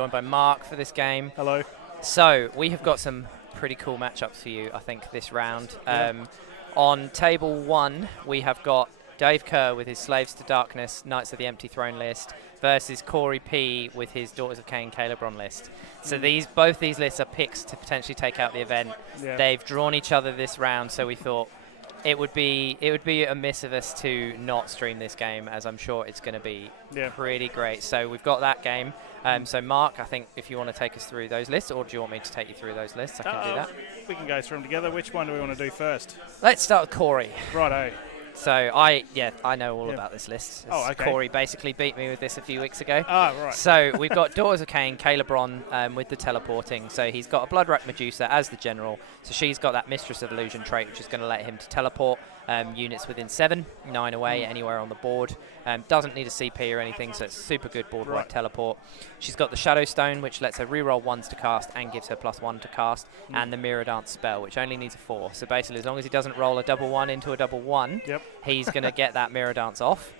Joined by Mark for this game. Hello. So we have got some pretty cool matchups for you, I think, this round. On table 1, we have got Dave Kerr with his Slaves to Darkness, Knights of the Empty Throne list, versus Corey P with his Daughters of Cain, Calebron list. So both these lists are picks to potentially take out the event. Yeah. They've drawn each other this round, so we thought it would be amiss of us to not stream this game, as I'm sure it's going to be pretty great. So we've got that game. So Mark, I think if you want to take us through those lists, or do you want me to take you through those lists? I can do that. We can go through them together. Which one do we want to do first? Let's start with Corey. Righto. So I know all about this list. Oh, okay. Corey basically beat me with this a few weeks ago. Ah, right. So we've got Daughters of Cain, Calebron with the teleporting. So he's got a Bloodwrack Medusa as the general. So she's got that Mistress of Illusion trait, which is going to let him to teleport units within 7, 9 away, anywhere on the board. Doesn't need a CP or anything, so it's super good board-wide teleport. She's got the Shadow Stone, which lets her reroll 1s to cast and gives her +1 to cast, and the Mirror Dance spell, which only needs a 4. So basically, as long as he doesn't roll a double 1 into a double 1, he's going to get that Mirror Dance off,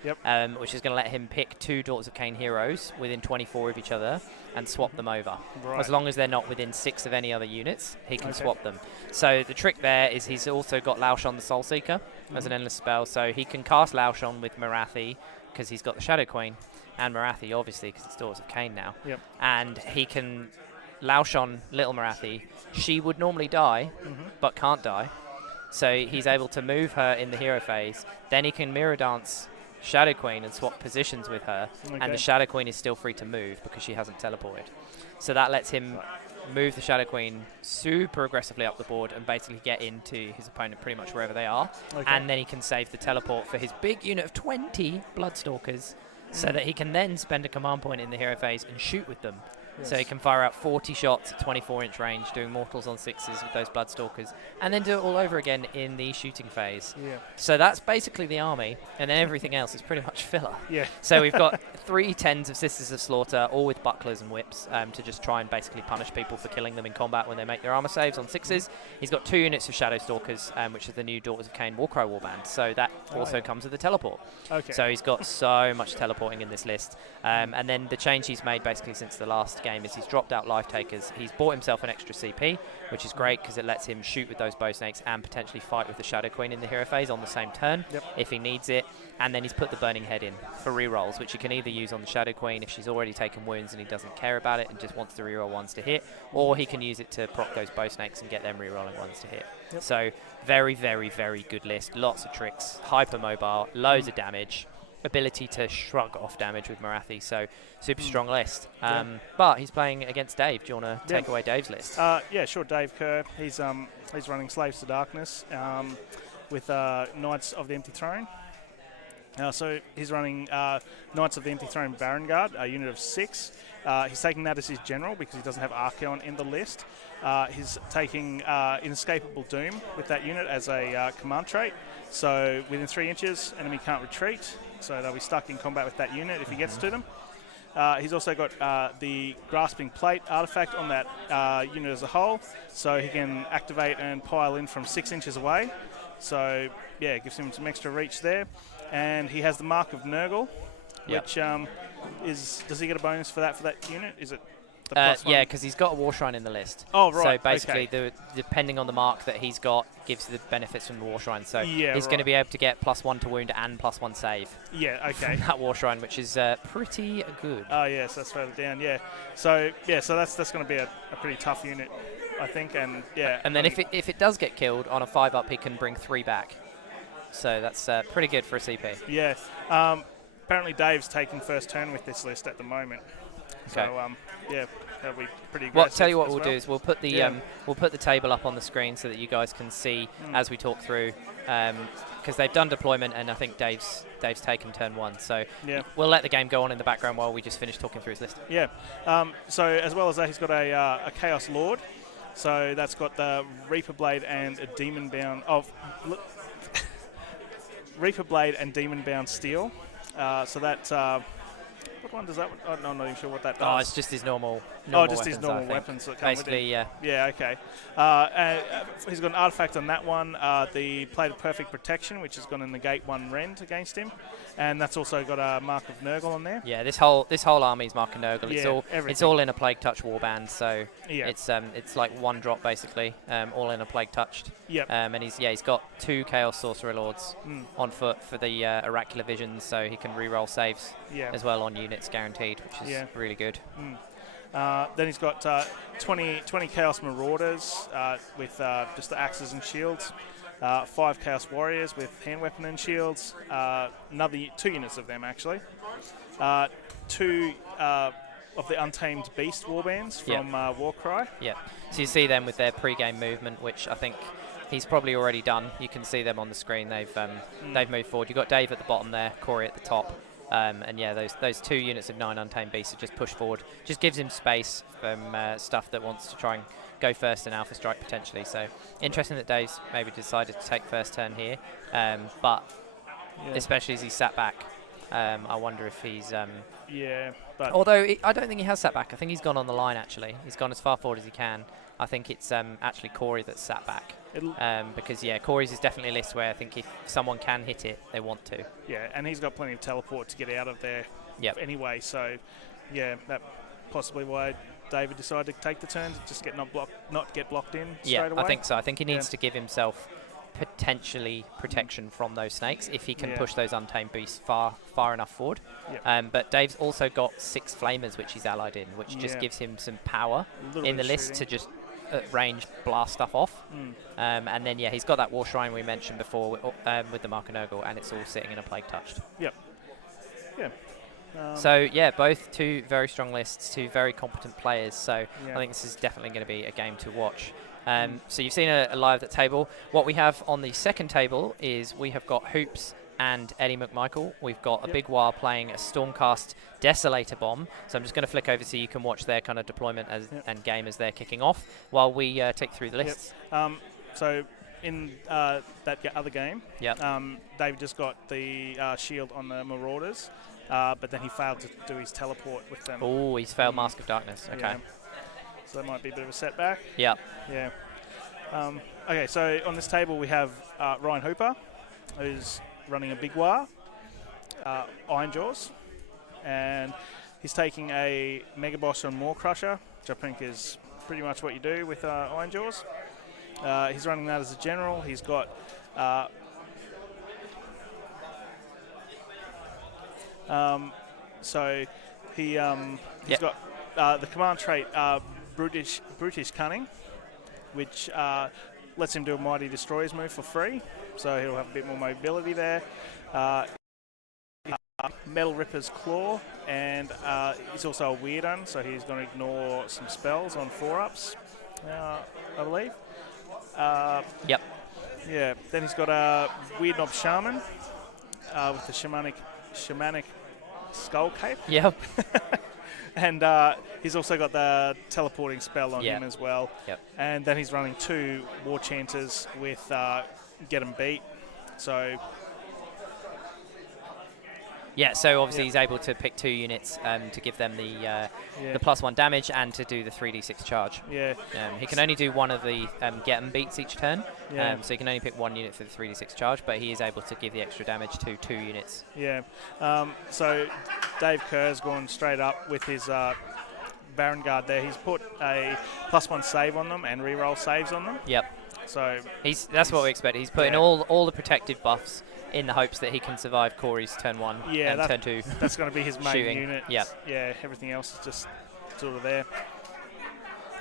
which is going to let him pick 2 Daughters of Cain heroes within 24 of each other and swap them over. As long as they're not within 6 of any other units, he can swap them. So the trick there is he's also got Laushon the Soul Seeker as an endless spell, so he can cast Laushon with Marathi because he's got the Shadow Queen, and Marathi obviously because it's Daughters of Cain now. And he can Laushon Little Marathi. She would normally die, but can't die. So he's able to move her in the hero phase. Then he can Mirror Dance Shadow Queen and swap positions with her, and the Shadow Queen is still free to move because she hasn't teleported. So that lets him move the Shadow Queen super aggressively up the board and basically get into his opponent pretty much wherever they are. And then he can save the teleport for his big unit of 20 Bloodstalkers so that he can then spend a command point in the hero phase and shoot with them. So he can fire out 40 shots at 24-inch range, doing mortals on 6s with those Bloodstalkers, and then do it all over again in the shooting phase. So that's basically the army, and then everything else is pretty much filler. So we've got 3 10s of Sisters of Slaughter, all with bucklers and whips, to just try and basically punish people for killing them in combat when they make their armor saves on 6s. He's got 2 units of Shadow Stalkers, which is the new Daughters of Cain Warcry Warband. So that also comes with the teleport. So he's got so much teleporting in this list. And then the change he's made basically since the last game is he's dropped out Life Takers. He's bought himself an extra CP, which is great because it lets him shoot with those bow snakes and potentially fight with the Shadow Queen in the hero phase on the same turn if he needs it. And then he's put the Burning Head in for rerolls, which he can either use on the Shadow Queen if she's already taken wounds and he doesn't care about it and just wants to reroll 1s to hit, or he can use it to proc those bow snakes and get them rerolling 1s to hit. So very, very, very good list. Lots of tricks, hyper mobile, loads of damage, ability to shrug off damage with Marathi, so super strong list. But he's playing against Dave. Do you want to take away Dave's list? Yeah, sure. Dave Kerr. He's running Slaves to Darkness with Knights of the Empty Throne. So he's running Knights of the Empty Throne Baron Guard, a unit of 6. He's taking that as his general because he doesn't have Archeon in the list. He's taking Inescapable Doom with that unit as a command trait. So within 3 inches, enemy can't retreat. So they'll be stuck in combat with that unit if he gets to them. He's also got the Grasping Plate artifact on that unit as a whole. So he can activate and pile in from 6 inches away. So yeah, it gives him some extra reach there. And he has the Mark of Nurgle, which does he get a bonus for that unit? Is it the +1? Yeah, because he's got a War Shrine in the list. Oh, right. So basically, depending on the mark that he's got, gives the benefits from the War Shrine. So he's going to be able to get +1 to wound and +1 save. From that War Shrine, which is pretty good. Oh, yes, that's further down. So that's going to be a pretty tough unit, I think. And then if it does get killed on a 5-up, he can bring 3 back. So that's pretty good for a CP. Yeah. Apparently Dave's taking first turn with this list at the moment. So that'll be pretty aggressive. Well, tell you what we'll do is we'll put the table up on the screen so that you guys can see as we talk through, because they've done deployment and I think Dave's taken turn 1. So we'll let the game go on in the background while we just finish talking through his list. So as well as that, he's got a Chaos Lord. So that's got the Reaper Blade and a Demon Bound Reaper Blade and Demon Bound Steel. So that what one does that one? Oh, no, I'm not even sure what that does. Oh, it's just his normal normal just his weapons, normal I think. weapons that come Basically, with him. yeah. Yeah, okay. He's got an artifact on that one, the Plate of Perfect Protection, which is going to negate 1 rend against him, and that's also got a Mark of Nurgle on there. Yeah, this whole army is Mark and Nurgle. Yeah, It's all in a Plague Touch warband, so yeah. it's like 1 drop basically, all in a Plague Touched. Yep. And he's got 2 Chaos Sorcerer Lords on foot for the Oracular Visions, so he can re-roll saves as well on units guaranteed, which is really good. Then he's got 20 Chaos Marauders with just the axes and shields. 5 Chaos Warriors with hand weapon and shields. Another 2 units of them actually. 2 of the Untamed Beast warbands from Warcry. Yeah. So you see them with their pre-game movement, which I think he's probably already done. You can see them on the screen. They've moved forward. You've got Dave at the bottom there, Corey at the top. And yeah, those 2 units of 9 Untamed Beasts have just pushed forward. Just gives him space from stuff that wants to try and go first in Alpha Strike potentially. So interesting that Dave's maybe decided to take first turn here. But especially as he sat back, I wonder if he's... but... Although I don't think he has sat back. I think he's gone on the line actually. He's gone as far forward as he can. I think it's actually Corey that's sat back. Because Corey's is definitely a list where I think if someone can hit it, they want to. Yeah, and he's got plenty of teleport to get out of there anyway. So, yeah, that possibly why David decided to take the turn to just not get blocked in straight away. I think so. I think he needs to give himself potentially protection from those snakes if he can push those Untamed Beasts far enough forward. But Dave's also got 6 Flamers which he's allied in, which just gives him some power in the list to just range blast stuff off. And then he's got that War Shrine we mentioned before with the Mark and Nurgle, and it's all sitting in a Plague Touched. So both 2 very strong lists, 2 very competent players, so I think this is definitely going to be a game to watch. So you've seen a live at table. What we have on the second table is we have got Hoops and Eddie Mcmichael. We've got a big Waagh playing a Stormcast Desolator Bomb. So I'm just going to flick over so you can watch their kind of deployment and game as they're kicking off while we take through the lists. So in that other game, Yep. David just got the shield on the Marauders, but then he failed to do his teleport with them. Oh, he's failed Mask of Darkness. Okay. Yeah. So that might be a bit of a setback. Yeah. Yeah. Okay, so on this table we have Ryan Hooper, who's running a big Waagh, Iron Jaws, and he's taking a Mega Boss and Maw Crusher, which I think is pretty much what you do with Iron Jaws. He's running that as a general. He's got he's got the command trait Brutish Cunning, which lets him do a Mighty Destroyers move for free, so he'll have a bit more mobility there. Metal Ripper's Claw, and he's also a Weird Un, so he's going to ignore some spells on 4-ups, I believe. Yep. Yeah, then he's got a Weird Knob Shaman with the Shamanic Skull Cape. Yep. And he's also got the teleporting spell on him as well. Yep. And then he's running 2 War Chanters with Get 'em Beat. So... Yeah, so obviously he's able to pick 2 units to give them the +1 damage and to do the 3d6 charge. Yeah. He can only do one of the get 'em beats each turn, Yeah. so he can only pick 1 unit for the 3d6 charge, but he is able to give the extra damage to 2 units. Yeah. So Dave Kerr's gone straight up with his Baron Guard there. He's put a +1 save on them and reroll saves on them. Yep. So that's what we expect. He's putting all the protective buffs in the hopes that he can survive Corey's turn 1 and turn 2. That's going to be his main shooting. unit. Yeah. Yeah, everything else is just sort of there.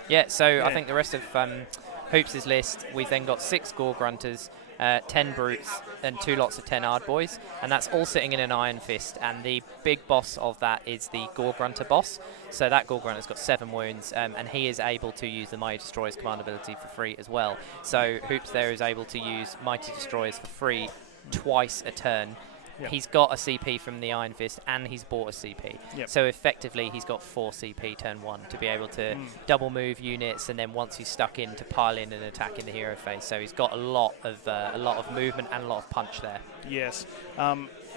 Yeah, so I think the rest of Hoops' list, we've then got 6 Gore Grunters, 10 Brutes, and 2 lots of 10 Ardboys, and that's all sitting in an Iron Fist, and the big boss of that is the Gore Grunter boss. So that Gore Grunter's got 7 wounds, and he is able to use the Mighty Destroyers command ability for free as well. So Hoops there is able to use Mighty Destroyers for free twice a turn. Yep. He's got a CP from the Iron Fist and he's bought a CP. Yep. So effectively he's got 4 CP turn 1 to be able to double move units, and then once he's stuck in to pile in and attack in the hero phase. So he's got a lot of movement and a lot of punch there. Yes.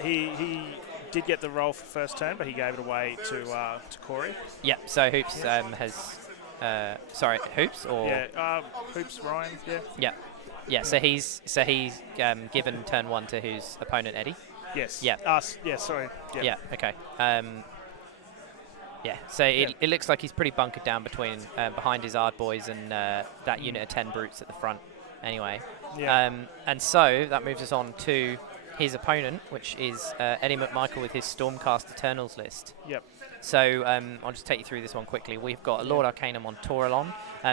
He did get the roll for first turn, but he gave it away to Corey. Yep. So Hoops has. Sorry, Hoops or Hoops Ryan. Yeah. Yeah. Yeah. So he's given turn 1 to whose opponent, Eddie. Yes. Yeah. Us. Yeah. Sorry. Yep. Yeah. Okay. Yeah. So it looks like he's pretty bunkered down between behind his Ard boys and that unit of 10 brutes at the front. Anyway. Yeah. And so that moves us on to his opponent, which is Eddie Mcmichael with his Stormcast Eternals list. Yep. So I'll just take you through this one quickly. We've got a Lord Arcanum on Tauralon.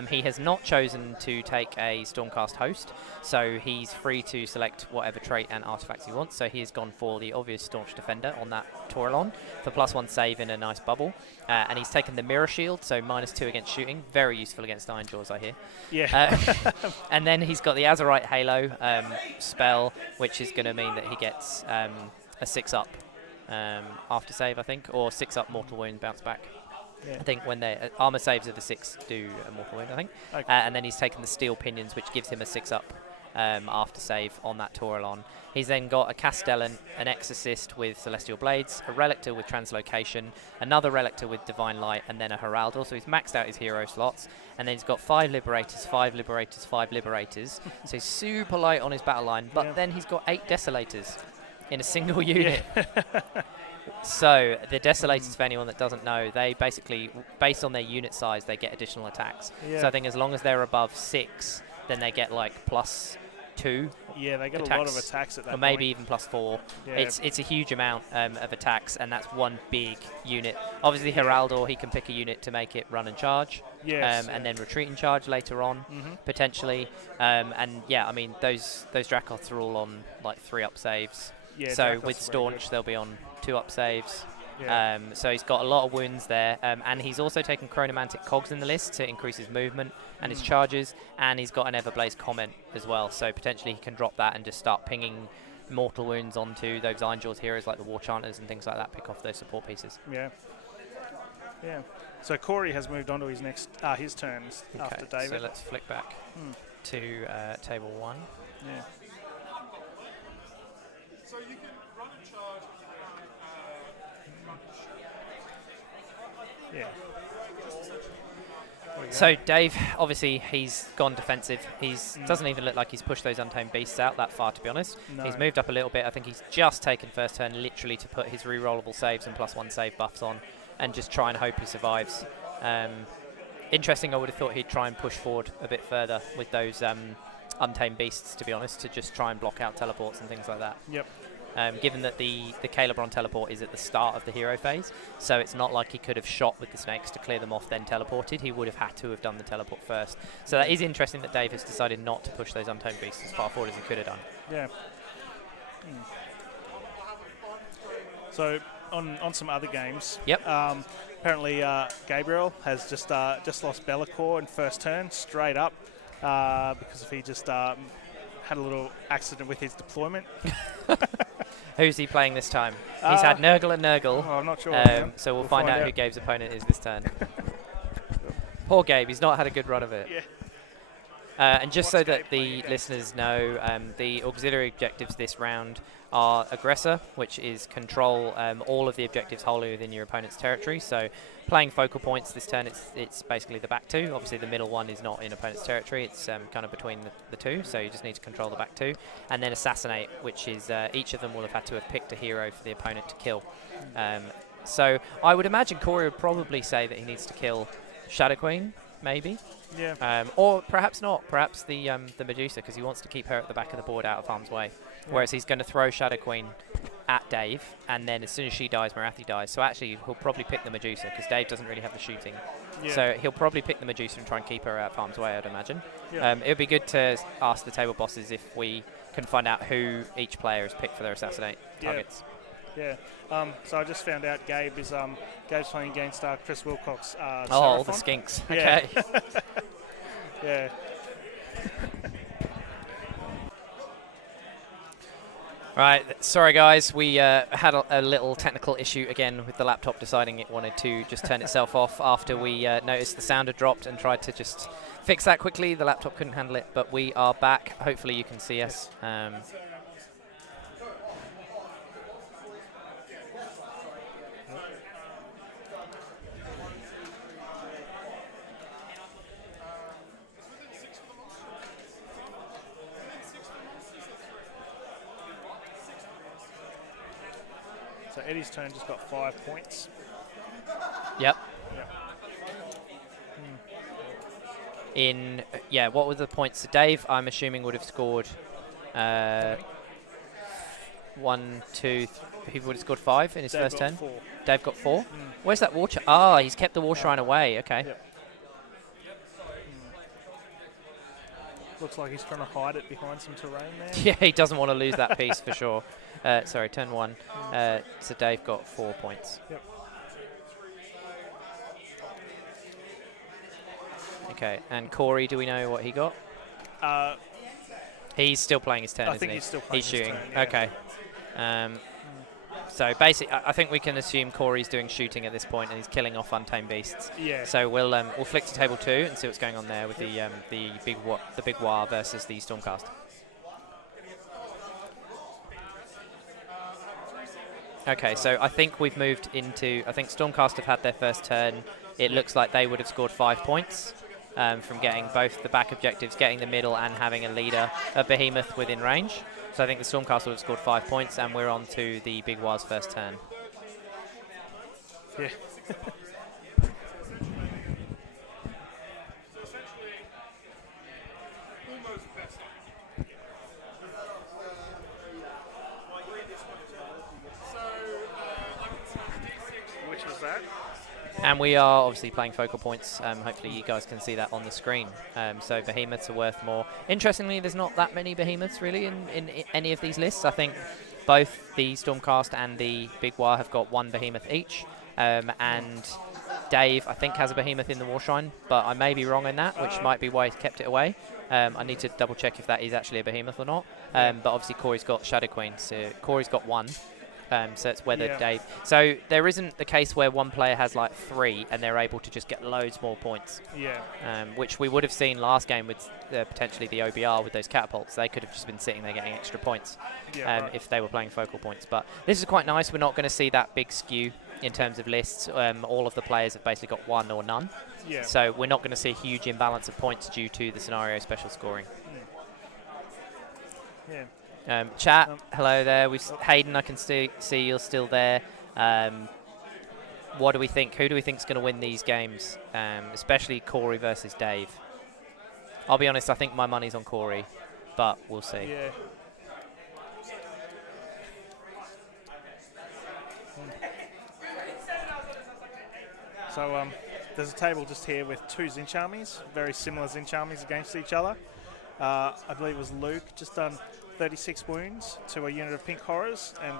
He has not chosen to take a Stormcast host, so he's free to select whatever trait and artifacts he wants. So he has gone for the obvious Staunch Defender on that Tauralon for +1 save in a nice bubble. And he's taken the Mirror Shield, so -2 against shooting. Very useful against Ironjaws, I hear. Yeah. And then he's got the Azurite Halo spell, which is going to mean that he gets a 6-up after save, I think, or 6-up mortal wound bounce back. Yeah. I think when they armor saves of the 6 do a mortal wound, I think. Okay. And then he's taken the Steel Pinions, which gives him a 6-up after save on that Tauralon. He's then got a Castellan, an Exorcist with Celestial Blades, a Relictor with Translocation, another Relictor with Divine Light, and then a Heraldor. So he's maxed out his hero slots. And then he's got 5 Liberators, 5 Liberators, 5 Liberators. So he's super light on his battle line. But then he's got 8 Desolators in a single unit. So the Desolators, for anyone that doesn't know, they basically, based on their unit size, they get additional attacks. So I think as long as they're above 6, then they get like +2. Yeah, they get attacks, a lot of attacks at that or maybe even +4. Yeah. It's a huge amount of attacks, and that's one big unit. Obviously, Heraldor, he can pick a unit to make it run and charge, Yes. and then retreat and charge later on, potentially. And yeah, I mean, those Dracoths are all on like 3-up saves. Yeah, So Dracoths with are very Staunch, they'll be on 2-up saves. Yeah. So he's got a lot of wounds there, and he's also taken Chronomantic Cogs in the list to increase his movement and his charges, and he's got an Everblaze comment as well, so potentially he can drop that and just start pinging mortal wounds onto those Ironjaws heroes like the War Chanters and things like that, pick off those support pieces. Yeah. Yeah. So Corey has moved on to his next his turns after David. So let's flick back to table 1. Yeah. So you can run and charge. Yeah. So Dave, obviously he's gone defensive. He's doesn't even look like he's pushed those Untamed Beasts out that far, to be honest. No. He's moved up a little bit. I think he's just taken first turn literally to put his re-rollable saves and +1 save buffs on and just try and hope he survives. Interesting, I would have thought he'd try and push forward a bit further with those Untamed Beasts, to be honest, to just try and block out teleports and things like that. Yep. Given that the Calebron teleport is at the start of the hero phase, so it's not like he could have shot with the snakes to clear them off then teleported. He would have had to have done the teleport first. So that is interesting that Dave has decided not to push those Untamed Beasts as far forward as he could have done. Yeah. So on some other games. Yep. Apparently Gabriel has just lost Bellacore in first turn straight up because he just had a little accident with his deployment. Who's he playing this time? He's had Nurgle and Nurgle. Oh, I'm not sure. So we'll find out who Gabe's opponent is this turn. Poor Gabe, he's not had a good run of it. Yeah. And just so that the listeners know, the auxiliary objectives this round are Aggressor, which is control all of the objectives wholly within your opponent's territory. So playing focal points this turn, it's basically the back 2. Obviously the middle one is not in opponent's territory, it's kind of between the 2, so you just need to control the back 2. And then Assassinate, which is each of them will have had to have picked a hero for the opponent to kill. So I would imagine Corey would probably say that he needs to kill Shadow Queen, maybe. Yeah. Or perhaps not. Perhaps the Medusa, because he wants to keep her at the back of the board out of harm's way. Yeah. Whereas he's going to throw Shadow Queen at Dave, and then as soon as she dies, Marathi dies. So actually, he'll probably pick the Medusa, because Dave doesn't really have the shooting. Yeah. So he'll probably pick the Medusa and try and keep her out of harm's way, I'd imagine. Yeah. It would be good to ask the table bosses if we can find out who each player has picked for their Assassinate targets. Yeah. So I just found out Gabe's playing against Chris Wilcox. All the Seraphon. skinks. Yeah. Okay. Yeah. Right, sorry guys, we had a little technical issue again with the laptop deciding it wanted to just turn itself off after we noticed the sound had dropped and tried to just fix that quickly. The laptop couldn't handle it, but we are back. Hopefully you can see us. So Eddie's turn just got 5 points. Yep. Yep. What were the points? So Dave, I'm assuming, would have scored 1, 2, he would have scored 5 in his Dave first got turn. 4. Dave got 4. Mm. Where's that war shrine? Ah, he's kept the war shrine away. Okay. Yep. Looks like he's trying to hide it behind some terrain there. Yeah, he doesn't want to lose that piece for sure. Sorry, turn 1. So Dave got 4 points. Yep. Okay, and Corey, do we know what he got? He's still playing his turn, I isn't think he? he's still playing He's his shooting. turn, yeah. Okay. So basically, I think we can assume Corey's doing shooting at this point, and he's killing off untamed beasts. Yeah. So we'll flick to table 2 and see what's going on there with the big Waagh versus the Stormcast. Okay, so I think we've moved into. I think Stormcast have had their first turn. It looks like they would have scored 5 points from getting both the back objectives, getting the middle, and having a leader, a behemoth within range. So I think the Stormcast would have scored 5 points, and we're on to the Big Waagh's first turn. Yeah. Which was that? And we are obviously playing focal points. Hopefully you guys can see that on the screen. So behemoths are worth more. Interestingly, there's not that many behemoths really in any of these lists. I think both the Stormcast and the Big Waaagh have got 1 behemoth each. And Dave, I think, has a behemoth in the war shrine, but I may be wrong in that, which might be why he's kept it away. I need to double check if that is actually a behemoth or not. But obviously Corey's got Shadow Queen, so Corey's got 1. So it's whether Dave. So there isn't the case where one player has like 3 and they're able to just get loads more points. Yeah. Which we would have seen last game with potentially the OBR with those catapults. They could have just been sitting there getting extra points Yeah, right. if they were playing focal points. But this is quite nice. We're not going to see that big skew in terms of lists. All of the players have basically got 1 or none. Yeah. So we're not going to see a huge imbalance of points due to the scenario special scoring. Yeah. Chat, hello there. Hayden, I can see you're still there. What do we think? Who do we think is going to win these games? Especially Corey versus Dave. I'll be honest, I think my money's on Corey, but we'll see. Yeah. So there's a table just here with 2 Zinch armies, very similar Zinch armies against each other. I believe it was Luke just done 36 wounds to a unit of pink horrors and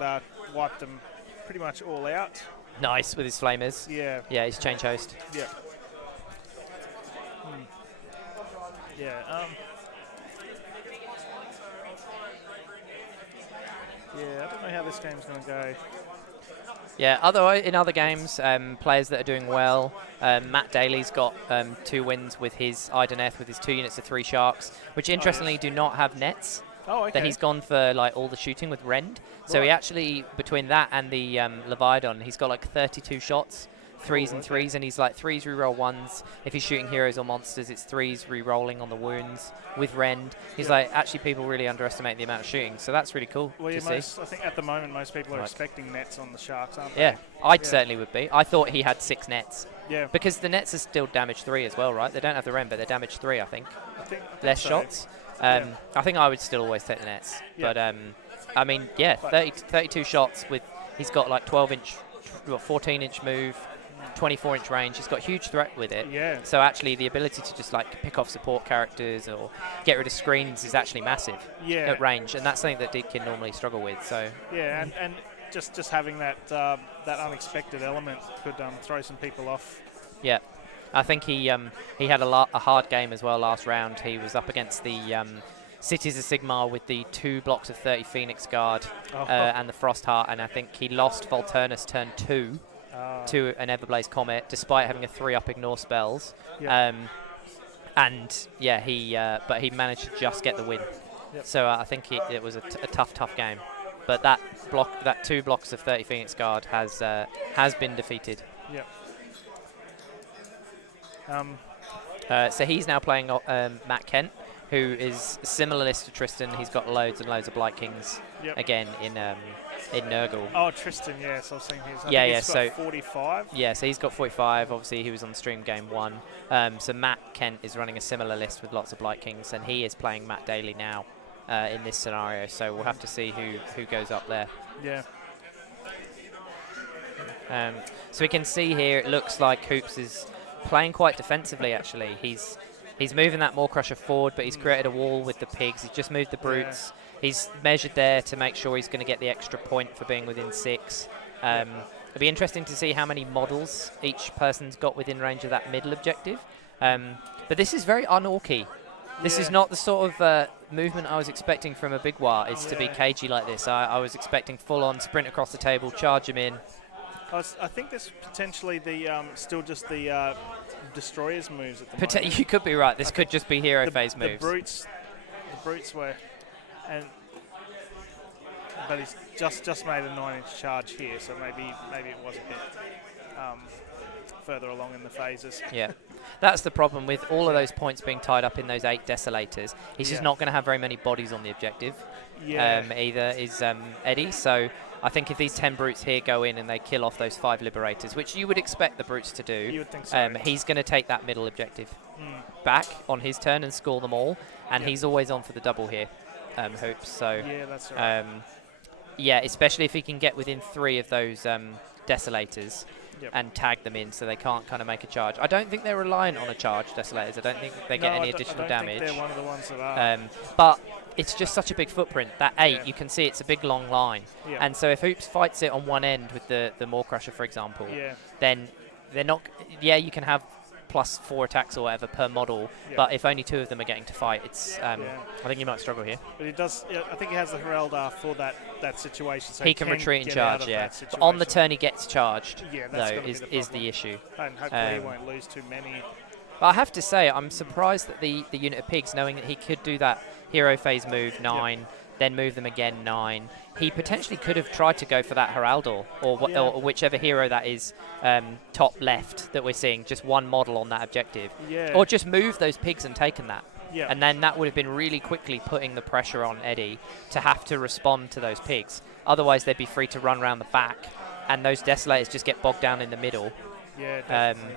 wiped them pretty much all out. Nice with his flamers. Yeah. Yeah, he's change host. Yeah. Yeah. Yeah, I don't know how this game's going to go. Yeah, in other games, players that are doing well, Matt Daley's got 2 wins with his Ideneth with his 2 units of 3 sharks, which interestingly do not have nets. Oh, okay. That he's gone for like all the shooting with Rend. So Right. he actually, between that and the Leviathan, he's got like 32 shots, 3s and 3s, and he's like 3s reroll 1s. If he's shooting heroes or monsters, it's 3s rerolling on the wounds with Rend. He's like, actually, people really underestimate the amount of shooting, so that's really cool Well, to yeah, see. I think at the moment most people are Right. expecting nets on the sharks, aren't they? Yeah, I Yeah. certainly would be. I thought he had 6 nets. Yeah. Because the nets are still damage 3 as well, right? They don't have the Rend, but they're damage 3, I think. I think Less so. shots. Yeah. I think I would still always take the nets. Yeah. But, I mean, yeah, 32 shots with, he's got like 12-inch, 14-inch move, 24-inch range. He's got huge threat with it. Yeah. So actually the ability to just like pick off support characters or get rid of screens is actually massive Yeah. at range. And that's something that Deep can normally struggle with. So Yeah, and just having that that unexpected element could throw some people off. yeah. I think he had a hard game as well last round. He was up against the Cities of Sigmar with the 2 blocks of 30 Phoenix Guard and the Frost Heart, and I think he lost Volturnus turn 2 to an Everblaze Comet, despite having a 3-up ignore spells. Yeah. And yeah, but he managed to just get the win. Yep. So I think it was a tough game. But that 2 blocks of 30 Phoenix Guard has been defeated. Yep. So he's now playing Matt Kent, who is a similar list to Tristan. He's got loads and loads of Blight Kings Yep. again in Nurgle. Oh, Tristan, yes, I've seen his. Yeah, think yeah, he's got so- 45. Yeah, so he's got 45. Obviously, he was on stream game 1. So Matt Kent is running a similar list with lots of Blight Kings, and he is playing Matt Daley now in this scenario. So we'll have to see who goes up there. Yeah. So we can see here, it looks like Hoops is playing quite defensively, actually. He's moving that Maw Crusher forward, but he's created a wall with the pigs. He's just moved the brutes. He's measured there to make sure he's going to get the extra point for being within 6. It'll be interesting to see how many models each person's got within range of that middle objective. But this is very unorky. This is not the sort of movement I was expecting from a big Waagh, is to be cagey like this. I was expecting full-on sprint across the table, charge him in. I think this potentially still just the destroyers moves at the moment. You could be right. This could just be hero phase moves. The brutes were, but he's just made a 9-inch charge here, so maybe it was a bit further along in the phases. Yeah, that's the problem with all of those points being tied up in those 8 desolators. He's just not going to have very many bodies on the objective. Either is Eddie. So I think if these 10 brutes here go in and they kill off those 5 liberators, which you would expect the brutes to do, you would think so. He's going to take that middle objective back on his turn and score them all, and he's always on for the double here, Hoops. So yeah, that's right. yeah, especially if he can get within 3 of those desolators. Yep. And tag them in so they can't kind of make a charge. I don't think they're reliant on a charge, Desolators. I don't think they get any additional damage. Think they're one of the ones that are. But it's just such a big footprint. That 8, you can see it's a big long line. Yeah. And so if Hoops fights it on one end with the Maw Crusher, for example, then they're not... Yeah, you can have +4 attacks or whatever per model, but if only 2 of them are getting to fight, it's... I think you might struggle here. But he does... Yeah, I think he has the Herald for that situation. So he can retreat and charge, But on the turn he gets charged, though, is the issue. And hopefully he won't lose too many. But I have to say, I'm surprised that the unit of pigs, knowing that he could do that hero phase move 9, then move them again 9, he potentially could have tried to go for that Heraldor, or whichever hero that is top left that we're seeing, just one model on that objective. Or just move those pigs and taken that. And then that would have been really quickly putting the pressure on Eddie to have to respond to those pigs. Otherwise, they'd be free to run around the back, and those Desolators just get bogged down in the middle. Yeah, definitely.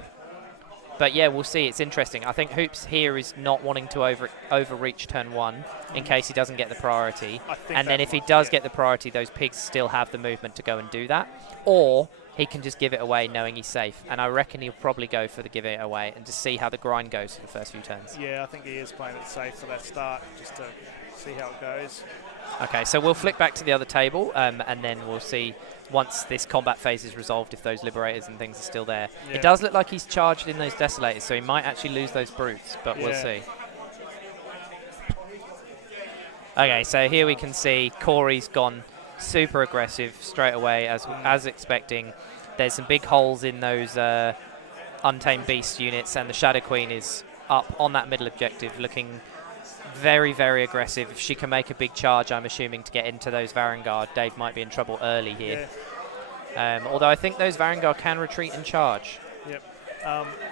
But yeah, we'll see. It's interesting. I think Hoops here is not wanting to overreach turn 1 in case he doesn't get the priority. And then if he does get the priority, those pigs still have the movement to go and do that. Or he can just give it away knowing he's safe. And I reckon he'll probably go for the give it away and just see how the grind goes for the first few turns. Yeah, I think he is playing it safe for that start, just to see how it goes. Okay, so we'll flick back to the other table, and then we'll see once this combat phase is resolved if those Liberators and things are still there. It does look like he's charged in those Desolators, so he might actually lose those brutes, but we'll see. Okay, so here we can see Corey's gone super aggressive straight away, as expecting. There's some big holes in those Untamed Beast units, and the Shadow Queen is up on that middle objective, looking very, very aggressive. If she can make a big charge, I'm assuming, to get into those Varangard, Dave might be in trouble early here. Although I think those Varangard can retreat and charge.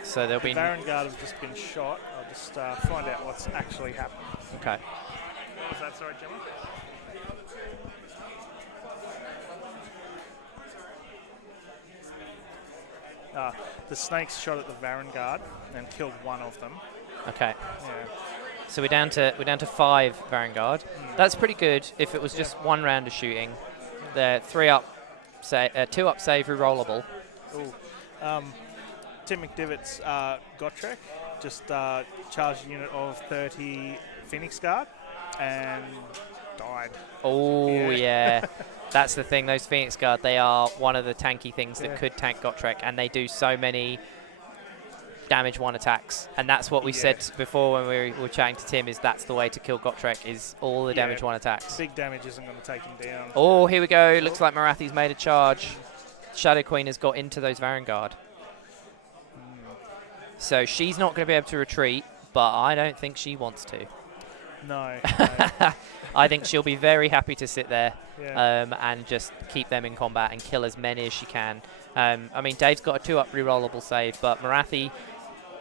So there'll be... Varangard have just been shot. I'll just find out what's actually happened. Okay. What was that, sorry, Gemma? The snakes shot at the Varangard and killed one of them. Okay. So we're down to 5 Varangard. That's pretty good if it was just one round of shooting. They're 2 up save rerollable. Tim McDivitt's Gotrek just charged a unit of 30 Phoenix Guard and died. Oh yeah. That's the thing, those Phoenix Guard, they are one of the tanky things that could tank Gotrek, and they do so many damage 1 attacks, and that's what we said before when we were chatting to Tim, is that's the way to kill Gotrek, is all the damage 1 attacks. Big damage isn't going to take him down. Oh, here we go. Looks like Marathi's made a charge. Shadow Queen has got into those Varangard. So she's not going to be able to retreat, but I don't think she wants to. No. I think she'll be very happy to sit there and just keep them in combat and kill as many as she can. I mean, Dave's got a 2 up rerollable save, but Marathi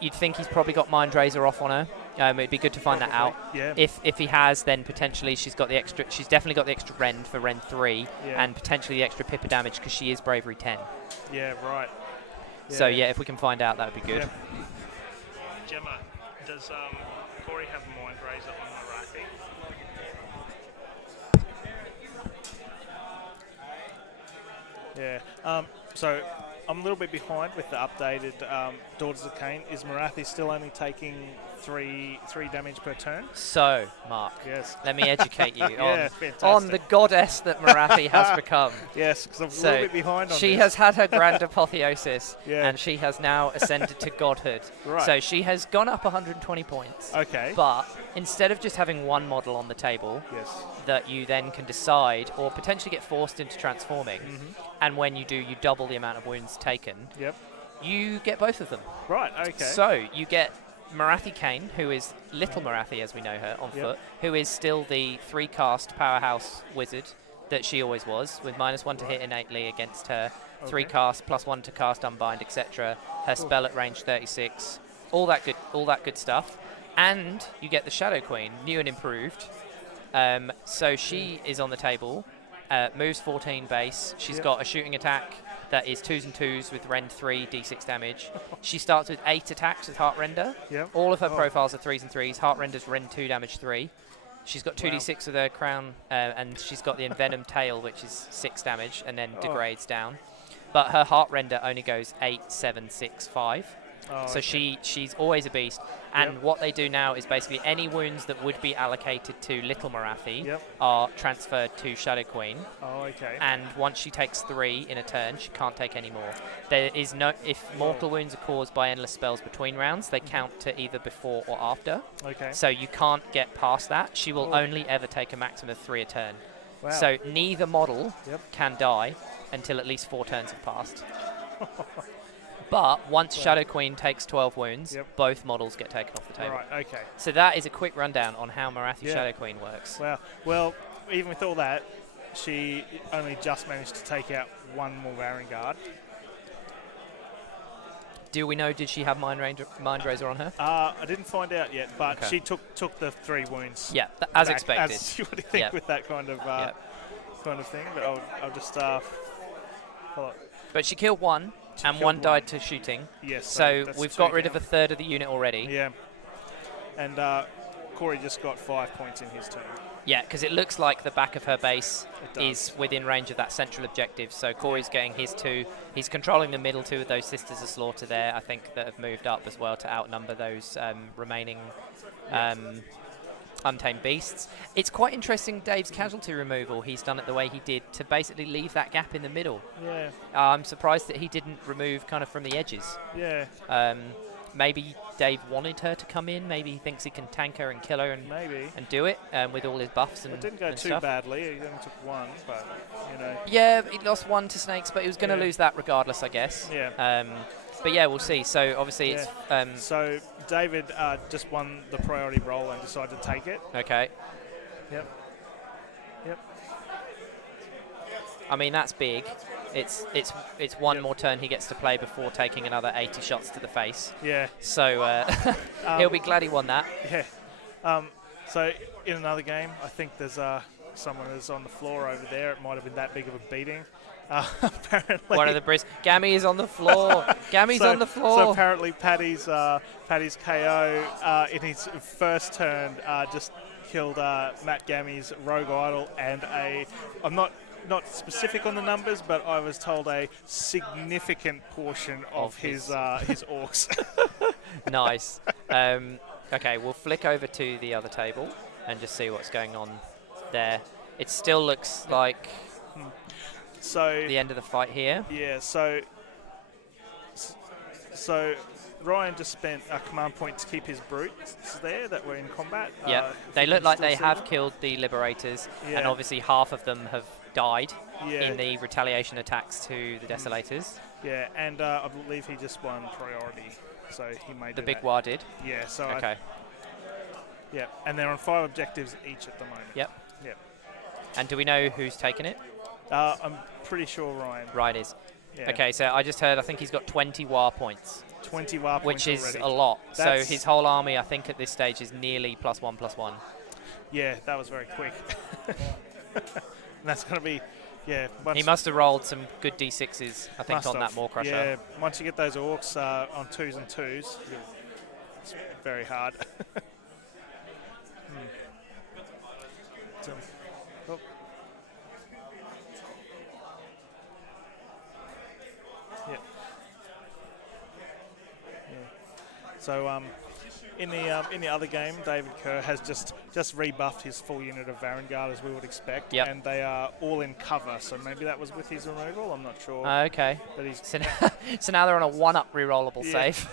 You'd think he's probably got Mind Razor off on her. It'd be good to find that out. Yeah. If he has, then potentially she's got the extra. She's definitely got the extra Rend for Rend 3, and potentially the extra Pippa damage because she is Bravery 10. Yeah, right. Yeah. So yeah, if we can find out, that would be good. Yeah. Gemma, does Corey have Mind Razor on Marathi? Yeah. So I'm a little bit behind with the updated Daughters of Cain. Is Marathi still only taking three damage per turn? So, Mark, Yes. let me educate you Yeah, on the goddess that Marathi has become. Yes, because I'm a So little bit behind on she this. has had her grand apotheosis, Yeah. and she has now ascended to godhood. Right. So she has gone up 120 points. Okay. But instead of just having one model on the table Yes. that you then can decide or potentially get forced into transforming, and when you do, you double the amount of wounds taken, Yep. you get both of them. Right, okay. So you get Marathi Kane, who is Little Marathi as we know her, on foot, who is still the 3-cast powerhouse wizard that she always was, with -1 to hit innately against her, 3-cast, +1 to cast unbind, etc. Her spell at range 36, all that good stuff. And you get the Shadow Queen, new and improved. So she is on the table, moves 14 base. She's got a shooting attack that is 2s and 2s with Rend 3, d6 damage. She starts with 8 attacks with Heart Render. Yep. All of her profiles are 3s and 3s. Heart Render's Rend 2 damage 3. She's got 2d6 with her crown, and she's got the Envenom Tail, which is 6 damage, and then degrades down. But her Heart Render only goes 8, 7, 6, 5. So she's always a beast. And what they do now is basically any wounds that would be allocated to Little Marathi are transferred to Shadow Queen. Oh, okay. And once she takes 3 in a turn, she can't take any more. There is no, if mortal wounds are caused by endless spells between rounds, they count to either before or after. Okay. So you can't get past that. She will only ever take a maximum of 3 a turn. Wow. So neither model can die until at least 4 turns have passed. But once Shadow Queen takes 12 wounds, both models get taken off the table. Right, okay. So that is a quick rundown on how Marathi Shadow Queen works. Wow. Well, even with all that, she only just managed to take out one more Varangard. Do we know, did she have Mind Razor on her? I didn't find out yet, but she took the 3 wounds. Yeah, as back, expected. As you would think with that kind of thing. But I'll just pull up. But she killed one, and one died to shooting. Yes. So we've got rid of a third of the unit already. Yeah. And Corey just got 5 points in his turn. Yeah, because it looks like the back of her base is within range of that central objective. So Corey's getting his 2. He's controlling the middle 2 of those Sisters of Slaughter there, I think, that have moved up as well to outnumber those remaining Untamed Beasts. It's quite interesting, Dave's casualty removal. He's done it the way he did to basically leave that gap in the middle. Yeah. I'm surprised that he didn't remove kind of from the edges. Yeah. Maybe Dave wanted her to come in. Maybe he thinks he can tank her and kill her and do it with all his buffs and it didn't go too stuff. badly. He only took 1, but, you know. Yeah, he lost 1 to Snakes, but he was going to lose that regardless, I guess. Yeah. But yeah, we'll see. So obviously it's... so David just won the priority roll and decided to take it. Okay. Yep. I mean, that's big. It's one more turn he gets to play before taking another 80 shots to the face. Yeah. So he'll be glad he won that. Yeah. So in another game, I think there's someone who's on the floor over there. It might have been that big of a beating. Apparently. One of the Gammy is on the floor. Gammy's on the floor. So apparently Paddy's KO in his first turn just killed Matt Gammy's Rogue Idol and I'm not specific on the numbers, but I was told a significant portion of his orcs. Nice. Okay, we'll flick over to the other table and just see what's going on there. It still looks like the end of the fight here. Yeah, so Ryan just spent a command point to keep his brutes there that were in combat. Yeah, they look like they have killed the Liberators, and obviously half of them have died in the retaliation attacks to the Desolators. Yeah, and I believe he just won priority, so he made the big Waagh did. Yeah, so okay. And they're on 5 objectives each at the moment. Yep. And do we know who's taken it? I'm pretty sure Ryan. Ryan is. Yeah. Okay, so I just heard, I think he's got 20 Waagh points. 20 Waagh points which is already. a lot. So That's- his whole army, I think, at this stage is nearly +1/+1. Yeah, that was very quick. And that's going to be, yeah. He must have rolled some good d6s, I think, must on have. that Maw Crusher. Yeah, once you get those orcs on 2s and 2s, it's very hard. Oh. Yeah. So in the other game, David Kerr has just rebuffed his full unit of Varangard as we would expect, Yep. and they are all in cover. So maybe that was with his removal. I'm not sure. Okay. But he's So now they're on a 1-up rerollable Yeah. save.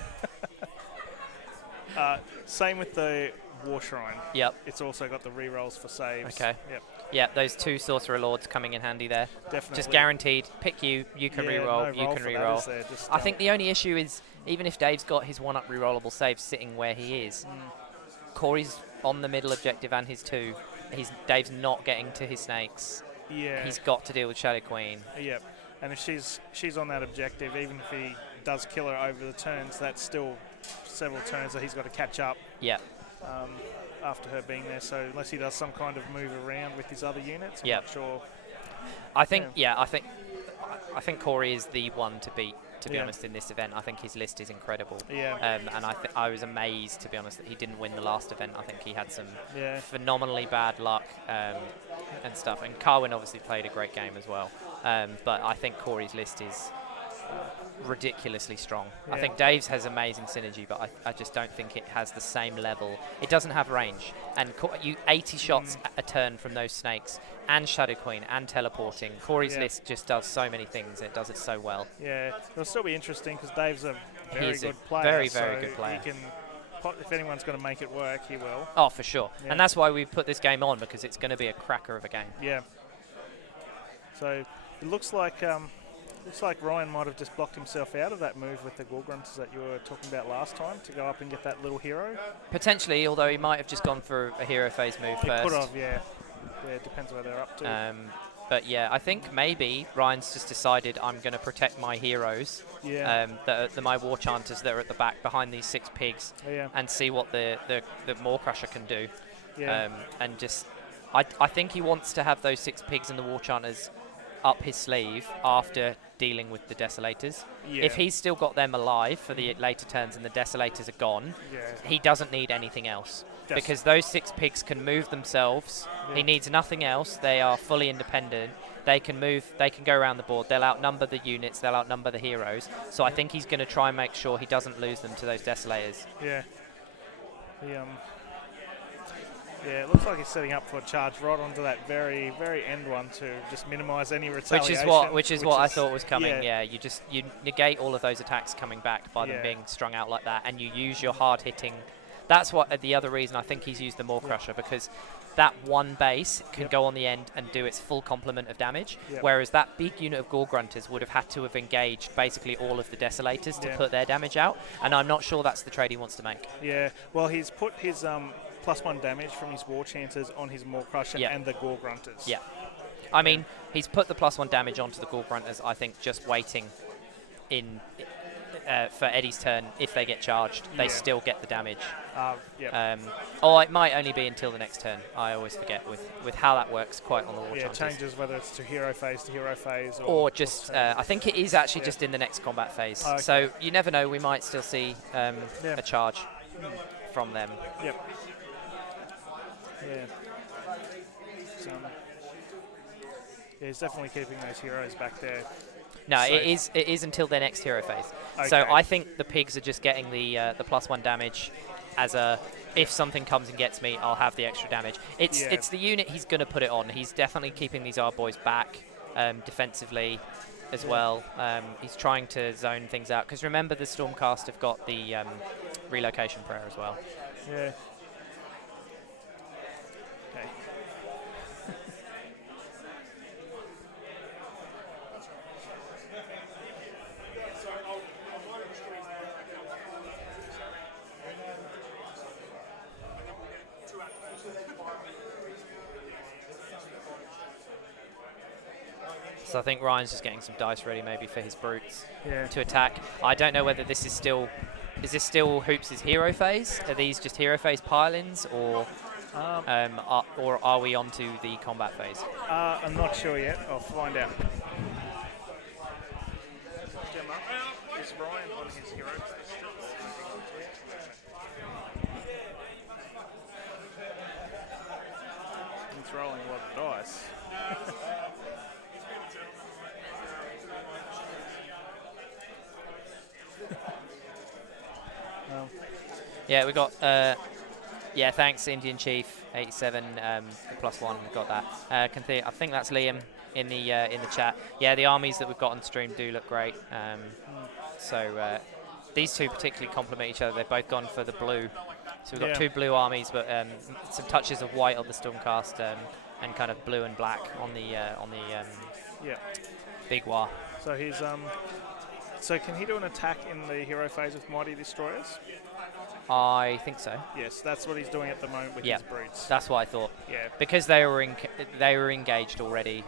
Same with the War Shrine. Yep. It's also got the rerolls for saves. Okay. Yep. Yeah, those 2 Sorcerer Lords coming in handy there. Definitely. Just guaranteed. Pick you can Yeah, reroll, no you roll can for that, reroll. is there? Just, I think the only issue is, even if Dave's got his 1-up rerollable save sitting where he is, Corey's on the middle objective and his 2. Dave's not getting to his snakes. Yeah. He's got to deal with Shadow Queen. Yep. And if she's on that objective, even if he does kill her over the turns, that's still several turns that he's got to catch up Yeah. after her being there. So unless he does some kind of move around with his other units, I'm Yep. not sure. I think I think Corey is the one to beat, to be Yeah. honest, in this event. I think his list is incredible. Yeah. And I was amazed, to be honest, that he didn't win the last event. I think he had some Yeah. phenomenally bad luck and stuff. And Carwin obviously played a great game as well. But I think Corey's list is ridiculously strong. Yeah. I think Dave's has amazing synergy, but I just don't think it has the same level. It doesn't have range. And 80 shots a turn from those snakes, and Shadow Queen, and teleporting. Corey's Yeah. list just does so many things. It does it so well. Yeah. It'll still be interesting because Dave's a very He's a good player. very, so very good player. He can, if anyone's going to make it work, he will. Oh, for sure. Yeah. And that's why we put this game on, because it's going to be a cracker of a game. Yeah. So it looks like Ryan might have just blocked himself out of that move with the Gorgrunters that you were talking about last time to go up and get that little hero. Potentially, although he might have just gone for a hero phase move He first. could have, yeah. Yeah, it depends where they're up to. But yeah, I think maybe Ryan's just decided, I'm going to protect my heroes, Yeah. my war chanters that are at the back behind these 6 pigs, Yeah. and see what the Maw Crusher can do. Yeah. And just, I think he wants to have those 6 pigs and the war chanters up his sleeve after dealing with the Desolators. Yeah. If he's still got them alive for the later turns and the Desolators are gone, Yeah. he doesn't need anything else. That's- Because those 6 pigs can move themselves. Yeah. He needs nothing else. They are fully independent. They can move, they can go around the board. They'll outnumber the units, they'll outnumber the heroes. So I think he's going to try and make sure he doesn't lose them to those Desolators. Yeah. Yeah, it looks like he's setting up for a charge right onto that very, very end one to just minimise any retaliation. Which is what I thought was coming. Yeah. You negate all of those attacks coming back by them Yeah. being strung out like that, and you use your hard hitting. That's what the other reason I think he's used the Maw Crusher, because that one base can Yep. go on the end and do its full complement of damage, Yep. whereas that big unit of Gorgrunters would have had to have engaged basically all of the Desolators to Yeah. put their damage out, and I'm not sure that's the trade he wants to make. Yeah, well, he's put his +1 damage from his War Chanters on his Maw Crusher Yeah. and the Gorgrunters. Yeah. I mean, he's put the +1 damage onto the Gorgrunters, I think, just waiting in for Eddie's turn. If they get charged, they Yeah. still get the damage. Yeah. Or it might only be until the next turn. I always forget with how that works quite on the War Yeah, it Chanters. changes whether it's to hero phase, Or just, I think it is actually Yeah. just in the next combat phase. Oh, okay. So you never know, we might still see Yeah. a charge from them. Yep. Yeah. So, yeah, he's definitely keeping those heroes back there. No, Safe. it is until their next hero phase. So Okay. I think the pigs are just getting the +1 damage as a, if something comes and gets me, I'll have the extra damage. It's Yeah. it's the unit he's going to put it on. He's definitely keeping these R boys back defensively as well. He's trying to zone things out, because remember the Stormcast have got the relocation prayer as well. Yeah. Okay. So I think Ryan's just getting some dice ready maybe for his brutes Yeah. to attack. I don't know whether this is still... Is this still Hoops' hero phase? Are these just hero phase pile-ins, or are we onto the combat phase? I'm not sure yet. I'll find out. Gemma, is Ryan on his hero phase still? He's rolling a lot of dice. Yeah, we got... yeah, thanks, Indian Chief, 87, +1, got that. I think that's Liam in the chat. Yeah, the armies that we've got on stream do look great. So these two particularly complement each other. They've both gone for the blue. So we've got two blue armies, but some touches of white on the Stormcast and kind of blue and black on the big Waagh. So he's so can he do an attack in the hero phase with Mighty Destroyers? I think so. Yes, that's what he's doing at the moment with his brutes. That's what I thought. Yeah. Because they were engaged already,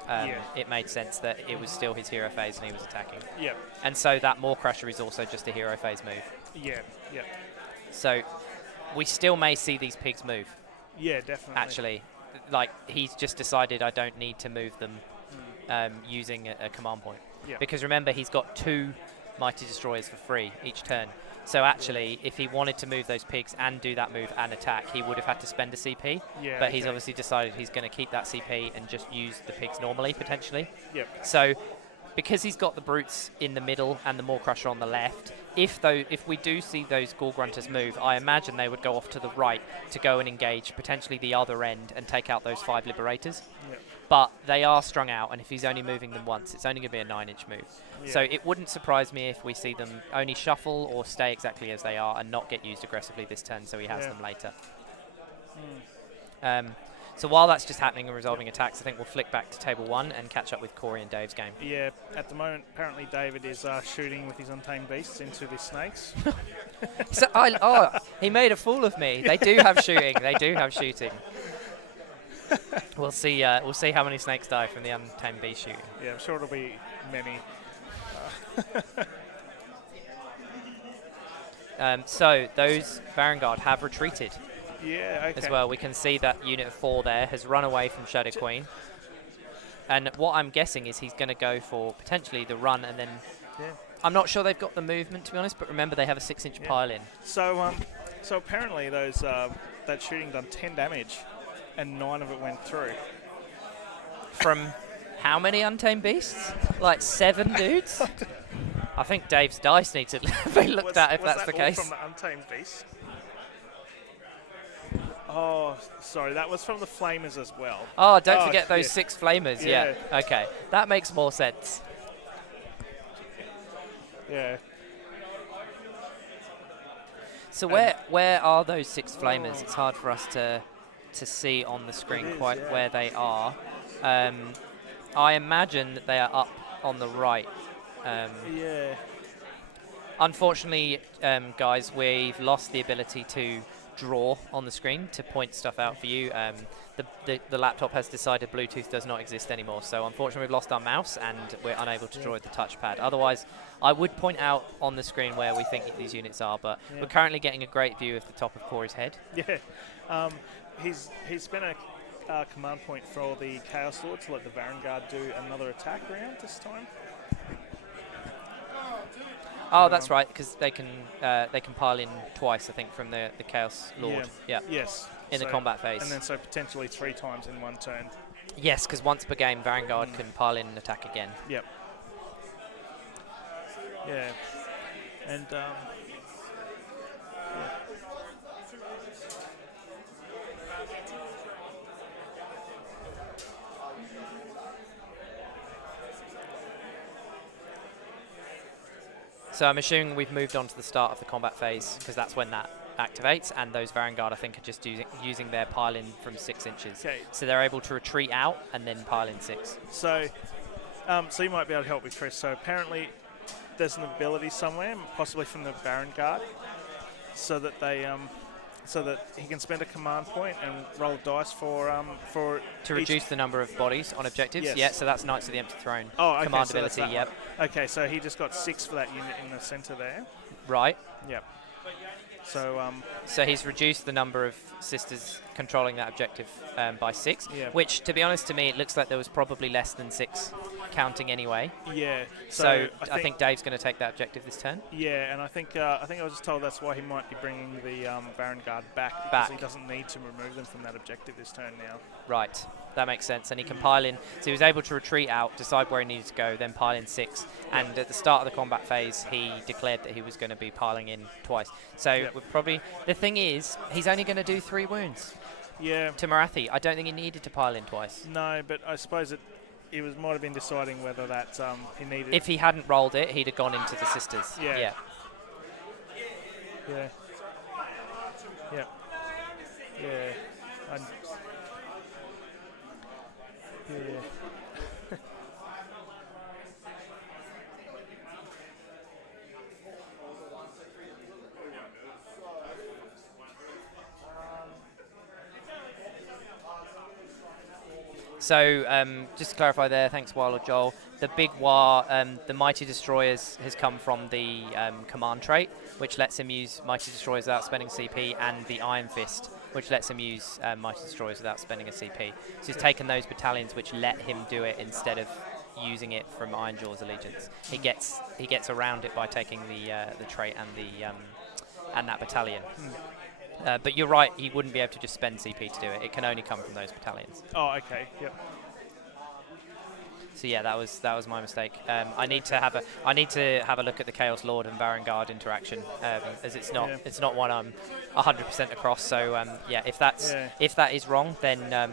it made sense that it was still his hero phase and he was attacking. Yeah. And so that Maw Crusher is also just a hero phase move. Yeah, yeah. So we still may see these pigs move. Yeah, definitely. Actually, like he's just decided I don't need to move them using a command point. Yeah. Because remember, he's got 2 Mighty Destroyers for free each turn. So actually, if he wanted to move those pigs and do that move and attack, he would have had to spend a CP. Yeah, but he's obviously decided he's going to keep that CP and just use the pigs normally, potentially. Yep. So because he's got the brutes in the middle and the Maw Crusher on the left, if we do see those Gore Grunters move, I imagine they would go off to the right to go and engage potentially the other end and take out those 5 Liberators. Yep. But they are strung out, and if he's only moving them once, it's only going to be a 9-inch move. Yeah. So it wouldn't surprise me if we see them only shuffle or stay exactly as they are and not get used aggressively this turn, so he has them later. So while that's just happening and resolving attacks, I think we'll flick back to table 1 and catch up with Corey and Dave's game. Yeah, at the moment, apparently David is shooting with his Untamed Beasts into the snakes. So he made a fool of me. They do have shooting. They do have shooting. We'll see. We'll see how many snakes die from the Untamed Beast shooting. Yeah, I'm sure it'll be many. So those Vanguard have retreated. Yeah, okay. As well, we can see that unit of 4 there has run away from Shadow Queen. And what I'm guessing is he's going to go for potentially the run and then... Yeah. I'm not sure they've got the movement, to be honest, but remember they have a 6-inch pile-in. So so apparently those that shooting done 10 damage and 9 of it went through. From how many Untamed Beasts? Like 7 dudes? I think Dave's dice need to be looked at if that's the case. Was that all from the Untamed Beast? Oh, sorry, that was from the Flamers as well. Oh, don't forget those 6 Flamers, Yeah. Okay, that makes more sense. Yeah. So where are those 6 Flamers? It's hard for us to see on the screen where they are. I imagine that they are up on the right. Yeah. Unfortunately, guys, we've lost the ability to draw on the screen to point stuff out for you. The laptop has decided Bluetooth does not exist anymore, so unfortunately we've lost our mouse and we're unable to draw with the touchpad. Otherwise, I would point out on the screen where we think these units are, but we're currently getting a great view of the top of Corey's head. Yeah. He's spent a command point for the Chaos Lord to let the Vanguard do another attack round this time. Oh, that's right, because they can pile in twice, I think, from the Chaos Lord. Yeah. Yes. In the combat phase. And then so potentially 3 times in one turn. Yes, because once per game, Vanguard can pile in and attack again. Yep. Yeah. And So I'm assuming we've moved on to the start of the combat phase, because that's when that activates, and those Vanguard, I think, are just using their pile-in from 6 inches. Okay. So they're able to retreat out and then pile in 6. So you might be able to help me, Chris. So apparently there's an ability somewhere, possibly from the Vanguard, so that they so that he can spend a command point and roll dice for To reduce the number of bodies on objectives. Yes. Yeah, so that's Knights of the Empty Throne. Oh, okay, Command so that's ability, that yep. one. Okay, so he just got 6 for that unit in the centre there. Right. Yep. So So he's reduced the number of sisters controlling that objective by 6, Yeah. which, to be honest to me, it looks like there was probably less than 6 counting anyway. yeah. So I think Dave's going to take that objective this turn. Yeah, and I think I was just told that's why he might be bringing the Baron Guard back, because he doesn't need to remove them from that objective this turn now. Right, that makes sense. And he can pile in. So he was able to retreat out, decide where he needed to go, then pile in 6. And at the start of the combat phase, he declared that he was going to be piling in twice. So Yep. we're probably the thing is, he's only going to do 3 wounds Yeah. to Marathi. I don't think he needed to pile in twice. No, but I suppose it might have been deciding whether that he needed. If he hadn't rolled it, he'd have gone into the sisters. Yeah. Yeah. Yeah. Yeah. Yeah. Yeah. So just to clarify there, thanks Waagh or Joel, the big Waagh, the Mighty Destroyers has come from the command trait, which lets him use Mighty Destroyers without spending CP, and the Iron Fist, which lets him use Mighty Destroyers without spending a CP. So he's taken those battalions which let him do it instead of using it from Ironjaw's Allegiance. He gets around it by taking the trait and that battalion. But you're right, he wouldn't be able to just spend CP to do it. It can only come from those battalions. Oh, okay. Yep. So yeah, that was my mistake. I need to have a look at the Chaos Lord and Baron Guard interaction, as it's not one I'm 100% across. So yeah, if that is wrong, then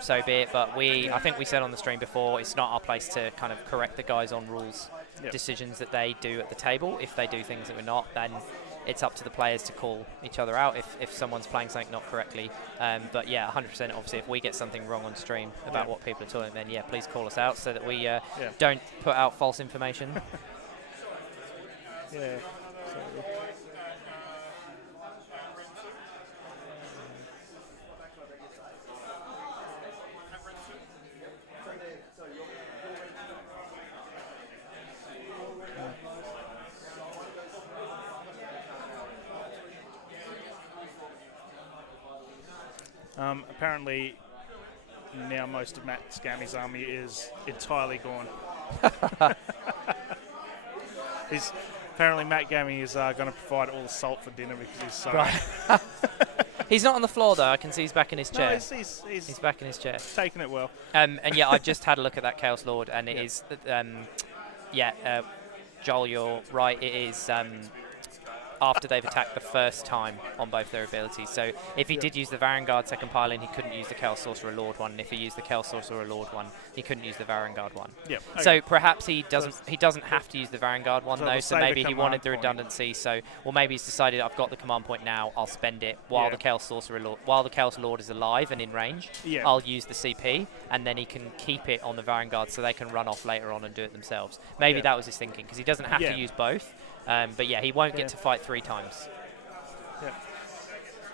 so be it. But I think we said on the stream before, it's not our place to kind of correct the guys on rules decisions that they do at the table. If they do things that we're not, then it's up to the players to call each other out if someone's playing something not correctly. But yeah, 100%. Obviously, if we get something wrong on stream about what people are talking, then yeah, please call us out so that we don't put out false information. Yeah. Apparently, now most of Matt Scammy's army is entirely gone. Apparently Matt Gammy is going to provide all the salt for dinner because he's so... Right. He's not on the floor though. I can see he's back in his chair. No, he's back in his chair. Taking it well. And yeah, I just had a look at that Chaos Lord, and it is, Joel, you're right. It is after they've attacked the first time on both their abilities. So if he did use the Varangard second pile-in, he couldn't use the Chaos Sorcerer Lord one. And if he used the Chaos Sorcerer Lord one, he couldn't use the Varangard one. Yep. Okay. So perhaps he doesn't have to use the Varangard one though. So maybe he wanted the redundancy. So maybe he's decided I've got the command point now. I'll spend it while the Chaos Sorcerer Lord, while the Chaos Lord is alive and in range. Yeah. I'll use the CP, and then he can keep it on the Varangard so they can run off later on and do it themselves. Maybe that was his thinking, because he doesn't have to use both. But yeah, he won't get to fight 3 times. Yeah.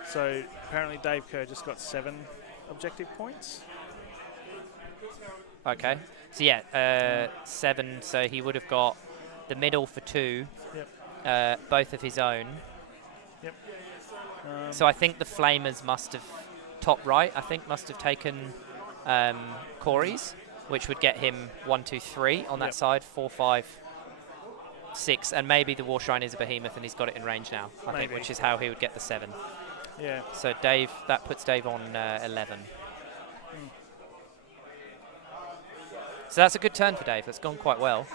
So apparently Dave Kerr just got 7 objective points. Okay. So yeah, 7. So he would have got the middle for 2. Yep. Both of his own. Yep. So I think the Flamers must have, top right, I think must have taken Corey's, which would get him 1, 2, 3 on that side, 4, 5, 6, and maybe the War Shrine is a behemoth and he's got it in range now, I think, which is how he would get the 7. Yeah. So Dave, that puts Dave on 11. So that's a good turn for Dave. That's gone quite well.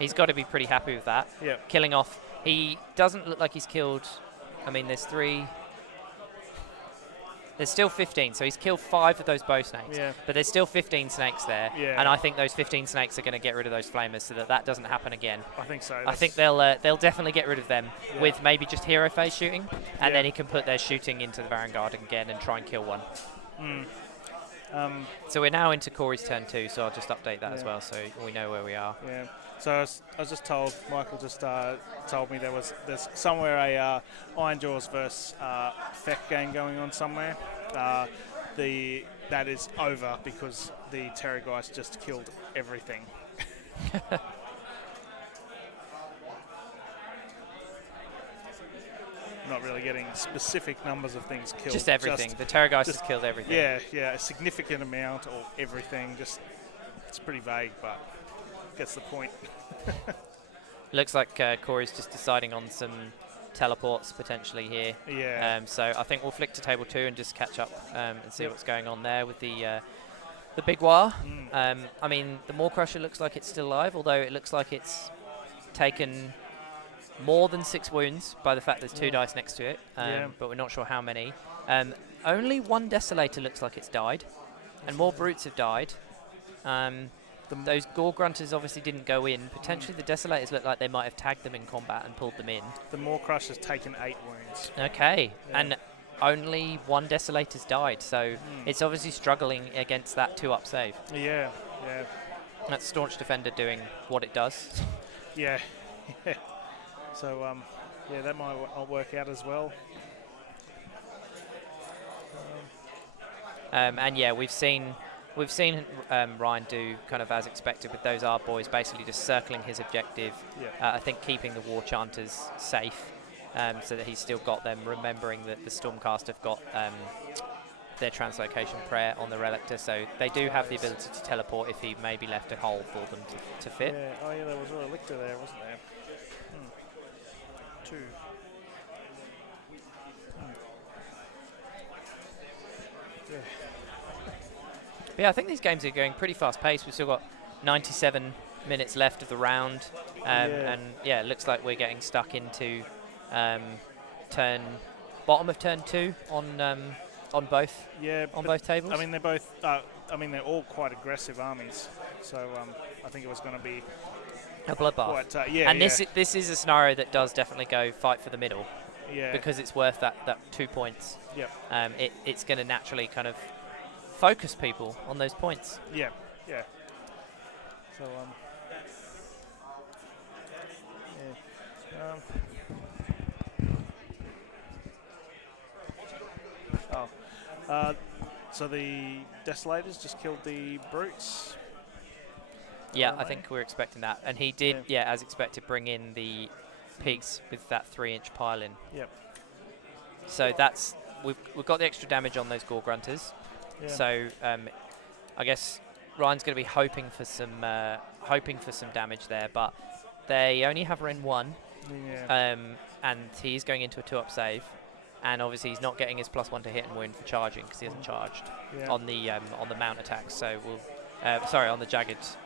He's got to be pretty happy with that. Yeah. Killing off. He doesn't look like he's killed. I mean, there's 3. There's still 15, so he's killed 5 of those bow snakes. Yeah. But there's still 15 snakes there, Yeah. and I think those 15 snakes are going to get rid of those flamers so that doesn't happen again. I think so. I think they'll definitely get rid of them with maybe just hero phase shooting, and then he can put their shooting into the Varangard again and try and kill one. Mm. So we're now into Corey's turn 2, so I'll just update that as well so we know where we are. Yeah. So I was just told, Michael just told me there's somewhere a Iron Jaws versus Feck game going on somewhere. That is over because the Terrorgeist just killed everything. Not really getting specific numbers of things killed. Just everything. The Terrorgeist has killed everything. Yeah, a significant amount or everything. Just it's pretty vague, but gets the point. Looks like Corey's just deciding on some teleports potentially here. Yeah. So I think we'll flick to table 2 and just catch up and see what's going on there with the big Waagh. I mean, the Maw Crusher looks like it's still alive, although it looks like it's taken more than 6 wounds by the fact there's 2 dice next to it, but we're not sure how many. Only 1 Desolator looks like it's died, and more Brutes have died. Those Gore Grunters obviously didn't go in. Potentially the Desolators look like they might have tagged them in combat and pulled them in. The Maw Crusher's taken 8 wounds. Okay, and only 1 Desolator's died, so it's obviously struggling against that 2-up save. Yeah. That's Staunch Defender doing what it does. Yeah. So, that might work out as well. And yeah, we've seen Ryan do kind of as expected with those Arb boys, basically just circling his objective. I think keeping the War Chanters safe, so that he's still got them, remembering that the Stormcast have got their Translocation Prayer on the Relictor, so they do have the ability to teleport if he maybe left a hole for them to fit. Yeah. Oh yeah, there was a Relictor there, wasn't there? 2. Yeah. But yeah, I think these games are going pretty fast paced. We've still got 97 minutes left of the round, and yeah, it looks like we're getting stuck into bottom of turn 2 on both. Yeah, on both tables. I mean, they're both. They're all quite aggressive armies. So I think it was going to be a bloodbath. Quite, this is a scenario that does definitely go fight for the middle. Yeah. Because it's worth that 2 points. Yep. It's going to naturally kind of focus people on those points. Yeah. So so the Desolators just killed the Brutes. Yeah, I think we're expecting that, and he did. Yeah, as expected, bring in the pigs with that 3-inch pile-in. Yep. So that's we've got the extra damage on those Gore Grunters. Yeah. So I guess Ryan's going to be hoping for some damage there, but they only have Ren 1, and he's going into a 2-up save, and obviously he's not getting his +1 to hit and wound for charging because he hasn't charged on the mount attacks. So we'll on the jagged.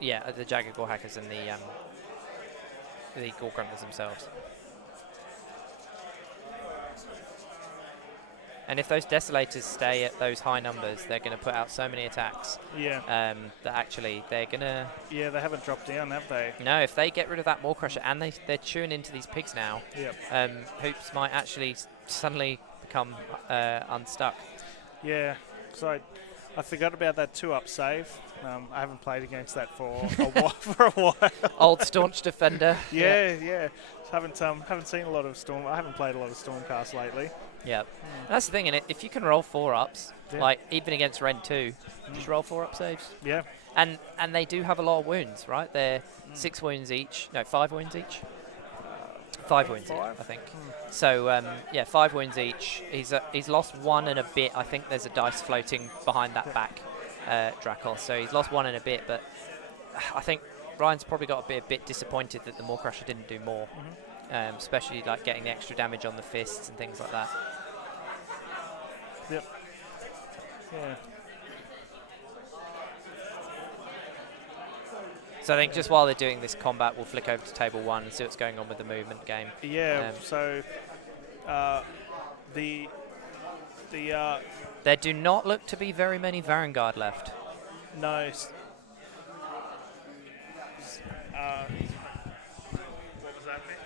The jagged Gore Hackers and the Gore Grunters themselves. And if those Desolators stay at those high numbers, they're going to put out so many attacks. That actually they're going to... Yeah, they haven't dropped down, have they? No, if they get rid of that Maw Crusher, and they're chewing into these pigs now, Hoops might actually suddenly become unstuck. Yeah, so I forgot about that 2-up save. I haven't played against that for a while. Old Staunch Defender. Yeah. Haven't seen a lot of Storm. I haven't played a lot of Stormcast lately. Yeah, that's the thing. And if you can roll 4-ups, like even against Ren 2, just roll 4-up saves. Yeah. And they do have a lot of wounds, right? They're 6 wounds each. No, 5 wounds each. 5 wounds each, I think. So 5 wounds each. He's lost 1 and a bit. I think there's a dice floating behind that back Dracol. So he's lost 1 and a bit, but I think Ryan's probably got to be a bit disappointed that the Maw Crusher didn't do more, especially like getting the extra damage on the fists and things like that. Yep. Yeah. So I think just while they're doing this combat, we'll flick over to table 1 and see what's going on with the movement game. Yeah. So there do not look to be very many Varangard left. No. What was that, Mick?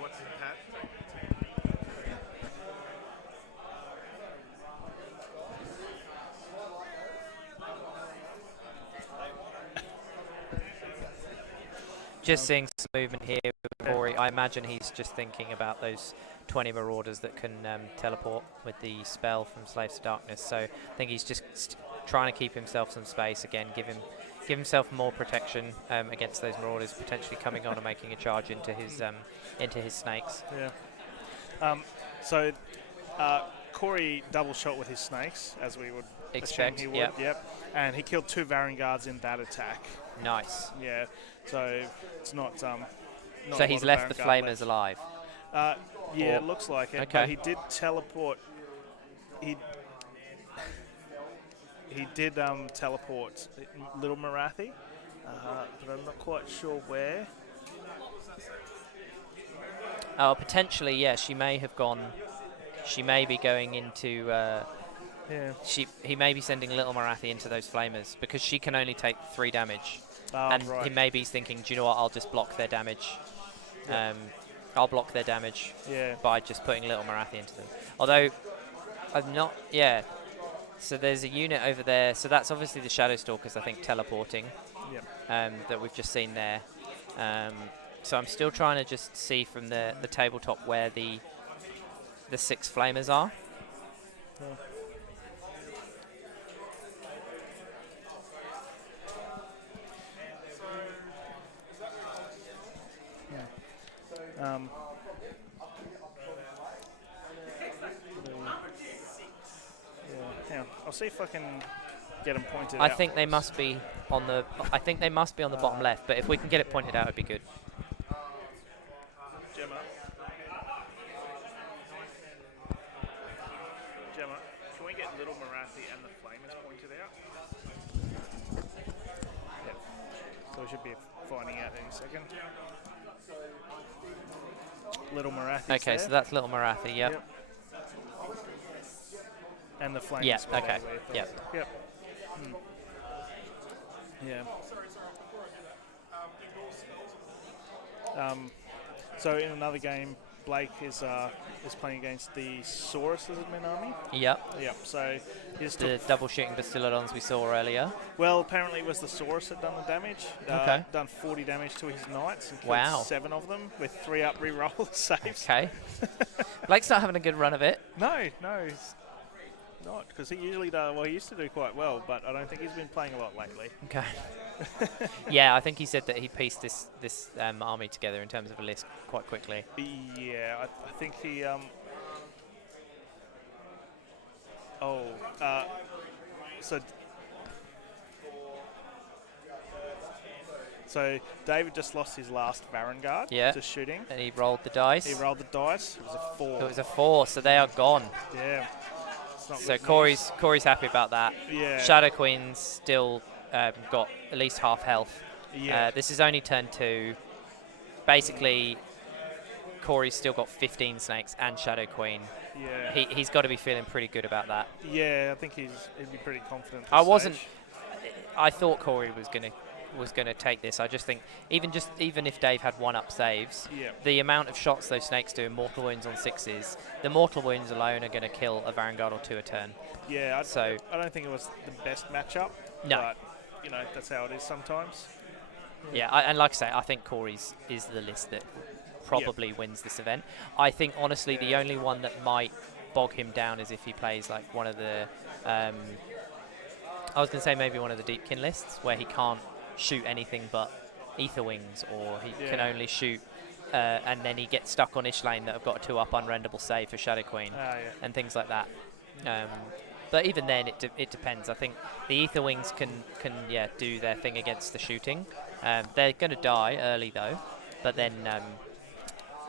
What's in the hat? Just seeing some movement here with Corey. I imagine he's just thinking about those 20 Marauders that can teleport with the spell from Slaves to Darkness. So I think he's just trying to keep himself some space again, give himself more protection against those Marauders potentially coming on and making a charge into his snakes. Yeah. So Corey double shot with his snakes, as we would Expect. assume he would. Yep. And he killed 2 Varanguards in that attack. Nice. Yeah. So it's not. So he's left the Flamers alive. Yeah, it looks like it. Okay. But he did teleport. He did teleport Little Marathi, but I'm not quite sure where. Oh, potentially, yeah. She may have gone. She may be going into. Yeah. He may be sending Little Marathi into those Flamers because she can only take 3 damage. Oh, And right. he may be thinking, do you know what, I'll just block their damage. Yep. I'll block their damage Yeah. by just putting Little Marathi into them. Although, I'm not, yeah. So there's a unit over there. So that's obviously the Shadow Stalkers, I think, teleporting. Yep. That we've just seen there. So I'm still trying to just see from the tabletop where the 6 Flamers are. Yeah. Hang on. I'll see if I can get them pointed out. I think they must be on the. I think they must be on the bottom left. But if we can get it pointed out, it'd be good. Gemma, can we get Little Marathi and the Flamers pointed out? Yep. So we should be finding out any second. Little Marathi. Okay, so that's Little Marathi. Yep. And the Flamers. Yeah. Okay. Yep. Yep. Yeah. So in another game, Blake is playing against the Sauruses of Men Army. Yep. Yep. So he's The double shooting Bastillodons we saw earlier. well, apparently it was the Saurus that done the damage. Okay. Done 40 damage to his knights and killed Wow. 7 of them with 3 up reroll saves. Okay. Blake's not having a good run of it. No, he's not, because he usually does. Well, he used to do quite well, but I don't think he's been playing a lot lately. Okay. Yeah, I think he said that he pieced this army together in terms of a list quite quickly. Yeah, I think he. So David just lost his last Varangard to shooting. And he rolled the dice. He rolled the dice. It was a 4. It was a 4, so they are gone. Yeah. It's not So good Corey's happy about that. Yeah. Shadow Queen's still got at least half health. Yeah. This is only turn 2. Basically, Corey's still got 15 snakes and Shadow Queen. Yeah. He's got to be feeling pretty good about that. Yeah, I think he'd be pretty confident. I wasn't. I thought Corey was gonna take this. I just think even if Dave had 1-up saves, the amount of shots those snakes do in mortal wounds on 6s, the mortal wounds alone are going to kill a Vanguard or 2 a turn. Yeah. So I don't think it was the best matchup. No. But that's how it is sometimes. Yeah, and like I say, I think Corey's is the list that probably wins this event. I think honestly the only one that might bog him down is if he plays like one of the. I was going to say maybe one of the Deepkin lists where he can't shoot anything but Ether Wings, or he can only shoot, and then he gets stuck on Ishlane that have got a 2-up unrendable save for Shadow Queen and things like that. But even then, it depends. I think the Ether Wings can do their thing against the shooting. They're going to die early though, but then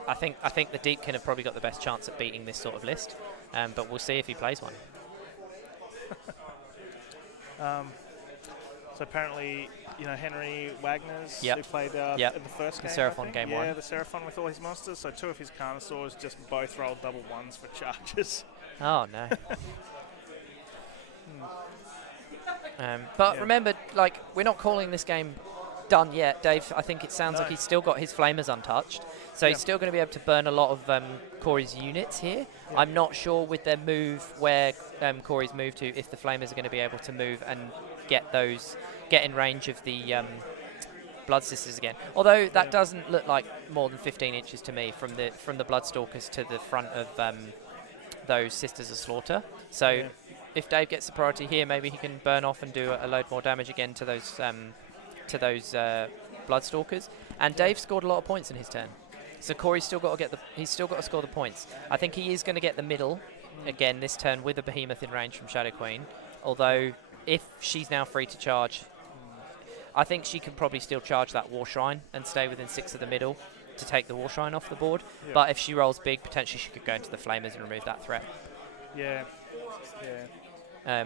I think the Deepkin have probably got the best chance at beating this sort of list. But we'll see if he plays one. So apparently, Henry Wagner's who played in the first game. The Seraphon game 1. Yeah, the Seraphon with all his monsters. So 2 of his Carnosaurs just both rolled double 1s for charges. Oh no. But remember, we're not calling this game done yet, Dave. I think it sounds like he's still got his Flamers untouched. So he's still going to be able to burn a lot of Corey's units here. I'm not sure with their move where Corey's moved to, if the Flamers are going to be able to move and get in range of the Blood Sisters again. Although that doesn't look like more than 15 inches to me from the Bloodstalkers to the front of those Sisters of Slaughter. So if Dave gets the priority here, maybe he can burn off and do a load more damage again to those Bloodstalkers. And Dave scored a lot of points in his turn, so Corey's still got to score the points. I think he is going to get the middle again this turn with a Behemoth in range from Shadow Queen. Although if she's now free to charge, I think she can probably still charge that War Shrine and stay within 6 of the middle to take the War Shrine off the board. Yeah. But if she rolls big, potentially she could go into the Flamers and remove that threat. Yeah.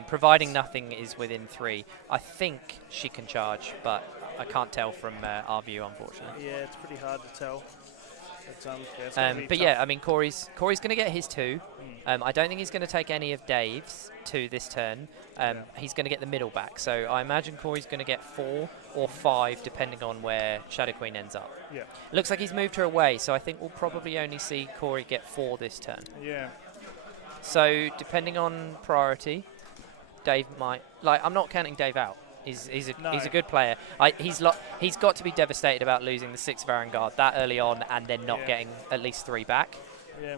Providing nothing is within 3, I think she can charge, but I can't tell from our view, unfortunately. Yeah, it's pretty hard to tell. It's But yeah, I mean, Corey's going to get his 2. I don't think he's going to take any of Dave's 2 this turn. He's going to get the middle back, so I imagine Corey's going to get 4 or 5, depending on where Shadow Queen ends up. Yeah. Looks like he's moved her away, so I think we'll probably only see Corey get 4 this turn. Yeah. So depending on priority, Dave might... I'm not counting Dave out. He's a good player. He's got to be devastated about losing the 6 Varangard that early on and then not getting at least 3 back. Yeah.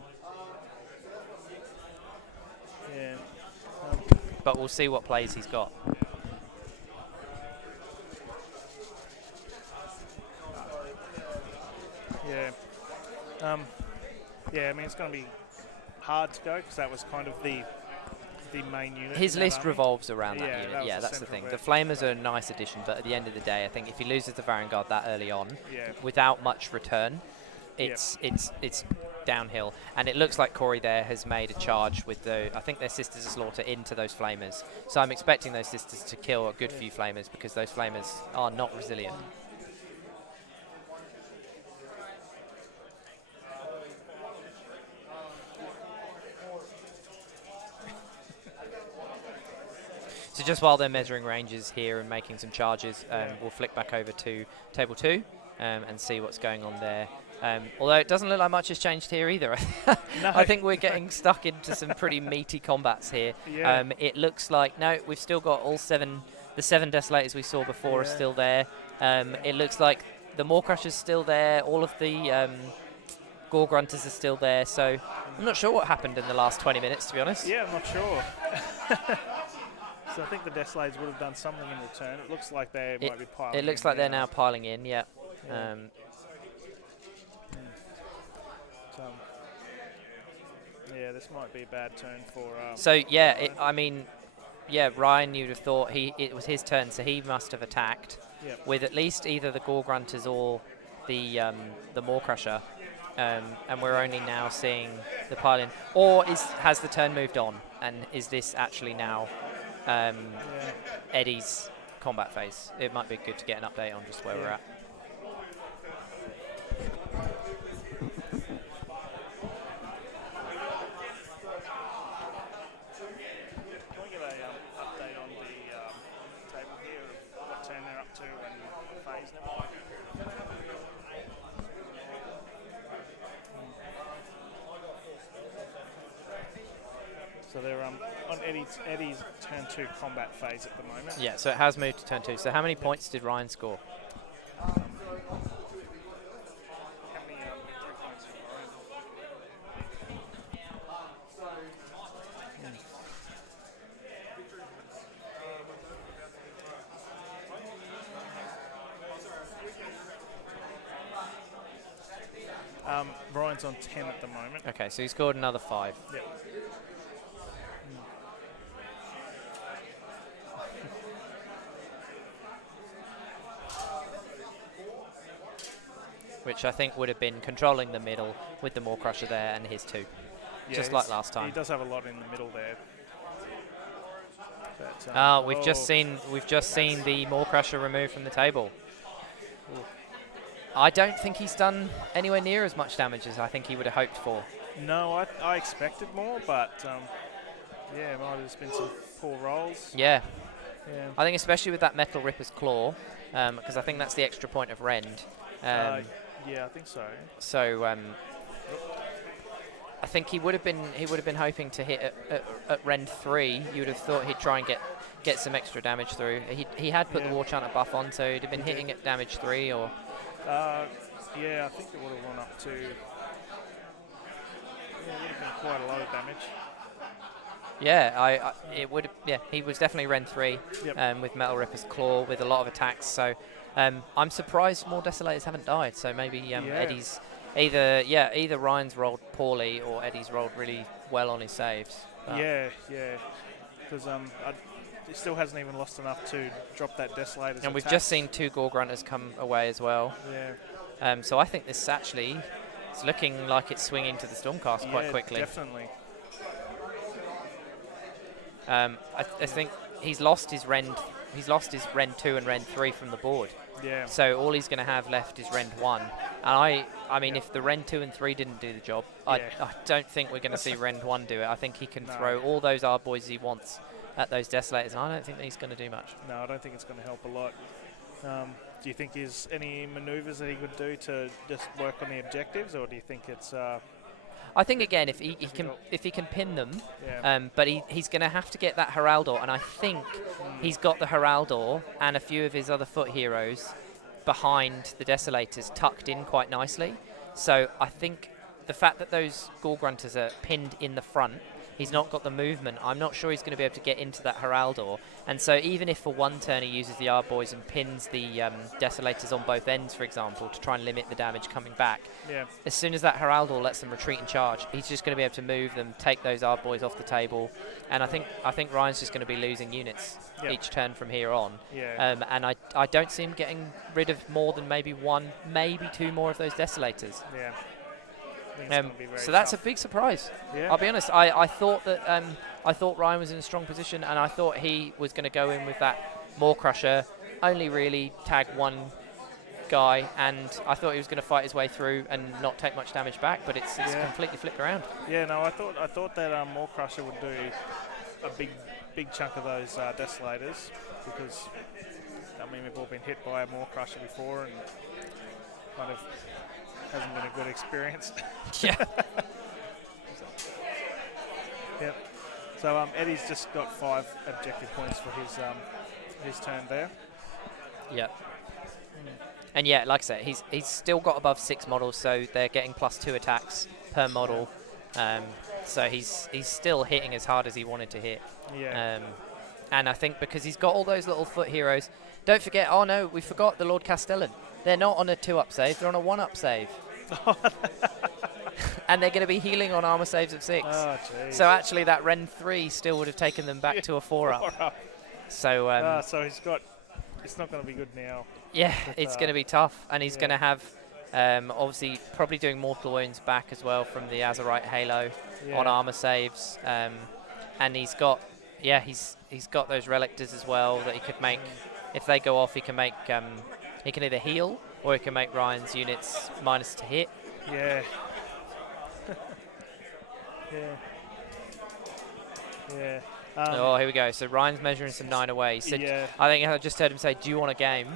Yeah. But we'll see what plays he's got. Yeah. I mean, it's going to be hard to go because that was kind of the main unit. His list revolves around that unit. That That's the thing. The Flamers are a nice addition, but at the end of the day, I think if he loses the Varangard that early on, without much return, it's downhill. And it looks like Corey there has made a charge with I think their Sisters of Slaughter into those Flamers. So I'm expecting those Sisters to kill a good few Flamers because those Flamers are not resilient. So just while they're measuring ranges here and making some charges, we'll flick back over to table 2 and see what's going on there. Although it doesn't look like much has changed here either. No. I think we're getting stuck into some pretty meaty combats here. Yeah. It looks like, no, we've still got the 7 Desolators we saw before are still there. It looks like the Maw-Crusher's still there. All of the Gore Grunters are still there. So I'm not sure what happened in the last 20 minutes, to be honest. Yeah, I'm not sure. So I think the Desolators would have done something in return. It looks like they might be piling in. It looks like they're now piling in, yeah. This might be a bad turn for... Ryan, you'd have thought it was his turn, so he must have attacked with at least either the Gore Grunters or the Maw-Crusher. And we're only now seeing the pile-in. Or has the turn moved on, and is this actually now Eddie's combat phase? It might be good to get an update on just where we're at. Can we get an update on the table here of what turn they're up to and phase now? So they're on Eddie's turn 2 combat phase at the moment. Yeah, so it has moved to turn 2. So how many points did Ryan score? How many victory points have Ryan? Ryan's on 10 at the moment. Okay, so he scored another 5. Yep. Which I think would have been controlling the middle with the Maw-Crusher there and his 2. Yeah, just like last time. He does have a lot in the middle there. But, we've just seen the Maw-Crusher removed from the table. Ooh. I don't think he's done anywhere near as much damage as I think he would have hoped for. No, I expected more, but might have just been some poor rolls. Yeah. Yeah. I think especially with that Metal Ripper's Claw, because I think that's the extra point of rend. Yeah, I think so. So I think he would have been hoping to hit at Rend 3. You would have thought he'd try and get some extra damage through. He had put the War Chanter buff on, so he'd have been hitting at damage 3 or. Yeah, I think it would have gone up to. Yeah, it would have been quite a lot of damage. Yeah, it would. Yeah, he was definitely Rend 3 Yep. with Metal Ripper's Claw with a lot of attacks. So I'm surprised more Desolators haven't died. So maybe Eddie's either Ryan's rolled poorly or Eddie's rolled really well on his saves. Yeah, because he still hasn't even lost enough to drop that Desolator's And we've attack. just seen 2 Gore Grunters come away as well. Yeah. So I think this actually is looking like it's swinging to the Stormcast quite quickly. Definitely. I think he's lost his Rend 2 and Rend 3 from the board. Yeah. So all he's going to have left is Rend 1. And I mean, if the Rend 2 and 3 didn't do the job, I don't think we're going to see Rend 1 do it. I think he can throw all those Arboys he wants at those Desolators, and I don't think he's going to do much. No, I don't think it's going to help a lot. Do you think there's any manoeuvres that he would do to just work on the objectives, or do you think it's... I think again, if he can pin them, but he's going to have to get that Heraldor, and I think he's got the Heraldor and a few of his other foot heroes behind the Desolators tucked in quite nicely. So I think the fact that those Gore Grunters are pinned in the front, he's not got the movement. I'm not sure he's going to be able to get into that Heraldor. And so even if for one turn he uses the Arboys and pins the Desolators on both ends, for example, to try and limit the damage coming back, as soon as that Heraldor lets them retreat and charge, he's just going to be able to move them, take those Arboys off the table. And I think Ryan's just going to be losing units each turn from here on. And I don't see him getting rid of more than maybe 1, maybe 2 more of those Desolators. Yeah. So that's a big surprise. I'll be honest. I thought that I thought Ryan was in a strong position, and I thought he was going to go in with that Maw Crusher, only really tag 1 guy, and I thought he was going to fight his way through and not take much damage back. But it's completely flipped around. Yeah, no, I thought that Maw Crusher would do a big chunk of those Desolators, because I mean we've all been hit by a Maw Crusher before, and kind of hasn't been a good experience. Yep. So Eddie's just got 5 objective points for his turn there. Yep. And yeah, like I said, he's still got above 6 models, so they're getting +2 attacks per model. So he's still hitting as hard as he wanted to hit. And I think because he's got all those little foot heroes, don't forget, oh no, we forgot the Lord Castellan. They're not on a 2-up save, they're on a 1-up save. And they're going to be healing on armor saves of 6. Oh, so actually that Rend 3 still would have taken them back to a 4-up. So so it's not going to be good now. Yeah, it's going to be tough. And he's going to have, obviously, probably doing mortal wounds back as well from the Azerite Halo on armor saves. And he's got those Relictors as well that he could make. If they go off, he can make... he can either heal or he can make Ryan's units minus to hit. Yeah. Oh, here we go. So Ryan's measuring some 9 away. He said, I think I just heard him say, do you want a game?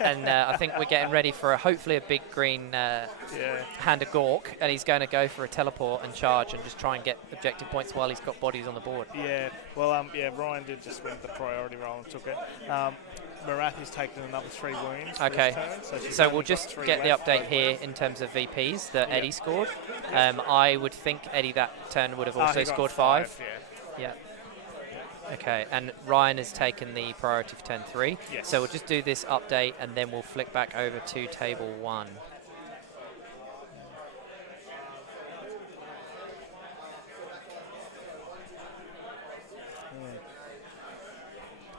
And I think we're getting ready for hopefully a big green hand of Gork. And he's going to go for a teleport and charge and just try and get objective points while he's got bodies on the board. Yeah. Well, Ryan did just win the priority roll and took it. Marathi's taken another 3 wounds. Okay. So we'll just get the update left. here in terms of VPs that Eddie scored. I would think Eddie that turn would have also scored 5. Yeah. Okay, and Ryan has taken the priority for turn 3. Yes. So we'll just do this update and then we'll flick back over to table 1.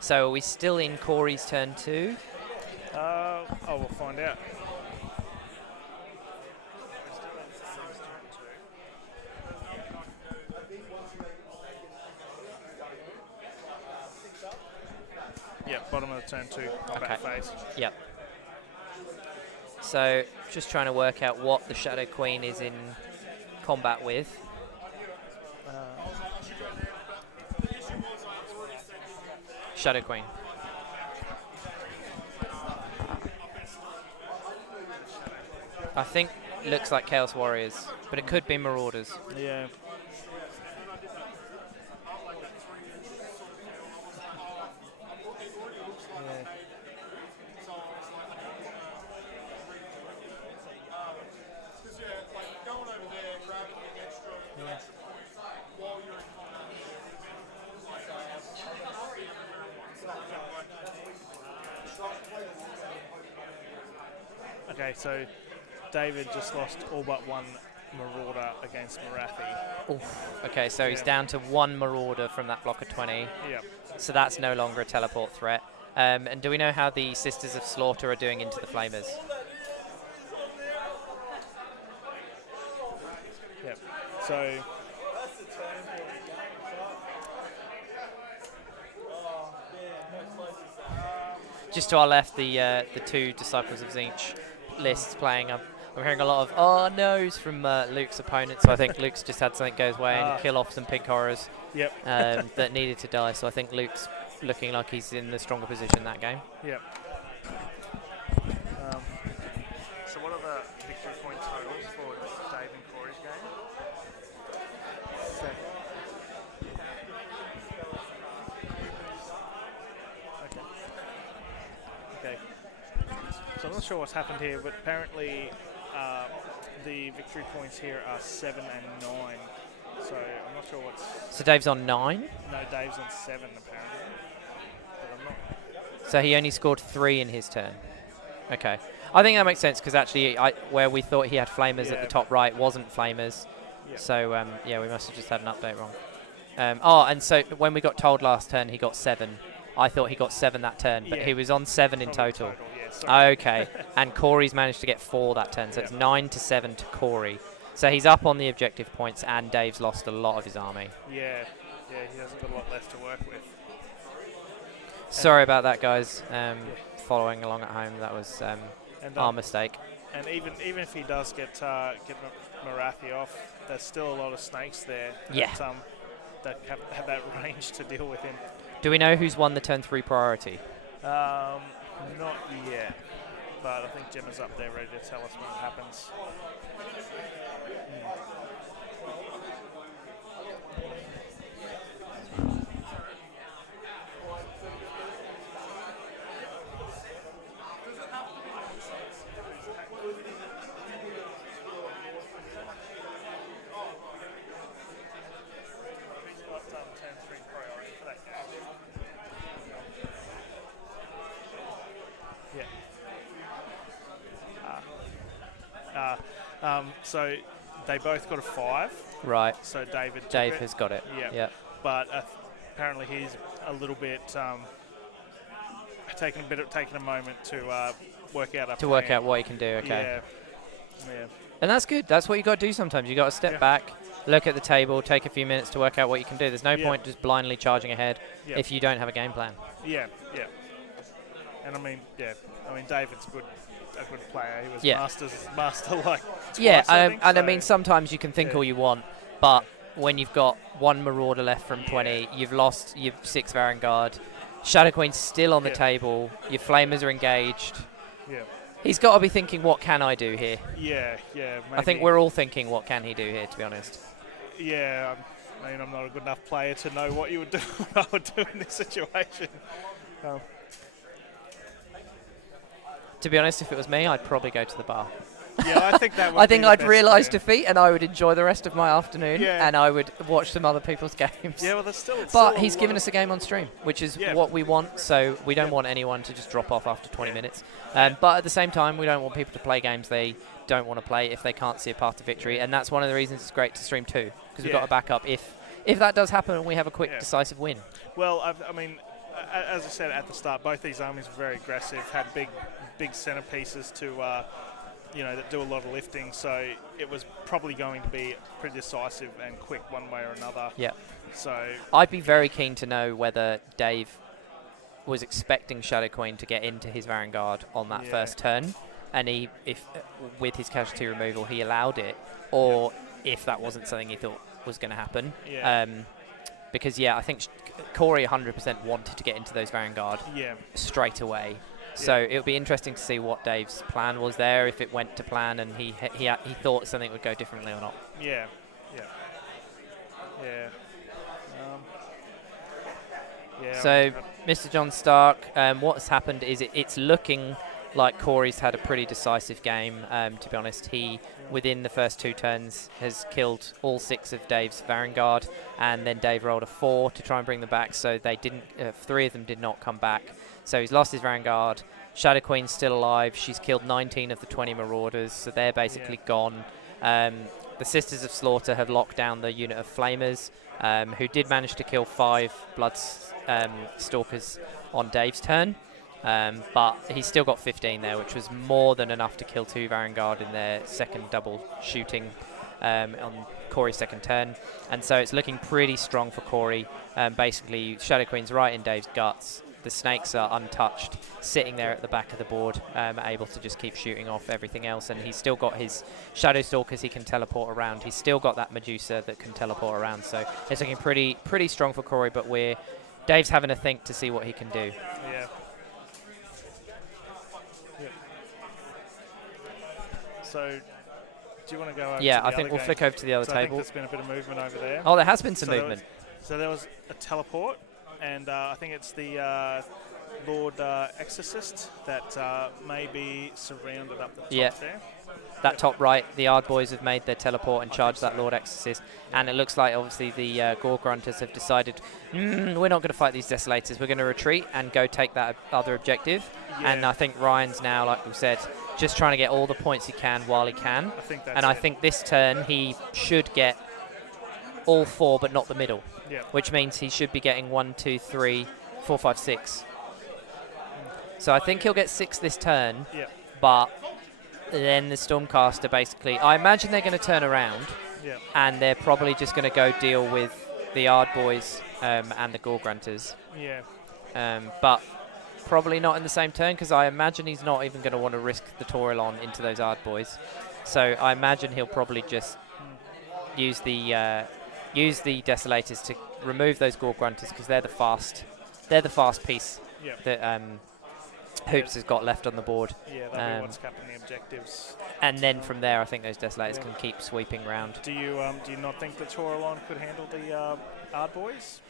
So are we still in Corey's turn 2? We'll find out. Yep, bottom of the turn 2 combat phase. Yep. So just trying to work out what the Shadow Queen is in combat with. Shadow Queen. I think looks like Chaos Warriors, but it could be Marauders. Yeah. Okay, so David just lost all but one Marauder against Marathi. Oof. Okay, so he's down to one Marauder from that block of 20. Yep. So that's no longer a teleport threat. And do we know how the Sisters of Slaughter are doing into the Flamers? Yep. So just to our left, the two Disciples of Zinch lists playing. I'm hearing a lot of "oh no's" from Luke's opponent, so I think Luke's just had something go his way and kill off some pig horrors that needed to die. So I think Luke's looking like he's in the stronger position that game. Yep. So what are the victory point totals for Dave and Corey's game? Okay. So I'm not sure what's happened here, but apparently the victory points here are 7 and 9. So I'm not sure what's... So Dave's on 9? No, Dave's on 7 apparently. But I'm not... So he only scored 3 in his turn. Okay. I think that makes sense because actually where we thought he had Flamers at the top right wasn't Flamers. Yep. So yeah, we must have just had an update wrong. And so when we got told last turn he got 7, I thought he got 7 that turn, but he was on 7 in total. Okay, and Corey's managed to get 4 that turn, so it's 9 to 7 to Corey. So he's up on the objective points, and Dave's lost a lot of his army. Yeah, he hasn't got a lot left to work with. Sorry about that, guys. Following along at home, that was our mistake. And even if he does get Marathi off, there's still a lot of snakes there. Yeah. That have that range to deal with him. Do we know who's won the turn 3 priority? Not yet, but I think Gemma's up there ready to tell us when it happens. So they both got a 5. Right. So Dave has got it. Yeah. But apparently he's a little bit taking a moment to work out work out what he can do. Okay. Yeah. And that's good. That's what you got to do sometimes. You got to step back, look at the table, take a few minutes to work out what you can do. There's no point just blindly charging ahead if you don't have a game plan. Yeah. And I mean, David's a good player. He was master like twice, I mean sometimes you can think all you want, but when you've got one Marauder left from 20, you've lost your 6 Vanguard, Shadow Queen's still on the table, your Flamers are engaged. Yeah. He's got to be thinking, what can I do here? Yeah. Maybe. I think we're all thinking, what can he do here, to be honest? Yeah, I mean, I'm not a good enough player to know what you would do, what I would do in this situation. To be honest, if it was me, I'd probably go to the bar. Yeah, I think that would I think be the I'd best realise plan. defeat and I would enjoy the rest of my afternoon Yeah. and I would watch some other people's games. Yeah, well, there's still... But he's given us a game on stream, which is what we want, so we don't want anyone to just drop off after 20 minutes. But at the same time, we don't want people to play games they don't want to play if they can't see a path to victory, and that's one of the reasons it's great to stream too, because we've got a backup if that does happen and we have a quick, decisive win. Well, I mean, as I said at the start, both these armies were very aggressive, had big centerpieces to... that do a lot of lifting, so it was probably going to be pretty decisive and quick one way or another. Yeah. So I'd be very keen to know whether Dave was expecting Shadow Queen to get into his Vanguard on that first turn, and if with his casualty removal he allowed it, or if that wasn't something he thought was going to happen. Yeah. Because I think Corey 100% wanted to get into those Vanguard straight away. So it'll be interesting to see what Dave's plan was there, if it went to plan and he thought something would go differently or not. Yeah. Yeah. So, Mr. John Stark, what's happened is it's looking like Corey's had a pretty decisive game, to be honest. He, within the first 2 turns, has killed all 6 of Dave's Vanguard, and then Dave rolled a 4 to try and bring them back, so they didn't. 3 of them did not come back. So he's lost his Vanguard. Shadow Queen's still alive. She's killed 19 of the 20 Marauders, so they're basically gone. The Sisters of Slaughter have locked down the unit of Flamers, who did manage to kill 5 Stalkers on Dave's turn. But he's still got 15 there, which was more than enough to kill 2 Vanguard in their second double shooting on Corey's second turn. And so it's looking pretty strong for Corey. Basically, Shadow Queen's right in Dave's guts. The snakes are untouched, sitting there at the back of the board, able to just keep shooting off everything else. And he's still got his Shadow Stalkers he can teleport around. He's still got that Medusa that can teleport around. So it's looking pretty strong for Corey, but Dave's having a think to see what he can do. Yeah. So, do you want to go over Yeah, to the I think other we'll game? flick over to the other I table. think there's been a bit of movement over there. Oh, there has been some movement. So there was a teleport, and I think it's the Lord Exorcist that may be surrounded up the top there. That top right, the Ard Boys have made their teleport and charged that Lord Exorcist. And it looks like, obviously, the Gore Grunters have decided, we're not going to fight these Desolators. We're going to retreat and go take that other objective. Yeah. And I think Ryan's now, like we said, just trying to get all the points he can while he can. I think this turn he should get all 4, but not the middle. Yeah. Which means he should be getting 1, 2, 3, 4, 5, 6. So I think he'll get 6 this turn. Yeah. But then the Stormcaster basically, I imagine they're going to turn around, and they're probably just going to go deal with the Ard Boys and the Gore Grunters. Yeah. But probably not in the same turn, because I imagine he's not even going to want to risk the Taurillon into those Ard Boys. So I imagine he'll probably just use the Desolators to remove those Gore Grunters, because they're the fast piece that Hoops has got left on the board. Yeah, that'll be what's capping the objectives. And then from there, I think those Desolators can keep sweeping round. Do you not think the Taurillon could handle the Ard Boys?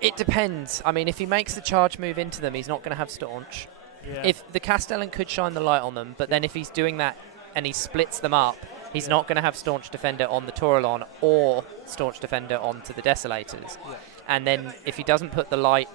It depends. I mean, if he makes the charge move into them, he's not going to have Staunch. Yeah. If the Castellan could shine the light on them, but then if he's doing that and he splits them up, he's not going to have Staunch Defender on the Taurillon or Staunch Defender onto the Desolators. Yeah. And then if he doesn't put the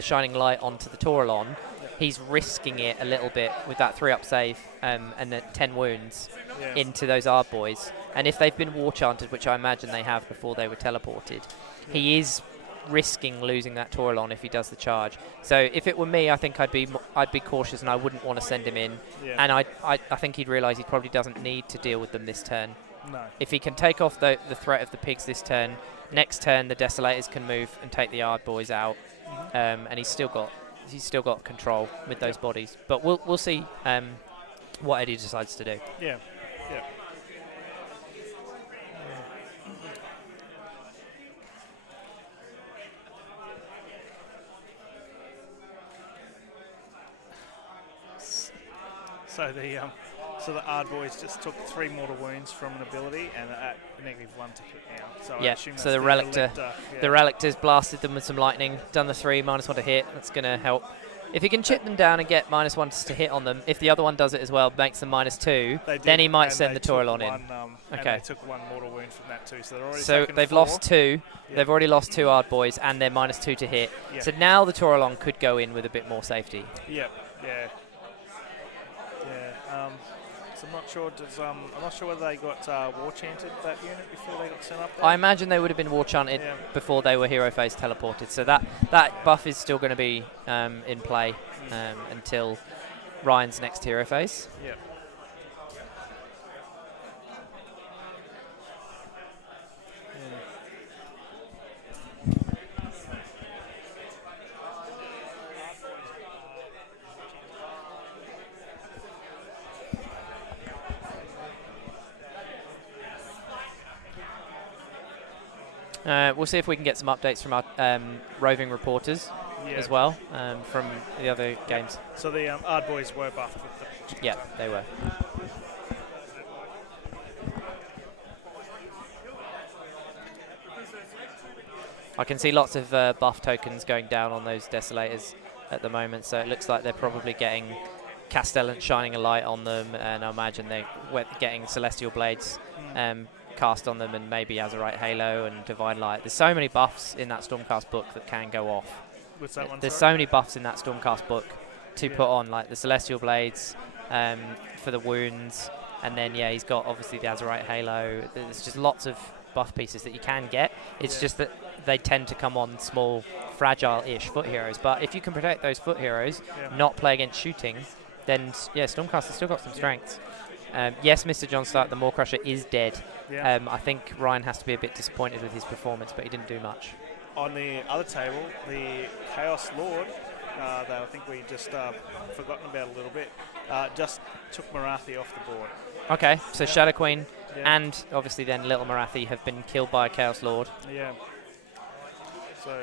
shining light onto the Taurillon, he's risking it a little bit with that 3-up save and the 10 wounds into those Ard Boys. And if they've been War Chanted, which I imagine they have before they were teleported, he is risking losing that Taurillon if he does the charge. So if it were me, I think I'd be cautious and I wouldn't want to send him in. Yeah. And I think he'd realise he probably doesn't need to deal with them this turn. No. If he can take off the threat of the pigs this turn, next turn the Desolators can move and take the Ard Boys out. And he's still got control with those bodies. But we'll see what Eddie decides to do. Yeah. So the Ard Boys just took 3 mortal wounds from an ability and at -1 to hit now. So I assume so that's the Relictor's blasted them with some lightning, done the 3, -1 to hit. That's going to help. If he can chip them down and get -1 to hit on them, if the other one does it as well, makes them -2, then he might send the Taurillon in. And they took 1 mortal wound from that too. So, they've lost 2. Yeah. They've already lost 2 Ard Boys and they're -2 to hit. Yeah. So now the Taurillon could go in with a bit more safety. Yeah. So I'm not sure whether they got War Chanted that unit before they got sent up there. I imagine they would have been War Chanted before they were Hero Phase teleported. So that buff is still going to be in play until Ryan's next Hero Phase. Yeah. We'll see if we can get some updates from our roving reporters. as well from the other games. So the Ard Boys were buffed with the... Yeah, they were. I can see lots of buff tokens going down on those Desolators at the moment, so it looks like they're probably getting Castellan shining a light on them, and I imagine they're getting Celestial Blades cast on them, and maybe Azerite Halo and Divine Light. There's so many buffs in that Stormcast book that can go off. What's that one? There's so many buffs in that Stormcast book to put on, like the Celestial Blades for the wounds, and then he's got obviously the Azerite Halo. There's just lots of buff pieces that you can get. It's just that they tend to come on small, fragile-ish foot heroes. But if you can protect those foot heroes, not play against shooting, then Stormcast has still got some strengths. Yes, Mr. John Stark, the Maw Crusher, is dead. I think Ryan has to be a bit disappointed with his performance, but he didn't do much. On the other table, the Chaos Lord, that I think we just forgotten about a little bit, just took Marathi off the board. Okay, so Shadow Queen and obviously then Little Marathi have been killed by a Chaos Lord. Yeah. So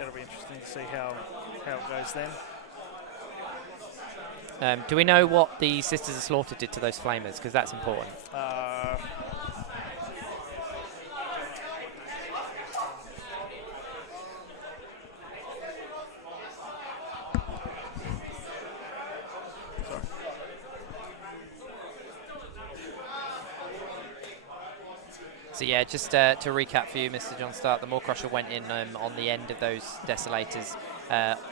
it'll be interesting to see how it goes then. Do we know what the Sisters of Slaughter did to those Flamers? Because that's important. So yeah, just to recap for you, Mr. John Stark, the Maw Crusher went in on the end of those Desolators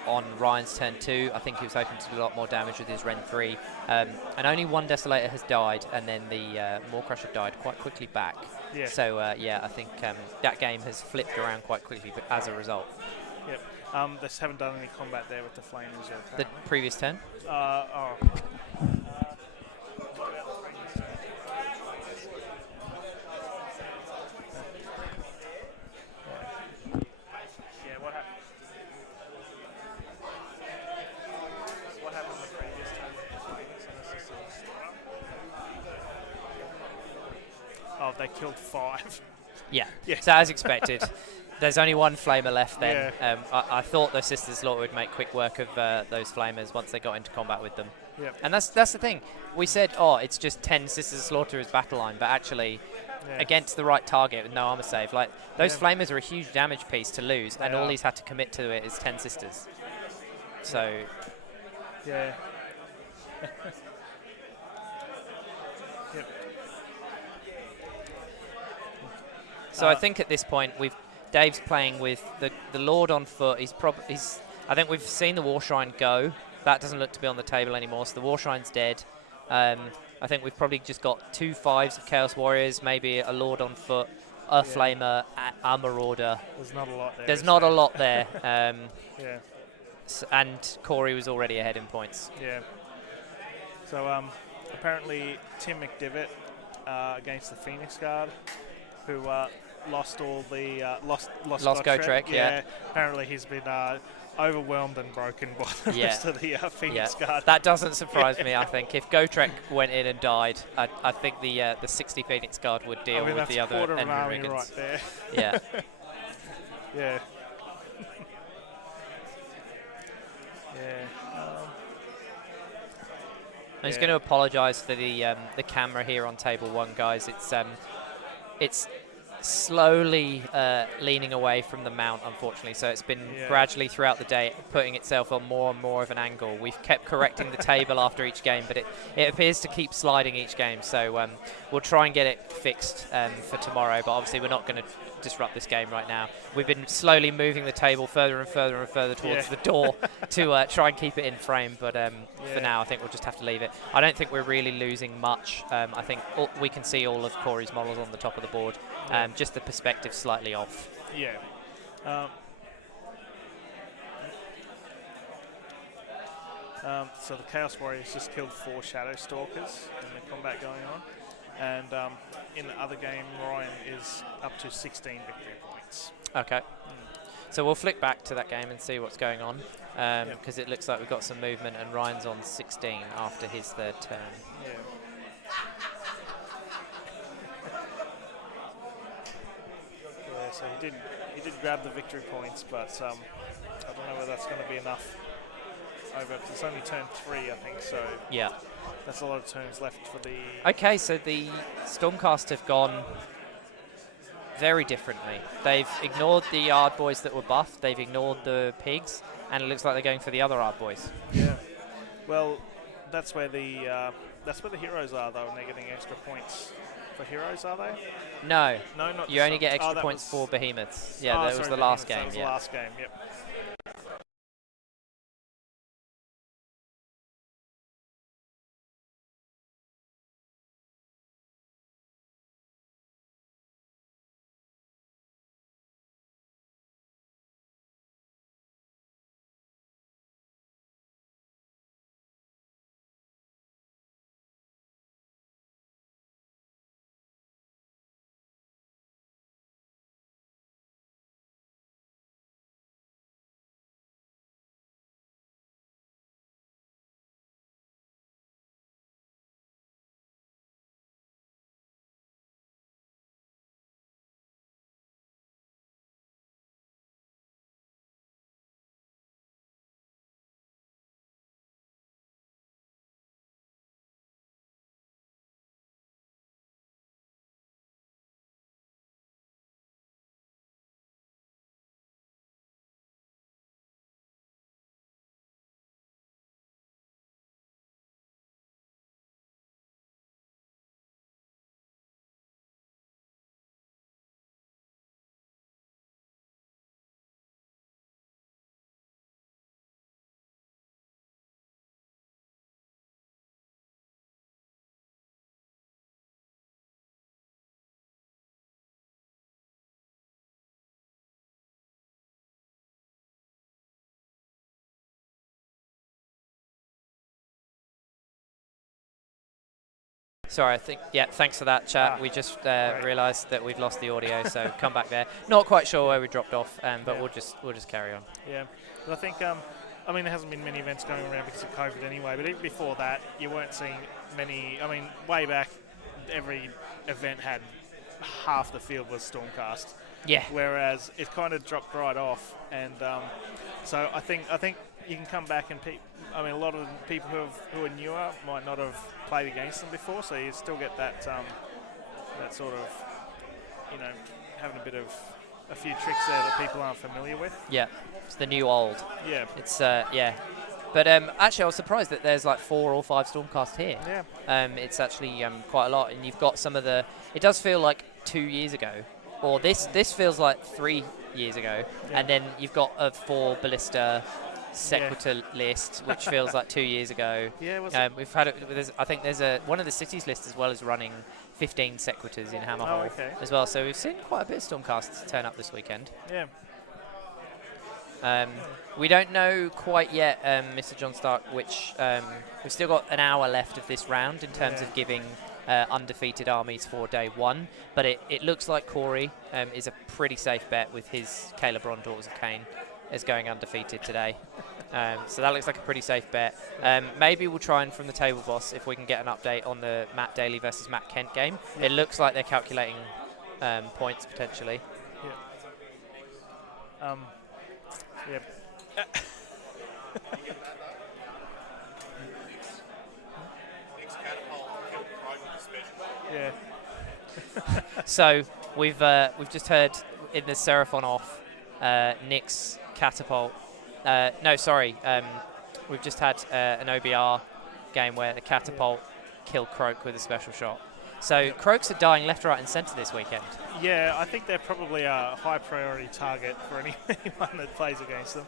on Ryan's turn 2. I think he was hoping to do a lot more damage with his Ren 3. And only one Desolator has died, and then the Maw Crusher died quite quickly back. Yeah. So I think that game has flipped around quite quickly as a result. Yep. They just haven't done any combat there with the Flamers yet. The previous turn? Oh, they killed 5. Yeah. So as expected, there's only one Flamer left then. I thought the Sisters Slaughter would make quick work of those Flamers once they got into combat with them. Yep. And that's the thing. We said, it's just 10 Sisters Slaughter as battle line, but actually against the right target with no armor save, like those Flamers are a huge damage piece to lose, and all he's had to commit to it is 10 Sisters. So... Yeah. So I think at this point Dave's playing with the Lord on foot. I think we've seen the War Shrine go. That doesn't look to be on the table anymore. So the War Shrine's dead. I think we've probably just got 2 5s of Chaos Warriors, maybe a Lord on foot, a Flamer, a Marauder. There's not a lot there. There's not a lot there. And Corey was already ahead in points. Yeah. So apparently Tim McDivitt against the Phoenix Guard, who lost all the lost GoTrek. Yeah. Apparently he's been overwhelmed and broken by the rest of the Phoenix Guard. That doesn't surprise me. I think if GoTrek went in and died, I think the 60 Phoenix Guard would deal with the other enemy right there. Yeah. Yeah. I'm just going to apologise for the camera here on table 1, guys. It's slowly leaning away from the mount, unfortunately. So it's been gradually throughout the day putting itself on more and more of an angle. We've kept correcting the table after each game, but it appears to keep sliding each game. So we'll try and get it fixed for tomorrow. But obviously we're not going to disrupt this game right now. We've been slowly moving the table further and further and further towards the door to try and keep it in frame. But for now, I think we'll just have to leave it. I don't think we're really losing much. I think we can see all of Corey's models on the top of the board. Just the perspective slightly off. Yeah. So the Chaos Warriors just killed 4 Shadow Stalkers in the combat going on. And in the other game, Ryan is up to 16 victory points. Okay. So we'll flick back to that game and see what's going on. Because it looks like we've got some movement, and Ryan's on 16 after his 3rd turn. Yeah. So he did grab the victory points, but I'd don't know whether that's going to be enough over, because it's only turn 3, I think, so Yeah. that's a lot of turns left for the... Okay, so the Stormcast have gone very differently. They've ignored the Yard boys that were buffed, they've ignored the pigs, and it looks like they're going for the other Yard boys. Yeah. Well, that's where the heroes are, though, and they're getting extra points for heroes, are they? No. No, not You only get extra points for behemoths. Yeah, that was the last game. That was the last game, yep. Sorry, I think, yeah, thanks for that, chat. We just realised that we've lost the audio, so come back there. Not quite sure where we dropped off, but we'll just carry on. Yeah, but I think, I mean, there hasn't been many events going around because of COVID anyway, but even before that, you weren't seeing many. I mean, way back, every event had half the field was Stormcast. Yeah. Whereas it kind of dropped right off, and so I think you can come back and I mean, a lot of the people who are newer might not have played against them before, so you still get that that sort of, you know, having a few tricks there that people aren't familiar with. Yeah, it's the new old. Yeah. It's yeah. But actually, I was surprised that there's like 4 or 5 Stormcast here. Yeah. It's actually quite a lot, and you've got some of the. It does feel like 2 years ago, or this feels like 3 years ago, and then you've got a 4 ballista Sequitur list, which feels like 2 years ago. Yeah, we've had it. I think there's one of the cities list as well as running 15 Sequiturs in Hammerhall as well. So we've seen quite a bit of Stormcasts turn up this weekend. Yeah. We don't know quite yet, Mr. John Stark, which we've still got an hour left of this round in terms of giving undefeated armies for day 1, but it looks like Corey is a pretty safe bet with his Calebron Daughters of Cain as going undefeated today. So that looks like a pretty safe bet. Maybe we'll try and from the table boss if we can get an update on the Matt Daley versus Matt Kent game. Yeah. It looks like they're calculating points potentially. Yeah. Yeah. Yeah. So we've just heard in the Seraphon off Nick's catapult. No, sorry. We've just had an OBR game where the catapult killed Croak with a special shot. So Croaks are dying left, right, and centre this weekend. Yeah, I think they're probably a high priority target for anyone that plays against them.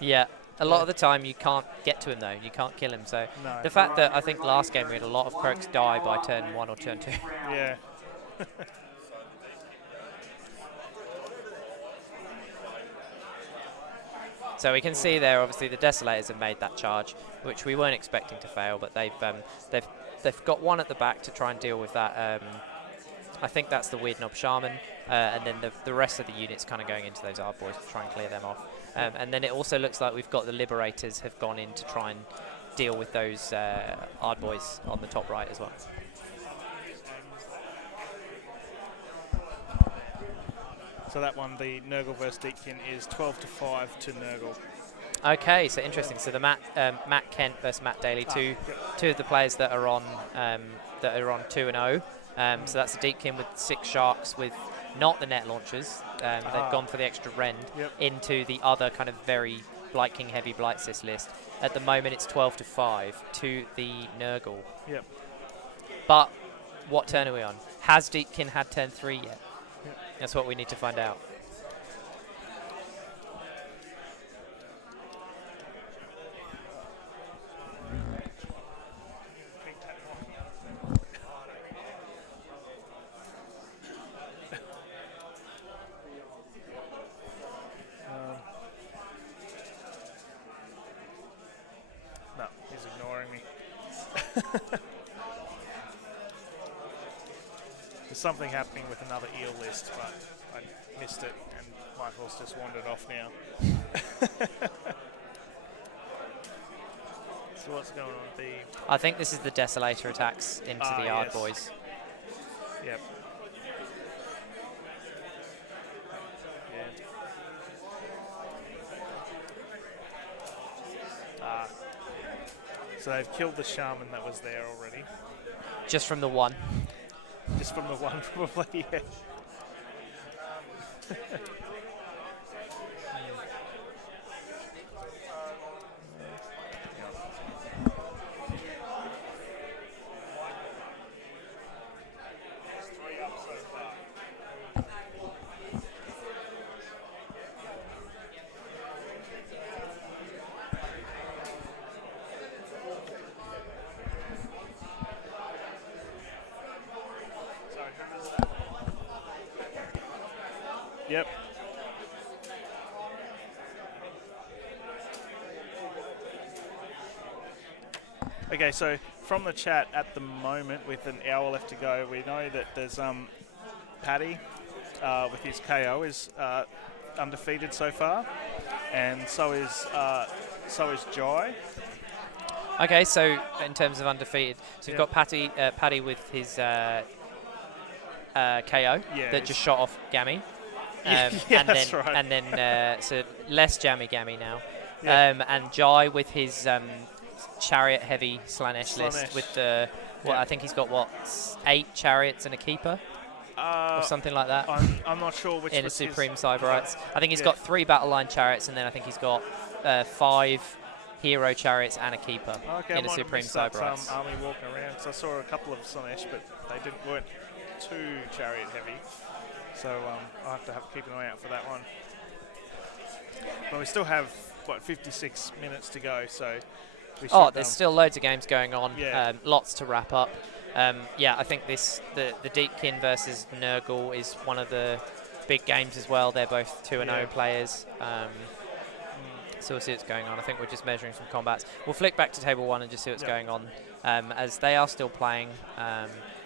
Yeah. A lot of the time you can't get to him though, you can't kill him, so the fact that I think last game we had a lot of Croaks die by turn 1 or turn 2. Yeah. So we can see there obviously the Desolators have made that charge, which we weren't expecting to fail, but they've got one at the back to try and deal with that. I think that's the Weird Knob Shaman, and then the rest of the units kind of going into those Ard Boys to try and clear them off. And then it also looks like we've got the Liberators have gone in to try and deal with those Ard Boys on the top right as well. So that one, the Nurgle versus Deepkin, is 12-5 to Nurgle. Okay, so interesting. So the Matt Kent versus Matt Daley, two of the players that are on 2-0. So that's a Deepkin with 6 sharks with not the net launchers. They've gone for the extra rend into the other kind of very Blight King heavy Blight Sis list. At the moment, it's 12-5 to the Nurgle. Yep. But what turn are we on? Has Deepkin had turn 3 yet? Yep. That's what we need to find out. No, he's ignoring me. There's something happening with another eel list, but I missed it, and Michael's just wandered off now. So what's going on? I think this is the Desolator attacks into the Yard Boys. Yep. So they've killed the shaman that was there already. Just from the one. Just from the one, probably, yeah. Yep. Okay, so from the chat at the moment, with an hour left to go, we know that there's Paddy with his KO is undefeated so far, and so is Jai. Okay, so in terms of undefeated, so we've got Paddy with his KO that just shot off Gammy. That's right. And then so less Jammy Gammy now. And Jai with his chariot heavy Slanesh list with the I think he's got 8 chariots and a keeper or something like that. I'm not sure which in a Supreme Cyberites. I think he's got 3 battle line chariots, and then I think he's got 5 hero chariots and a keeper in a Supreme Cyberites. Army walking around, so I saw a couple of Slanesh, but they weren't too chariot heavy. So I'll have to keep an eye out for that one. But we still have 56 minutes to go, so we should, there's still loads of games going on. Yeah. Lots to wrap up. I think the Deepkin versus Nurgle is one of the big games as well. They're both 2-0 players. So we'll see what's going on. I think we're just measuring some combats. We'll flick back to table 1 and just see what's going on. As they are still playing,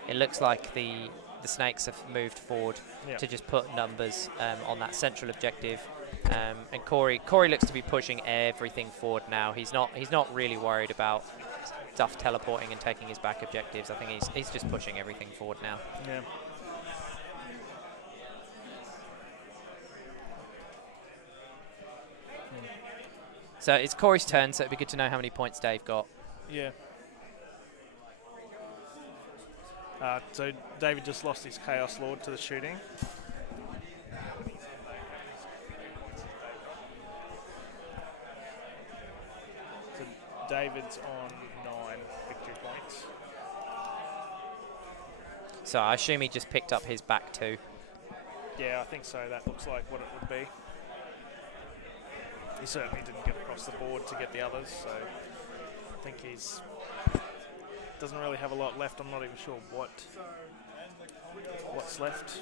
it looks like the Snakes have moved forward to just put numbers on that central objective. And Corey looks to be pushing everything forward now. He's not really worried about stuff teleporting and taking his back objectives. I think he's just pushing everything forward now. Yeah. So it's Corey's turn, so it'd be good to know how many points Dave got. Yeah. So David just lost his Chaos Lord to the shooting. So David's on 9 victory points. So I assume he just picked up his back 2. Yeah, I think so. That looks like what it would be. He certainly didn't get across the board to get the others, so I think he's doesn't really have a lot left. I'm not even sure what's left.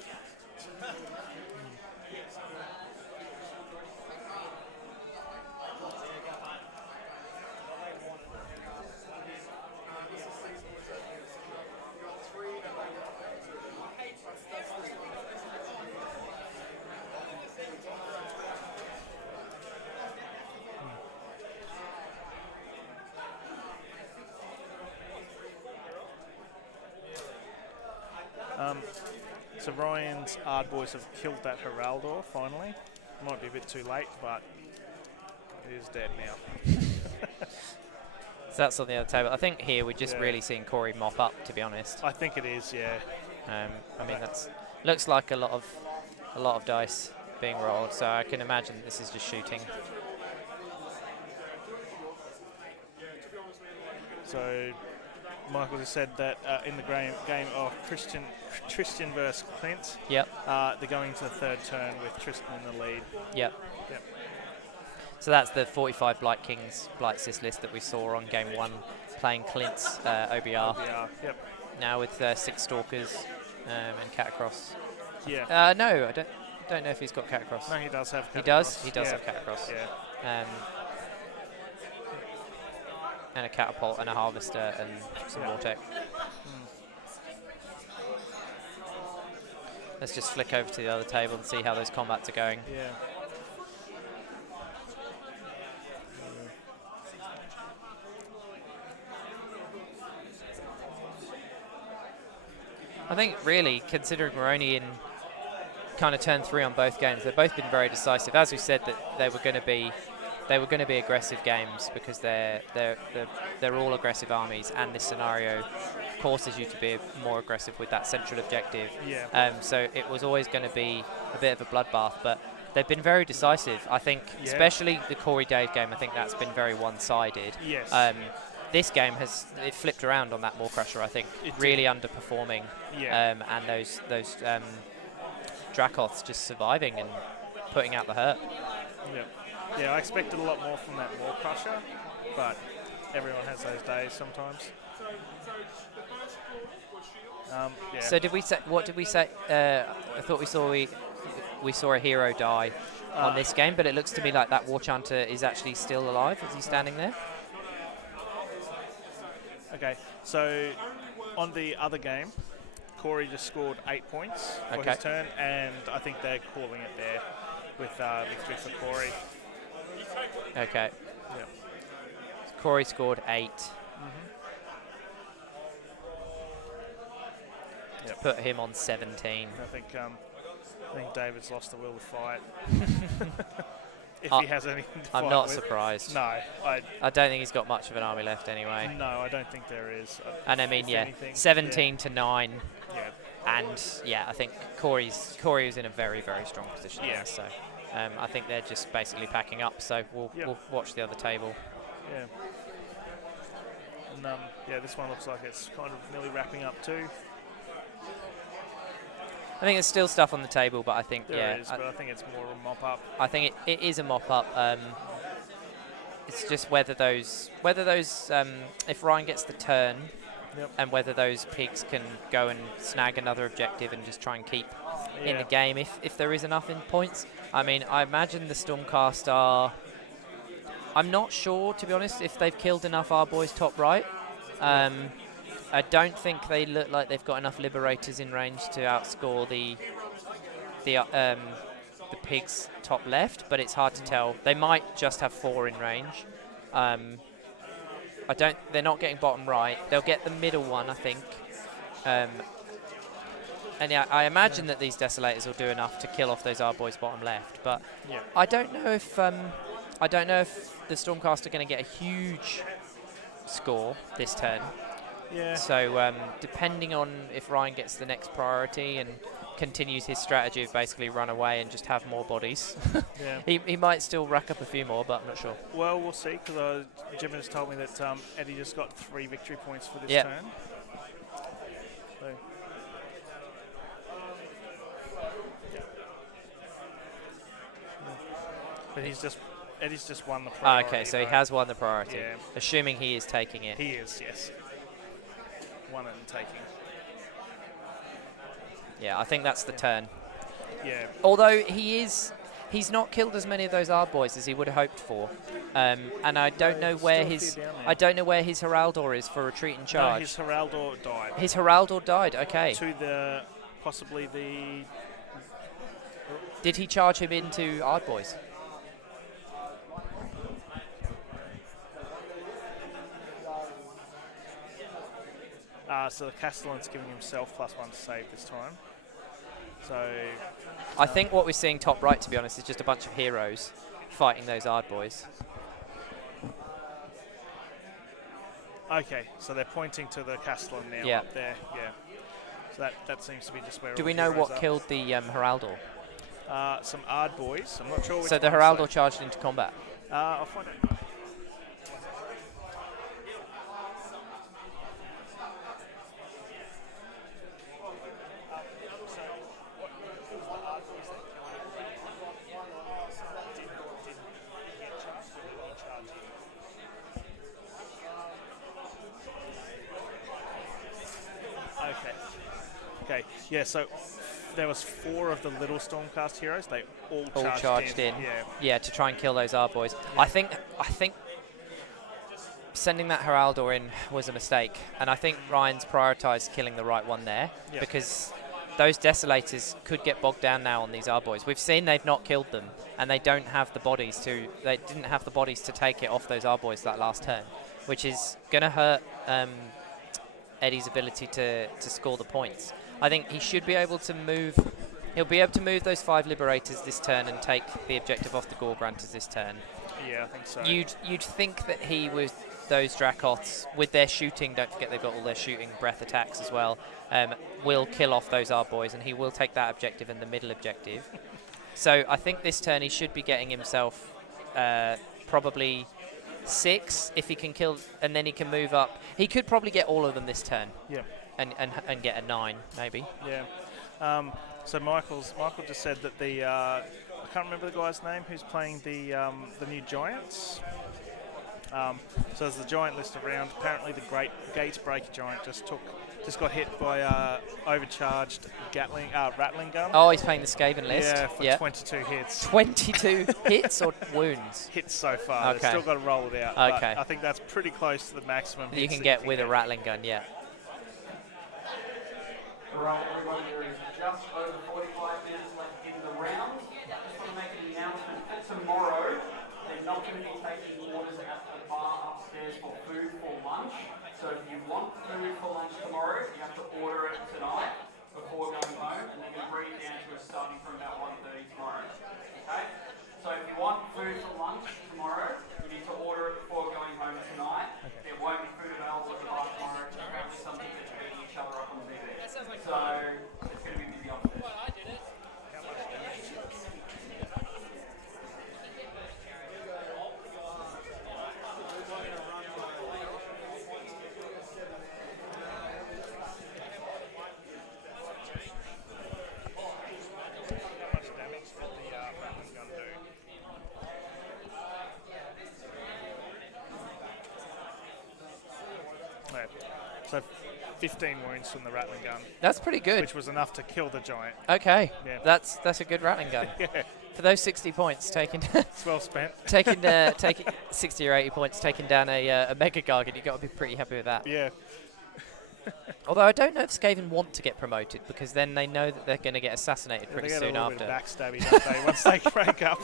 So Ryan's Ard Boys have killed that Heraldor finally. Might be a bit too late, but It is dead now. So that's on the other table. I think here we're just really seeing Corey mop up, to be honest. I think it is, yeah. I mean, that's looks like a lot of dice being rolled, so I can imagine this is just shooting. So Michael just said that in the game of Tristan versus Clint, Yep. they're going to the third turn with Tristan in the lead. Yep. Yep. So that's the 45 Blight Kings Blight Sis list that we saw on game 1, playing Clint's OBR. Yep. Now with 6 Stalkers and Catacross. Yeah. No, I don't know if he's got Catacross. No, he does have. He Catacross. does have Catacross. Yeah. And a Catapult and a Harvester and some more tech. Let's just flick over to the other table and see how those combats are going. Yeah. I think really, considering we're only in kind of turn 3 on both games, they've both been very decisive. As we said, that they were going to be aggressive games because they're all aggressive armies, and this scenario forces you to be more aggressive with that central objective. Yeah. So it was always going to be a bit of a bloodbath, but they've been very decisive. I think, especially the Corey Dave game, I think that's been very one-sided. Yes. This game it flipped around on that Maw Crusher, I think, really underperforming. Yeah. And those Dracoths just surviving and putting out the hurt. Yeah. Yeah, I expected a lot more from that Maw Crusher, but everyone has those days sometimes. Yeah. So did we say? What did we say? I thought we saw a hero die on this game, but it looks to me like that War Chanter is actually still alive. Is he standing there? Okay, so on the other game, Corey just scored 8 points for his turn, and I think they're calling it there with victory for Corey. Okay. Yep. Corey scored 8. Yep. Put him on 17. I think David's lost the will to fight. If he has anything to fight I'm not with. surprised. No, I don't think he's got much of an army left anyway. No, I don't think there is. And I mean, anything, 17 to 9. Yeah. And I think Corey is in a very, very strong position there. So I think they're just basically packing up. So we'll watch the other table. Yeah. And this one looks like it's kind of nearly wrapping up too. I think there's still stuff on the table, but I think there is, but I think it's more a mop up. I think it is a mop up. It's just whether those if Ryan gets the turn, and whether those pigs can go and snag another objective and just try and keep in the game if there is enough in points. I mean, I imagine the Stormcast are. I'm not sure, to be honest, if they've killed enough our boys top right. I don't think they look like they've got enough Liberators in range to outscore the pigs top left, but it's hard to tell. They might just have 4 in range. They're not getting bottom right. They'll get the middle one, I think. And I imagine that these Desolators will do enough to kill off those our boys bottom left. But I don't know if the Stormcast are going to get a huge score this turn. Yeah. So depending on if Ryan gets the next priority and continues his strategy of basically run away and just have more bodies, he might still rack up a few more, but I'm not sure. Well, we'll see, because Jim has told me that Eddie just got 3 victory points for this turn. So. But Eddie's just won the priority. Okay, so he has won the priority. Yeah. Assuming he is taking it. He is, yes. Won it and taking. Yeah, I think that's the turn. Yeah. Although he's not killed as many of those Ard boys as he would have hoped for, and I don't know where his Heraldor is for retreat and charge. No, his Heraldor died. His Heraldor died. Okay. To possibly the. Did he charge him into Ard boys? So the Castellan's giving himself +1 to save this time. So I think what we're seeing top right, to be honest, is just a bunch of heroes fighting those Ard boys. Okay, so they're pointing to the Castellan now Yeah. up there. Yeah. So that seems to be just where. Do all we the know heroes what are. killed the Heraldor? Some Ard boys. I'm not sure which So the ones, Heraldor though. charged into combat. I'll find out. Okay. Yeah. So there was 4 of the little Stormcast heroes. They all charged in. Yeah, to try and kill those R boys. I think sending that Heraldor in was a mistake, and I think Ryan's prioritised killing the right one there because those Desolators could get bogged down now on these R boys. We've seen they've not killed them, and they don't have the bodies to. They didn't have the bodies to take it off those R boys that last turn, which is going to hurt Eddie's ability to score the points. I think he should be able to move. He'll be able to move those 5 Liberators this turn and take the objective off the Gore Granters this turn. Yeah, I think so. You'd think that he was those Dracoths with their shooting. Don't forget they've got all their shooting breath attacks as well. Will kill off those R boys, and he will take that objective and the middle objective. So I think this turn he should be getting himself probably 6 if he can kill, and then he can move up. He could probably get all of them this turn. Yeah. And get a 9 maybe. Yeah. So Michael just said that the I can't remember the guy's name who's playing the new Giants. So there's the Giant list around. Apparently the Great Gatebreaker Giant just got hit by overcharged Rattling gun. Oh, he's playing the Skaven list. Yeah, for 22 hits. 22 hits or wounds? Hits so far. Okay. They've still got to roll it out. Okay. But I think that's pretty close to the maximum. You hits can that get with a Rattling gun, yeah. Right, everyone, there is just over 45 minutes left in the round. Just want to make an announcement for tomorrow. They're not going to be taking orders at the bar upstairs for food for lunch. So if you want food for lunch tomorrow, you have to order it tonight before going home, and they're going to bring it down to us starting from about 1:30 tomorrow. Okay? So if you want food for lunch tomorrow, you need to order it before going home tonight. There won't be food available at the bar tomorrow. It's apparently something that's beating each other up on TV. So it's going to be busy upstairs. So 15 wounds from the Rattling gun, That's pretty good. which was enough to kill the Giant. Okay, Yeah. that's a good Rattling gun. Yeah, For those 60 points taken, it's well spent. taking 60 or 80 points, taking down a Mega Gargant, you've got to be pretty happy with that. Yeah. Although I don't know if Skaven want to get promoted, because then they know that they're going to get assassinated pretty They get soon a little bit after. of backstabbing, don't they, once they break up.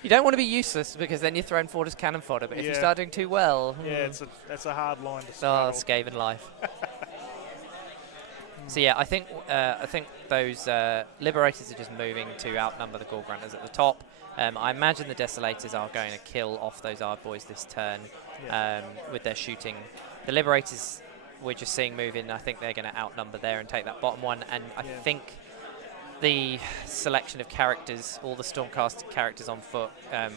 You don't want to be useless, because then you're thrown forward as cannon fodder, but if you Yeah. start doing too well... Yeah, it's a hard line to Oh, straddle. Skaven life. So yeah, I think those Liberators are just moving to outnumber the Gore Granters at the top. I imagine the Desolators are going to kill off those Ard boys this turn with their shooting. The Liberators we're just seeing move in. I think they're going to outnumber there and take that bottom one. And I think the selection of characters, all the Stormcast characters on foot,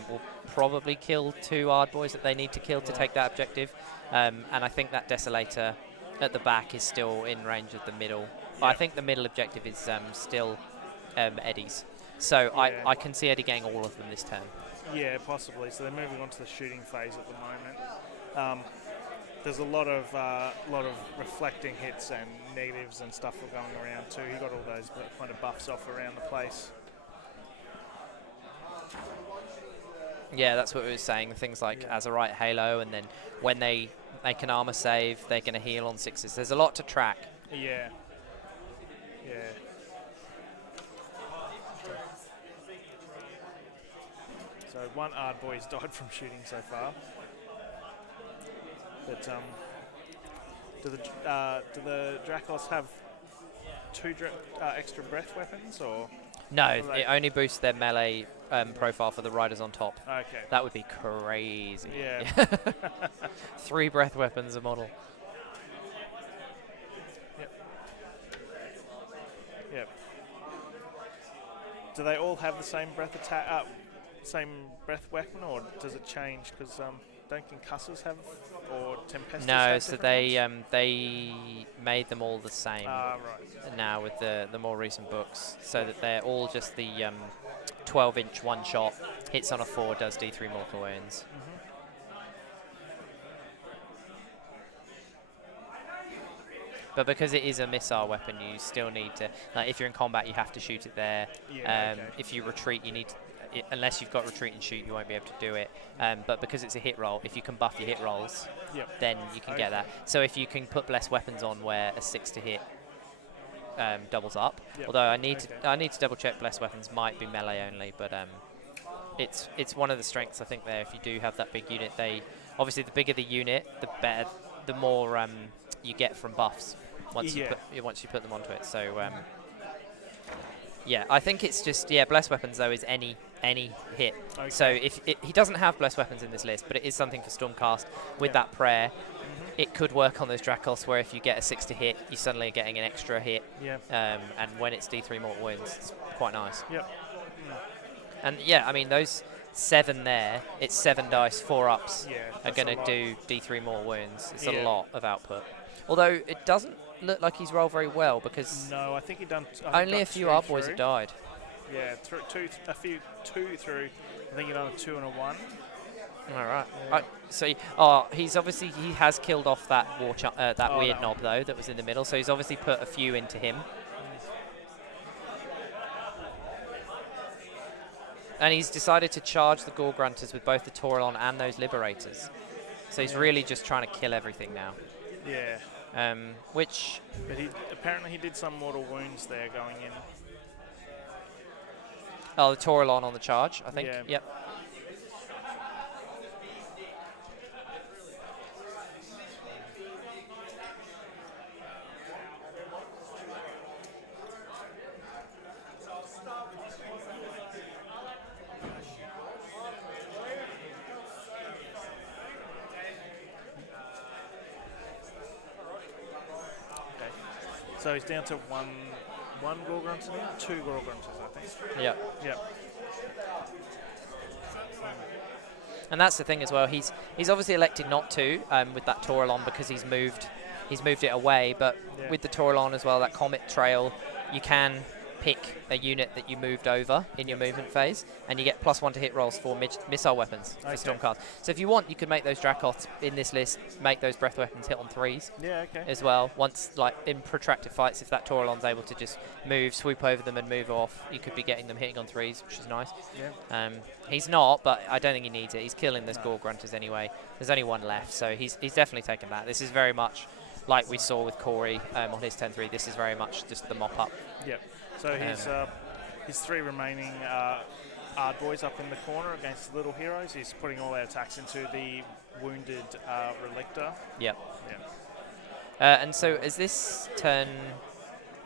will probably kill 2 Ard boys that they need to kill to take that objective. And I think that Desolator at the back is still in range of the middle. But I think the middle objective is still Eddie's. So I can see Eddie getting all of them this turn. Yeah, possibly. So they're moving on to the shooting phase at the moment. There's a lot of reflecting hits and negatives and stuff going around too. He got all those kind of buffs off around the place. Yeah, that's what we were saying. Things like Azerite Halo, and then when they make an armor save, they're going to heal on 6s. There's a lot to track. Yeah. Yeah. So 1 Ard boy's died from shooting so far. But do the Dracoths have 2 extra breath weapons, or? No, Or they- it only boosts their melee profile for the riders on top. Okay. That would be crazy. Yeah. 3 breath weapons a model. Yep. Do they all have the same breath attack? Same breath weapon, or does it change? Because don't concussors have, or Tempestus No, have so different they made them all the same ones? Right. now with the more recent books, so that they're all just the 12-inch one shot, hits on a 4, does D3 mortal wounds. But because it is a missile weapon, you still need to, like, if you're in combat, you have to shoot it there. Yeah, okay. If you retreat, you need to, unless you've got retreat and shoot, you won't be able to do it. But because it's a hit roll, if you can buff your hit rolls, Yep. then you can get that. So if you can put blessed weapons on where a 6 to hit doubles up, Yep. although I need to double check blessed weapons might be melee only, but it's one of the strengths I think there. If you do have that big unit, obviously the bigger the unit, the better, the more you get from buffs once you put them onto it. So yeah, I think it's just blessed weapons though is any hit. Okay. So if he doesn't have blessed weapons in this list, but it is something for Stormcast with that prayer. It could work on those Dracos where if you get a 6 to hit, you're suddenly getting an extra hit. Yeah. And when it's D3 mortal wounds, it's quite nice. Yep. And yeah, I mean those 7 there, it's 7 dice, 4 ups Yeah. are that's going a to lot. do D3 more wounds. It's Yeah. a lot of output. Although it doesn't look like he's rolled very well because No, I think he done. only a few our boys have died. Yeah, two through. I think he done a 2 and a 1. All right. Yeah. He has killed off that that Oh, weird no. knob though that was in the middle. So he's obviously put a few into him. And he's decided to charge the Gore Grunters with both the Taurolon and those Liberators. So he's really just trying to kill everything now. Yeah. Which But apparently he did some mortal wounds there going in. the Taurolon on the charge, I think. Yeah. Yep. So he's down to one Gorgrunter now? 2 Gorgrunters, I think. Yep. Yep. And that's the thing as well. He's obviously elected not to with that Taurolon because he's moved it away. But with the Taurolon as well, that Comet Trail, you can pick a unit that you moved over in your movement phase, and you get +1 to hit rolls for missile weapons for Stormcast. So if you want, you could make those Dracoths in this list, make those breath weapons hit on 3s. Yeah, okay. As well. Once, like in protracted fights, if that Taurolon's able to just move, swoop over them and move off, you could be getting them hitting on 3s, which is nice. Yeah. He's not, but I don't think he needs it. He's killing those Gore Grunters anyway. There's only 1 left, so he's definitely taken that. This is very much like we saw with Corey on his 10-3. This is very much just the mop up. Yep. So his 3 remaining Ard boys up in the corner against the little heroes. He's putting all their attacks into the wounded Relictor. Yep. Yeah. And so is this turn,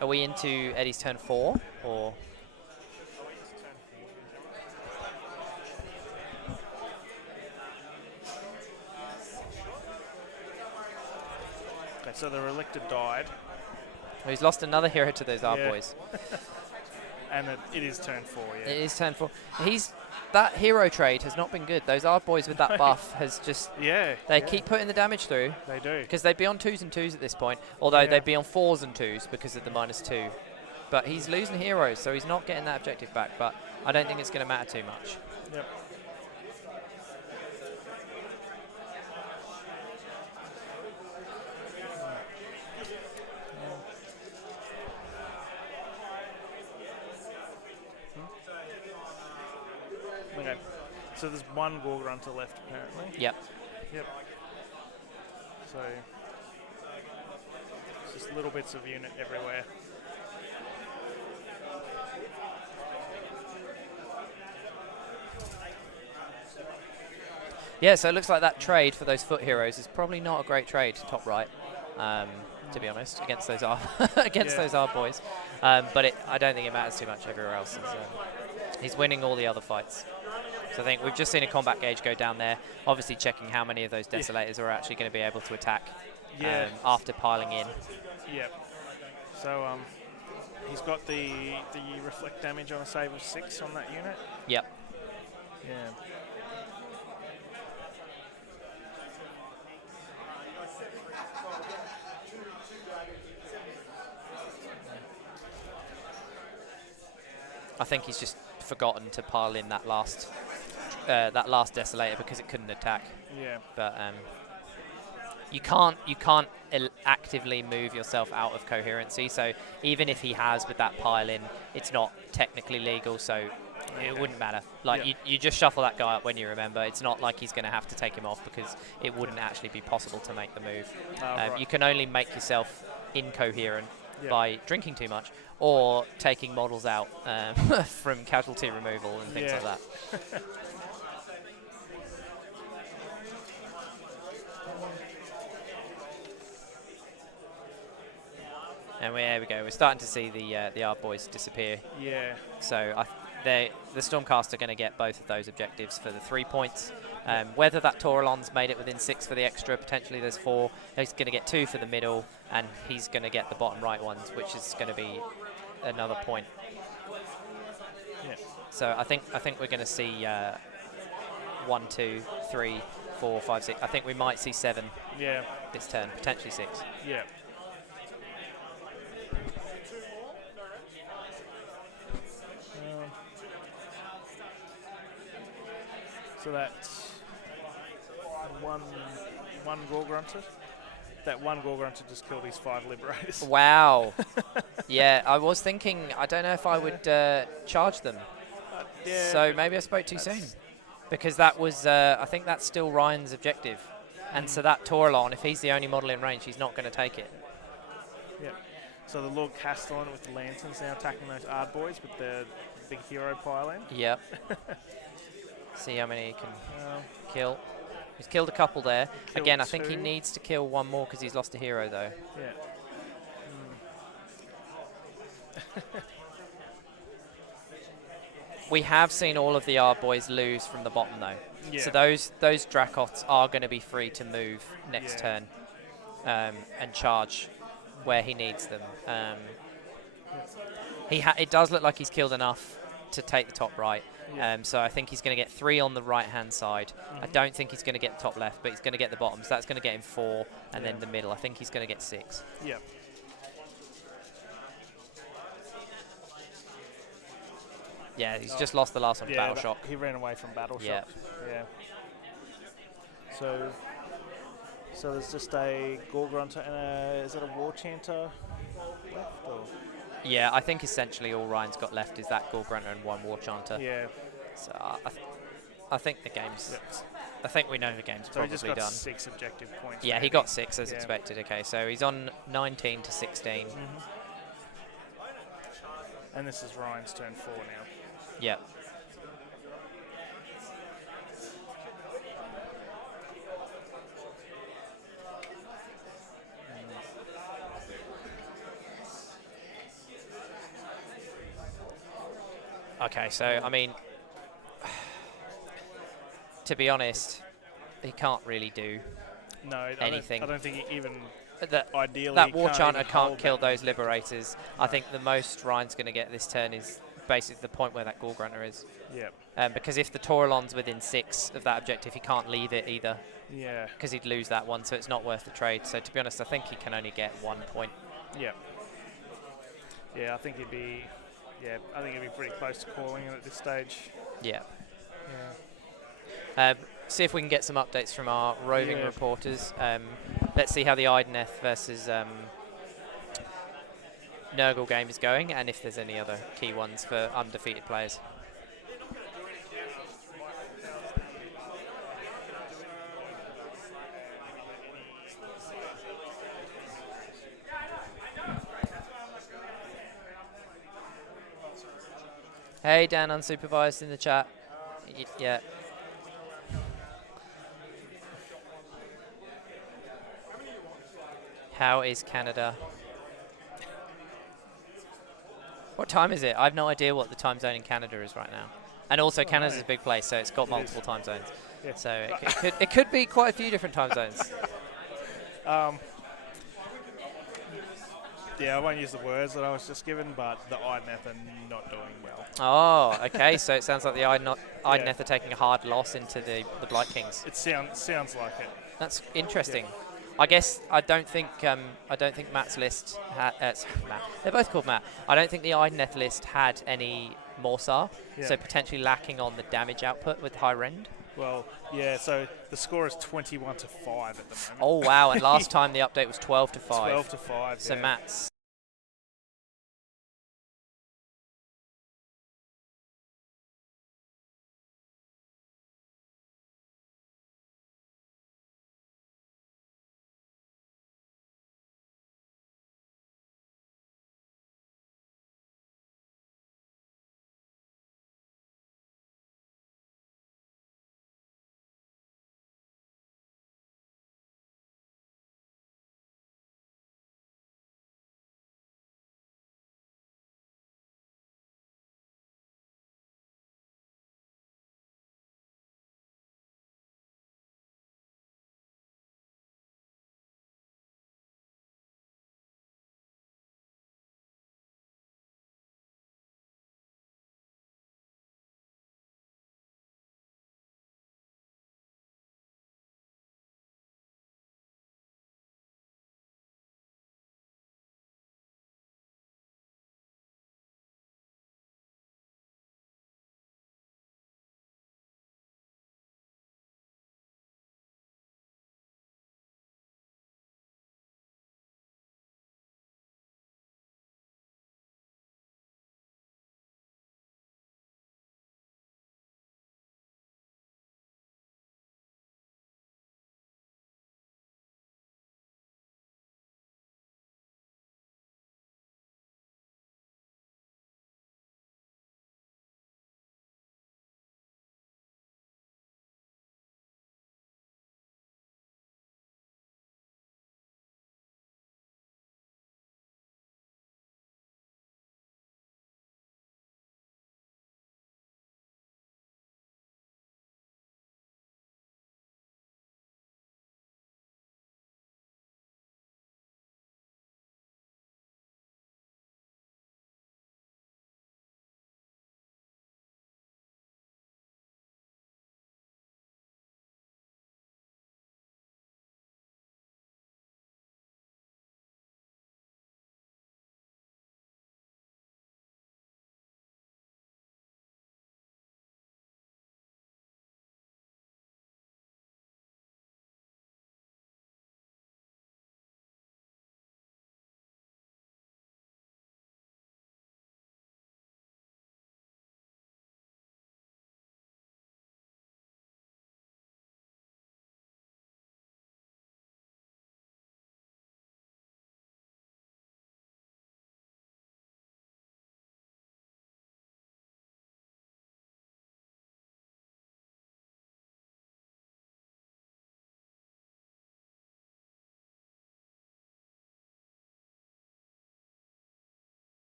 are we into Eddie's turn 4 or? Okay, so the Relictor died. Well, he's lost another hero to those Ard Yeah. boys. And it is turn 4, yeah. It is turn 4. That hero trade has not been good. Those Ard boys with that buff has just... Yeah. They keep putting the damage through. They do. Because they'd be on 2s and 2s at this point. Although they'd be on 4s and 2s because of the -2. But he's losing heroes, so he's not getting that objective back. But I don't think it's going to matter too much. Yep. Okay. So there's 1 Gorgrunter left apparently. Yep. Yep. So it's just little bits of unit everywhere. Yeah, so it looks like that trade for those foot heroes is probably not a great trade, top right. to be honest, against those those Ard boys. But I don't think it matters too much everywhere else. He's winning all the other fights. So I think we've just seen a combat gauge go down there, obviously checking how many of those Desolators are actually going to be able to attack after piling in. Yep. So he's got the reflect damage on a save of 6 on that unit. Yep. Yeah. I think he's just forgotten to pile in that last Desolator because it couldn't attack. Yeah. But you can't actively move yourself out of coherency. So even if he has with that pile in, it's not technically legal. So it wouldn't matter. Like you just shuffle that guy up when you remember. It's not like he's going to have to take him off because it wouldn't actually be possible to make the move. Right. You can only make yourself incoherent by drinking too much or taking models out from casualty removal and things like that. And there we go. We're starting to see the Ard boys disappear. Yeah. So the Stormcast are going to get both of those objectives for the 3 points. Whether that Taurolon's made it within 6 for the extra, potentially there's 4. He's going to get 2 for the middle, and he's going to get the bottom right ones, which is going to be another point. Yeah. So I think we're going to see 1, 2, 3, 4, 5, 6. I think we might see 7 this turn, potentially 6. Yeah. So that's one Gorgrunter. That one Gorgrunter just killed his 5 Liberators. Wow. Yeah, I was thinking, I don't know if I would charge them. So maybe I spoke too soon. Because that was, I think that's still Ryan's objective. And so that Taurolon, if he's the only model in range, he's not going to take it. Yeah. So the Lord Castellan with the Lanterns now attacking those Ard boys with the big hero pile in. Yep. See how many he can kill. He's killed a couple there. Again, I think he needs to kill 1 more because he's lost a hero, though. Yeah. We have seen all of the Ard boys lose from the bottom, though. Yeah. So those Dracoths are going to be free to move next turn and charge where he needs them. It does look like he's killed enough to take the top right. So I think he's going to get 3 on the right-hand side. I don't think he's going to get the top left, but he's going to get the bottom. So that's going to get him 4, and then the middle. I think he's going to get 6. Yeah. Yeah, he's just lost the last one to Battle Shock. He ran away from Battle Yeah. Shock. Yeah. So there's just a Gorgrunter and is it a War Chanter left? Or? Yeah, I think essentially all Ryan's got left is that Gorgrunter and 1 War Chanter. Yeah. So I think the game's... I think we know the game's so probably he just got done. 6 objective points. Yeah, he got 6 as expected. Okay, so he's on 19 to 16. And this is Ryan's turn 4 now. Yep. Okay, so I mean, to be honest, he can't really do anything. I don't think he even ideally that War Chanter can't kill those Liberators. No. I think the most Ryan's going to get this turn is basically the point where that Gorgrunter is. Yep. Because if the Taurolon's within 6 of that objective, he can't leave it either. Yeah. Because he'd lose that one, so it's not worth the trade. So to be honest, I think he can only get 1 point. Yeah. Yeah, I think he'd be. Yeah, I think he'd be pretty close to calling it at this stage. Yeah. Yeah. See if we can get some updates from our roving reporters. Let's see how the Ideneth versus Nurgle game is going, and if there's any other key ones for undefeated players. Hey, Dan, unsupervised in the chat. Yeah. How is Canada? What time is it? I have no idea what the time zone in Canada is right now. And also, Canada's a big place, so it's got multiple time zones. Yeah. So it could be quite a few different time zones. Yeah, I won't use the words that I was just given, but the INEF are not doing well. Oh, okay. So it sounds like the Idneth are taking a hard loss into the Blight Kings. It sounds like it. That's interesting. I guess I don't think Matt's list. Matt. They're both called Matt. I don't think the Idneth list had any Morsar, so potentially lacking on the damage output with high rend. Well, yeah. So the score is 21-5 at the moment. Oh wow! And last time the update was 12-5. 12-5. So yeah. Matt's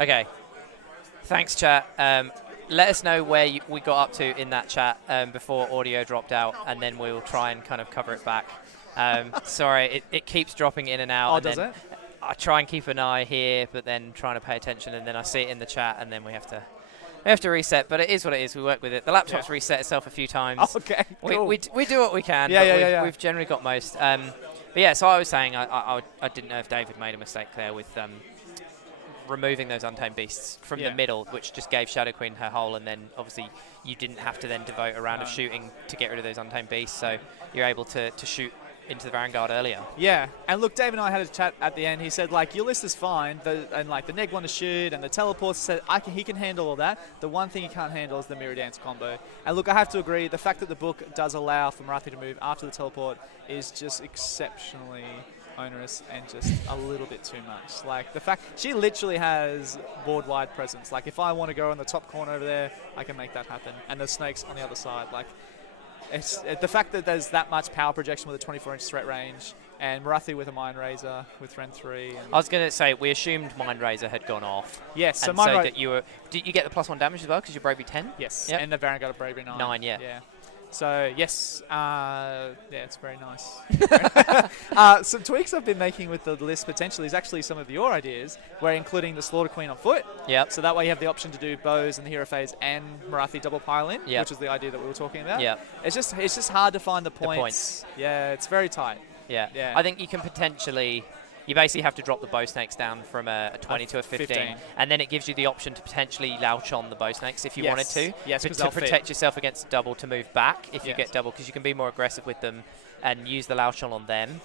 Okay. Thanks, chat. Let us know where we got up to in that chat before audio dropped out, and then we'll try and kind of cover it back. Sorry, it keeps dropping in and out. Oh, and does then it? I try and keep an eye here, but then trying to pay attention, and then I see it in the chat, and then we have to reset. But it is what it is. We work with it. The laptop's reset itself a few times. Okay, cool. We do what we can. Yeah. We've generally got most. But yeah, so I was saying I didn't know if David made a mistake there with removing those Untamed Beasts from the middle, which just gave Shadow Queen her hole, and then obviously you didn't have to then devote a round of shooting to get rid of those Untamed Beasts, so you're able to shoot into the Vanguard earlier. Yeah, and look, Dave and I had a chat at the end. He said, like, your list is fine, and like the neg one to shoot and the teleports, said he can handle all that. The one thing he can't handle is the Mirror Dance combo. And look, I have to agree, the fact that the book does allow for Marathi to move after the teleport is just exceptionally onerous and just a little bit too much. Like, the fact she literally has board-wide presence. Like, if I want to go in the top corner over there, I can make that happen. And the snakes on the other side. Like, it's the fact that there's that much power projection with a 24-inch threat range, and Marathi with a Mind Razor with Ren 3. And I was going to say, we assumed Mind Razor had gone off. yes, so and Mind so Razor. that you were. Did you get the +1 damage as well because you're Bravery 10? Yes, Yep. and the Baron got a Bravery 9. 9, yeah. So, yes, it's very nice. Some tweaks I've been making with the list potentially is actually some of your ideas. We're including the Slaughter Queen on foot. Yep. So that way you have the option to do bows in the hero phase and Marathi double pile in, Yep. which was the idea that we were talking about. Yep. It's just hard to find the points. points. Yeah, it's very tight. Yeah. Yeah. I think you can potentially. You basically have to drop the bow snakes down from a 20 to a 15, and then it gives you the option to potentially louch on the bow snakes if you wanted to. Yes, to 'cause they'll protect yourself against double to move back if you Yes. get double, because you can be more aggressive with them and use the louch on them,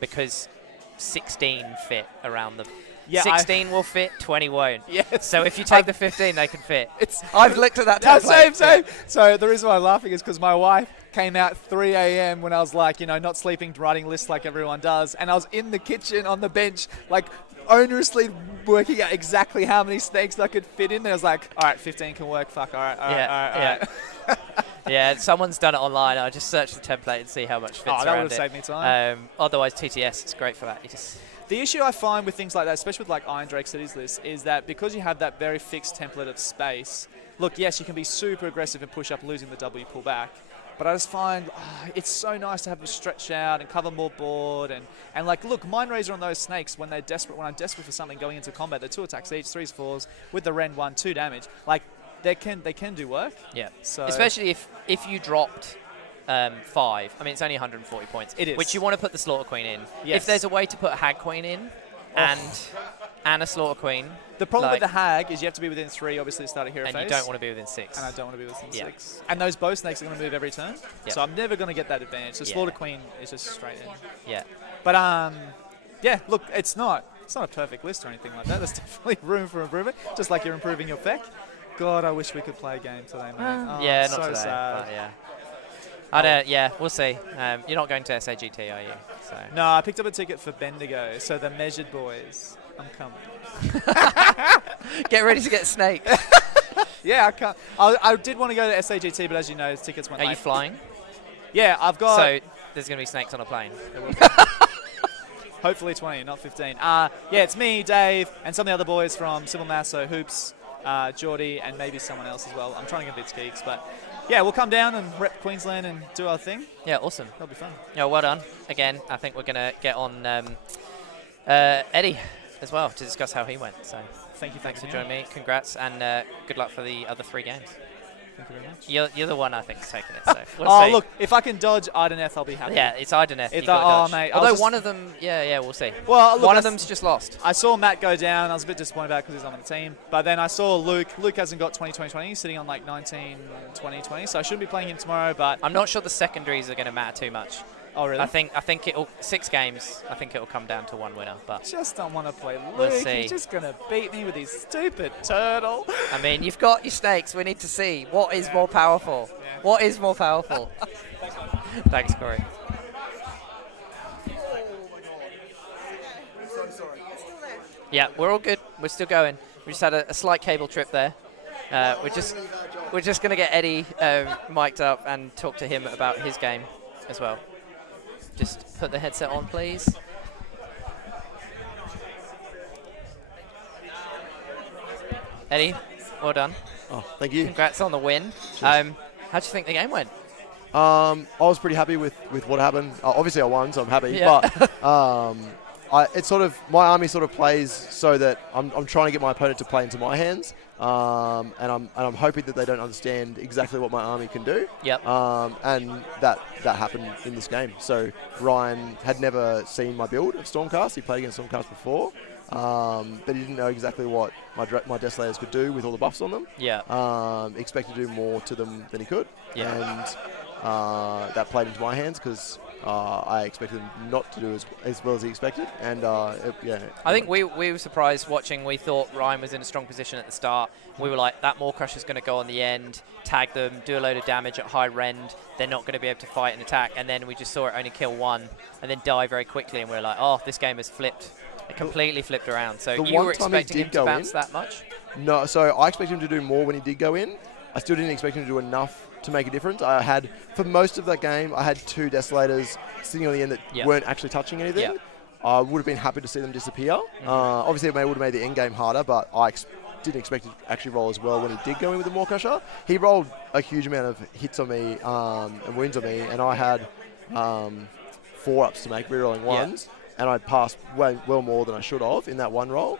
because 16 fit around them. Yeah, 16 will fit, 20 won't. Yes. So if you take the 15, they can fit. I've looked at that No, template. same. So the reason why I'm laughing is because my wife came out 3 a.m. when I was like, not sleeping, writing lists like everyone does, and I was in the kitchen on the bench, like onerously working out exactly how many snakes I could fit in there. I was like, all right, 15 can work. Fuck, all right. Yeah, someone's done it online. I just searched the template and see how much fits that around would have it. saved me time. Otherwise, TTS is great for that. You just The issue I find with things like that, especially with like Iron Drake Cities list, is that because you have that very fixed template of space, look, yes, you can be super aggressive and push up, losing the W pull back. But I just find it's so nice to have them stretch out and cover more board. And like, look, Mind Razor on those snakes, when I'm desperate for something going into combat, they're 2 attacks each, 3s, 4s, with the Ren 1, 2 damage. Like, they can do work. Yeah. So especially if you dropped 5. I mean, it's only 140 points. It is. Which you want to put the Slaughter Queen in. Yes. If there's a way to put a Hag Queen in and a Slaughter Queen. The problem with like- the Hag is you have to be within 3, obviously, to start a hero and phase. you don't want to be within 6. And I don't want to be within Yeah. 6. And those bow snakes are going to move every turn. Yeah. So I'm never going to get that advantage. So Yeah. Slaughter Queen is just straight in. Yeah. But yeah, look, it's not a perfect list or anything like that. There's definitely room for improvement, just like you're improving your feck. God, I wish we could play a game today, mate. Yeah, so not today. sad. But yeah. I don't. Yeah, we'll see. You're not going to SAGT, are you? So. No, I picked up a ticket for Bendigo, so the Measured Boys. I'm coming. Get ready to get snaked. Yeah, I can't. I did want to go to SAGT, but as you know, tickets went Are late. you flying? Yeah, I've got. So there's going to be snakes on a plane. Hopefully 20, not 15. Yeah, it's me, Dave, and some of the other boys from Civil Mass, so Hoops, Geordie, and maybe someone else as well. I'm trying to get bits geeks, but yeah, we'll come down and rep Queensland and do our thing. Yeah, awesome. That'll be fun. Yeah, well done. Again, I think we're going to get on Eddie as well to discuss how he went. So Thank you. thanks for joining me. Congrats, and good luck for the other 3 games. Thank you very much. You're the one I think is taking it. So we'll Oh, see. look, if I can dodge Ideneth, I'll be happy. Yeah, it's Ideneth. If you gotta dodge. mate, I was Although just- one of them, yeah, we'll see. Well, look, one of them's just lost. I saw Matt go down. I was a bit disappointed about it because he's on the team. But then I saw Luke. Luke hasn't got 20-20-20. He's sitting on like 19-20-20. So I shouldn't be playing him tomorrow. But I'm not sure the secondaries are going to matter too much. oh, really? I think it'll 6 games. I think it'll come down to 1 winner. But Just don't want to play Luke. We'll see. He's just gonna beat me with his stupid turtle. I mean, you've got your snakes. We need to see what is more powerful. Yeah. What is more powerful? Thanks, Corey. Yeah, we're all good. We're still going. We just had a slight cable trip there. We're just going to get Eddie mic'd up and talk to him about his game as well. Just put the headset on, please. Eddie, well done. Oh, thank you. Congrats on the win. How do you think the game went? I was pretty happy with what happened. Obviously, I won, so I'm happy. Yeah. But it's sort of my army sort of plays so that I'm trying to get my opponent to play into my hands, and I'm hoping that they don't understand exactly what my army can do. Yep. And that happened in this game. So Ryan had never seen my build of Stormcast. He played against Stormcast before. But he didn't know exactly what my Desolators could do with all the buffs on them. Yeah. Expected to do more to them than he could. Yeah. And that played into my hands because I expected him not to do as well as he expected. And I think we were surprised watching. We thought Ryan was in a strong position at the start. We were like, that Maw Crusher's going to go on the end, tag them, do a load of damage at high rend. They're not going to be able to fight and attack. And then we just saw it only kill one and then die very quickly. And we were like, oh, this game has flipped. It completely flipped around. So you were expecting him to bounce that much? No, so I expected him to do more when he did go in. I still didn't expect him to do enough to make a difference. For most of that game, I had 2 Desolators sitting on the end that weren't actually touching anything. Yep. I would have been happy to see them disappear. Obviously, it would have made the end game harder, but I didn't expect it to actually roll as well when he did go in with the Maw Crusher. He rolled a huge amount of hits on me and wounds on me, and I had 4 ups to make, rerolling ones. Yep. And I passed well more than I should have in that one roll.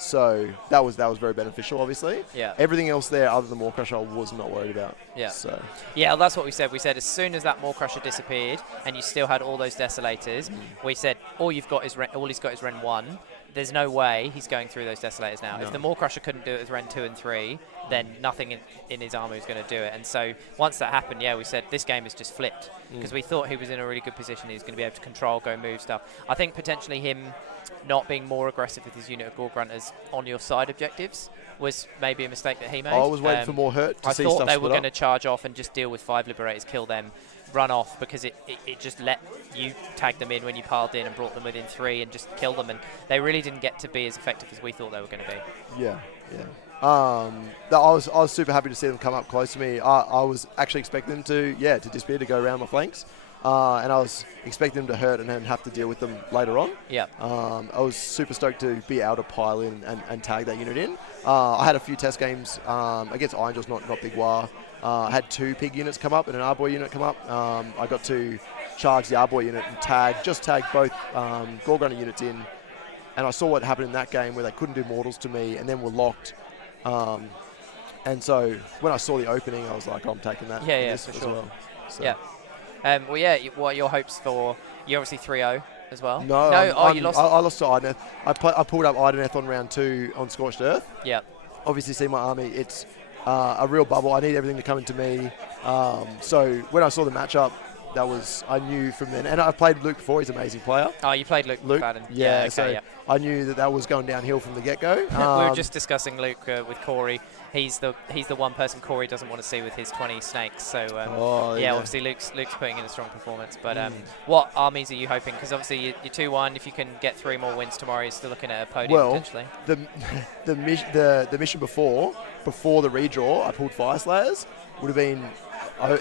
So that was very beneficial, obviously. Yeah. Everything else there other than Maw Crusher I was not worried about. Yeah. So. Yeah, well, that's what we said. We said as soon as that Maw Crusher disappeared and you still had all those Desolators, we said all he's got is Ren 1. There's no way he's going through those Desolators now. No. If the Maw Crusher couldn't do it with Ren 2 and 3, then nothing in his armor is going to do it. And so once that happened, we said this game has just flipped because we thought he was in a really good position. He was going to be able to control, go move stuff. I think potentially him not being more aggressive with his unit of Gore Grunters on your side objectives was maybe a mistake that he made. I was waiting for more hurt to see stuff. I thought they were going to charge off and just deal with 5 Liberators, kill them, run off, because it just let you tag them in when you piled in and brought them within 3 and just kill them. And they really didn't get to be as effective as we thought they were going to be. Yeah. I was super happy to see them come up close to me. I was actually expecting them to disappear, to go around my flanks. And I was expecting them to hurt and then have to deal with them later on. Yeah. I was super stoked to be able to pile in and tag that unit in. I had a few test games against Angels, not Big Waagh. I had 2 pig units come up and an Arboy unit come up. I got to charge the Arboy unit and tag both Gore Grunter units in. And I saw what happened in that game where they couldn't do mortals to me and then were locked. And so when I saw the opening, I was like, I'm taking that. Yeah, for sure. Well. So. Yeah. What are your hopes for? You're obviously 3-0 as well. No, you lost. I lost to Ideneth. I pulled up Ideneth on round 2 on Scorched Earth. Yeah. Obviously, see my army. It's a real bubble. I need everything to come into me. So when I saw the matchup, I knew from then. And I've played Luke before. He's an amazing player. Oh, you played Luke McFadden. Yeah. Okay, I knew that was going downhill from the get-go. We were just discussing Luke with Corey. He's the one person Corey doesn't want to see with his 20 snakes. So obviously Luke's putting in a strong performance. But what armies are you hoping? Because obviously you're 2-1. If you can get 3 more wins tomorrow, you're still looking at a podium potentially. The mission before the redraw, I pulled Fire Slayers. Would have been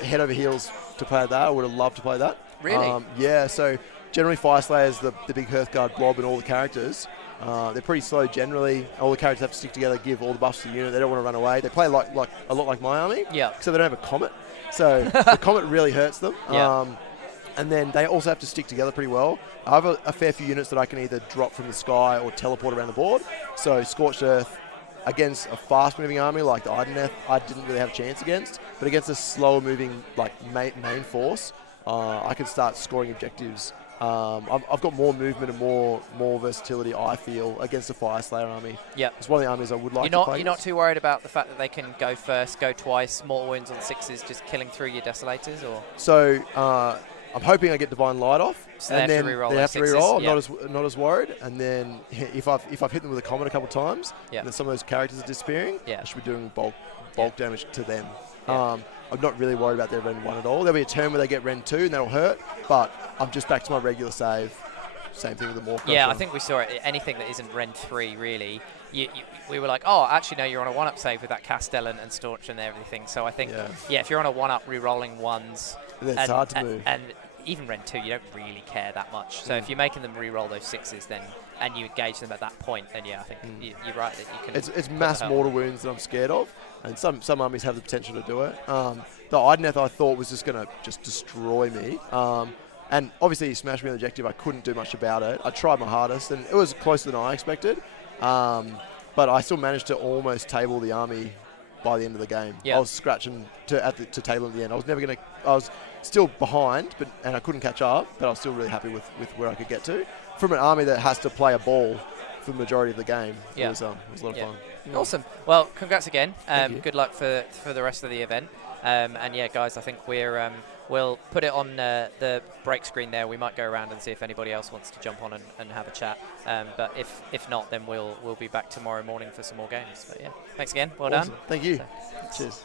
head over heels to play that. I would have loved to play that. Really? So generally Fire Slayers, the big Hearthguard blob and all the characters, they're pretty slow generally. All the characters have to stick together, give all the buffs to the unit. They don't want to run away. They play a lot like my army. Yeah. Except they don't have a comet. So the comet really hurts them. Yeah. And then they also have to stick together pretty well. I have a fair few units that I can either drop from the sky or teleport around the board. So Scorched Earth against a fast-moving army like the Ideneth, I didn't really have a chance against. But against a slower-moving main force, I can start scoring objectives. I've got more movement and more versatility, I feel, against the Fire Slayer army. Yeah, it's one of the armies I would like to play. You're not too worried about the fact that they can go first, go twice, mortal wounds on 6s, just killing through your Desolators, or? So I'm hoping I get Divine Light off, so and then they have to reroll. Yeah. I'm not as worried. And then if I've hit them with a comet a couple of times, yeah, and then some of those characters are disappearing, yeah, I should be doing bulk damage to them. Yeah. I'm not really worried about their Ren 1 at all. There'll be a turn where they get Ren 2 and that'll hurt, but I'm just back to my regular save. Same thing with the Maw Crusher. Yeah, I think we saw it. Anything that isn't Ren 3, really, we were like, oh, actually, no, you're on a 1-up save with that Castellan and Staunch and everything. So I think, if you're on a 1-up re-rolling ones, it's hard to move. And even Ren 2, you don't really care that much. So if you're making them re-roll those 6s, then and you engage them at that point, then yeah, I think you're right that you can. It's mass mortal wounds that I'm scared of, and some armies have the potential to do it. The Ideneth I thought was just going to just destroy me. And obviously he smashed me on the objective. I couldn't do much about it. I tried my hardest, and it was closer than I expected. But I still managed to almost table the army by the end of the game. Yep. I was scratching to table at the end. I was still behind, and I couldn't catch up, but I was still really happy with where I could get to. From an army that has to play a ball for the majority of the game, it was a lot of fun. Awesome. Well, congrats again. Thank you. Good luck for the rest of the event. And yeah, guys, I think we'll put it on the break screen there. We might go around and see if anybody else wants to jump on and have a chat. But if not, then we'll be back tomorrow morning for some more games. But yeah, thanks again. Well Awesome. done. Thank you. So, Cheers.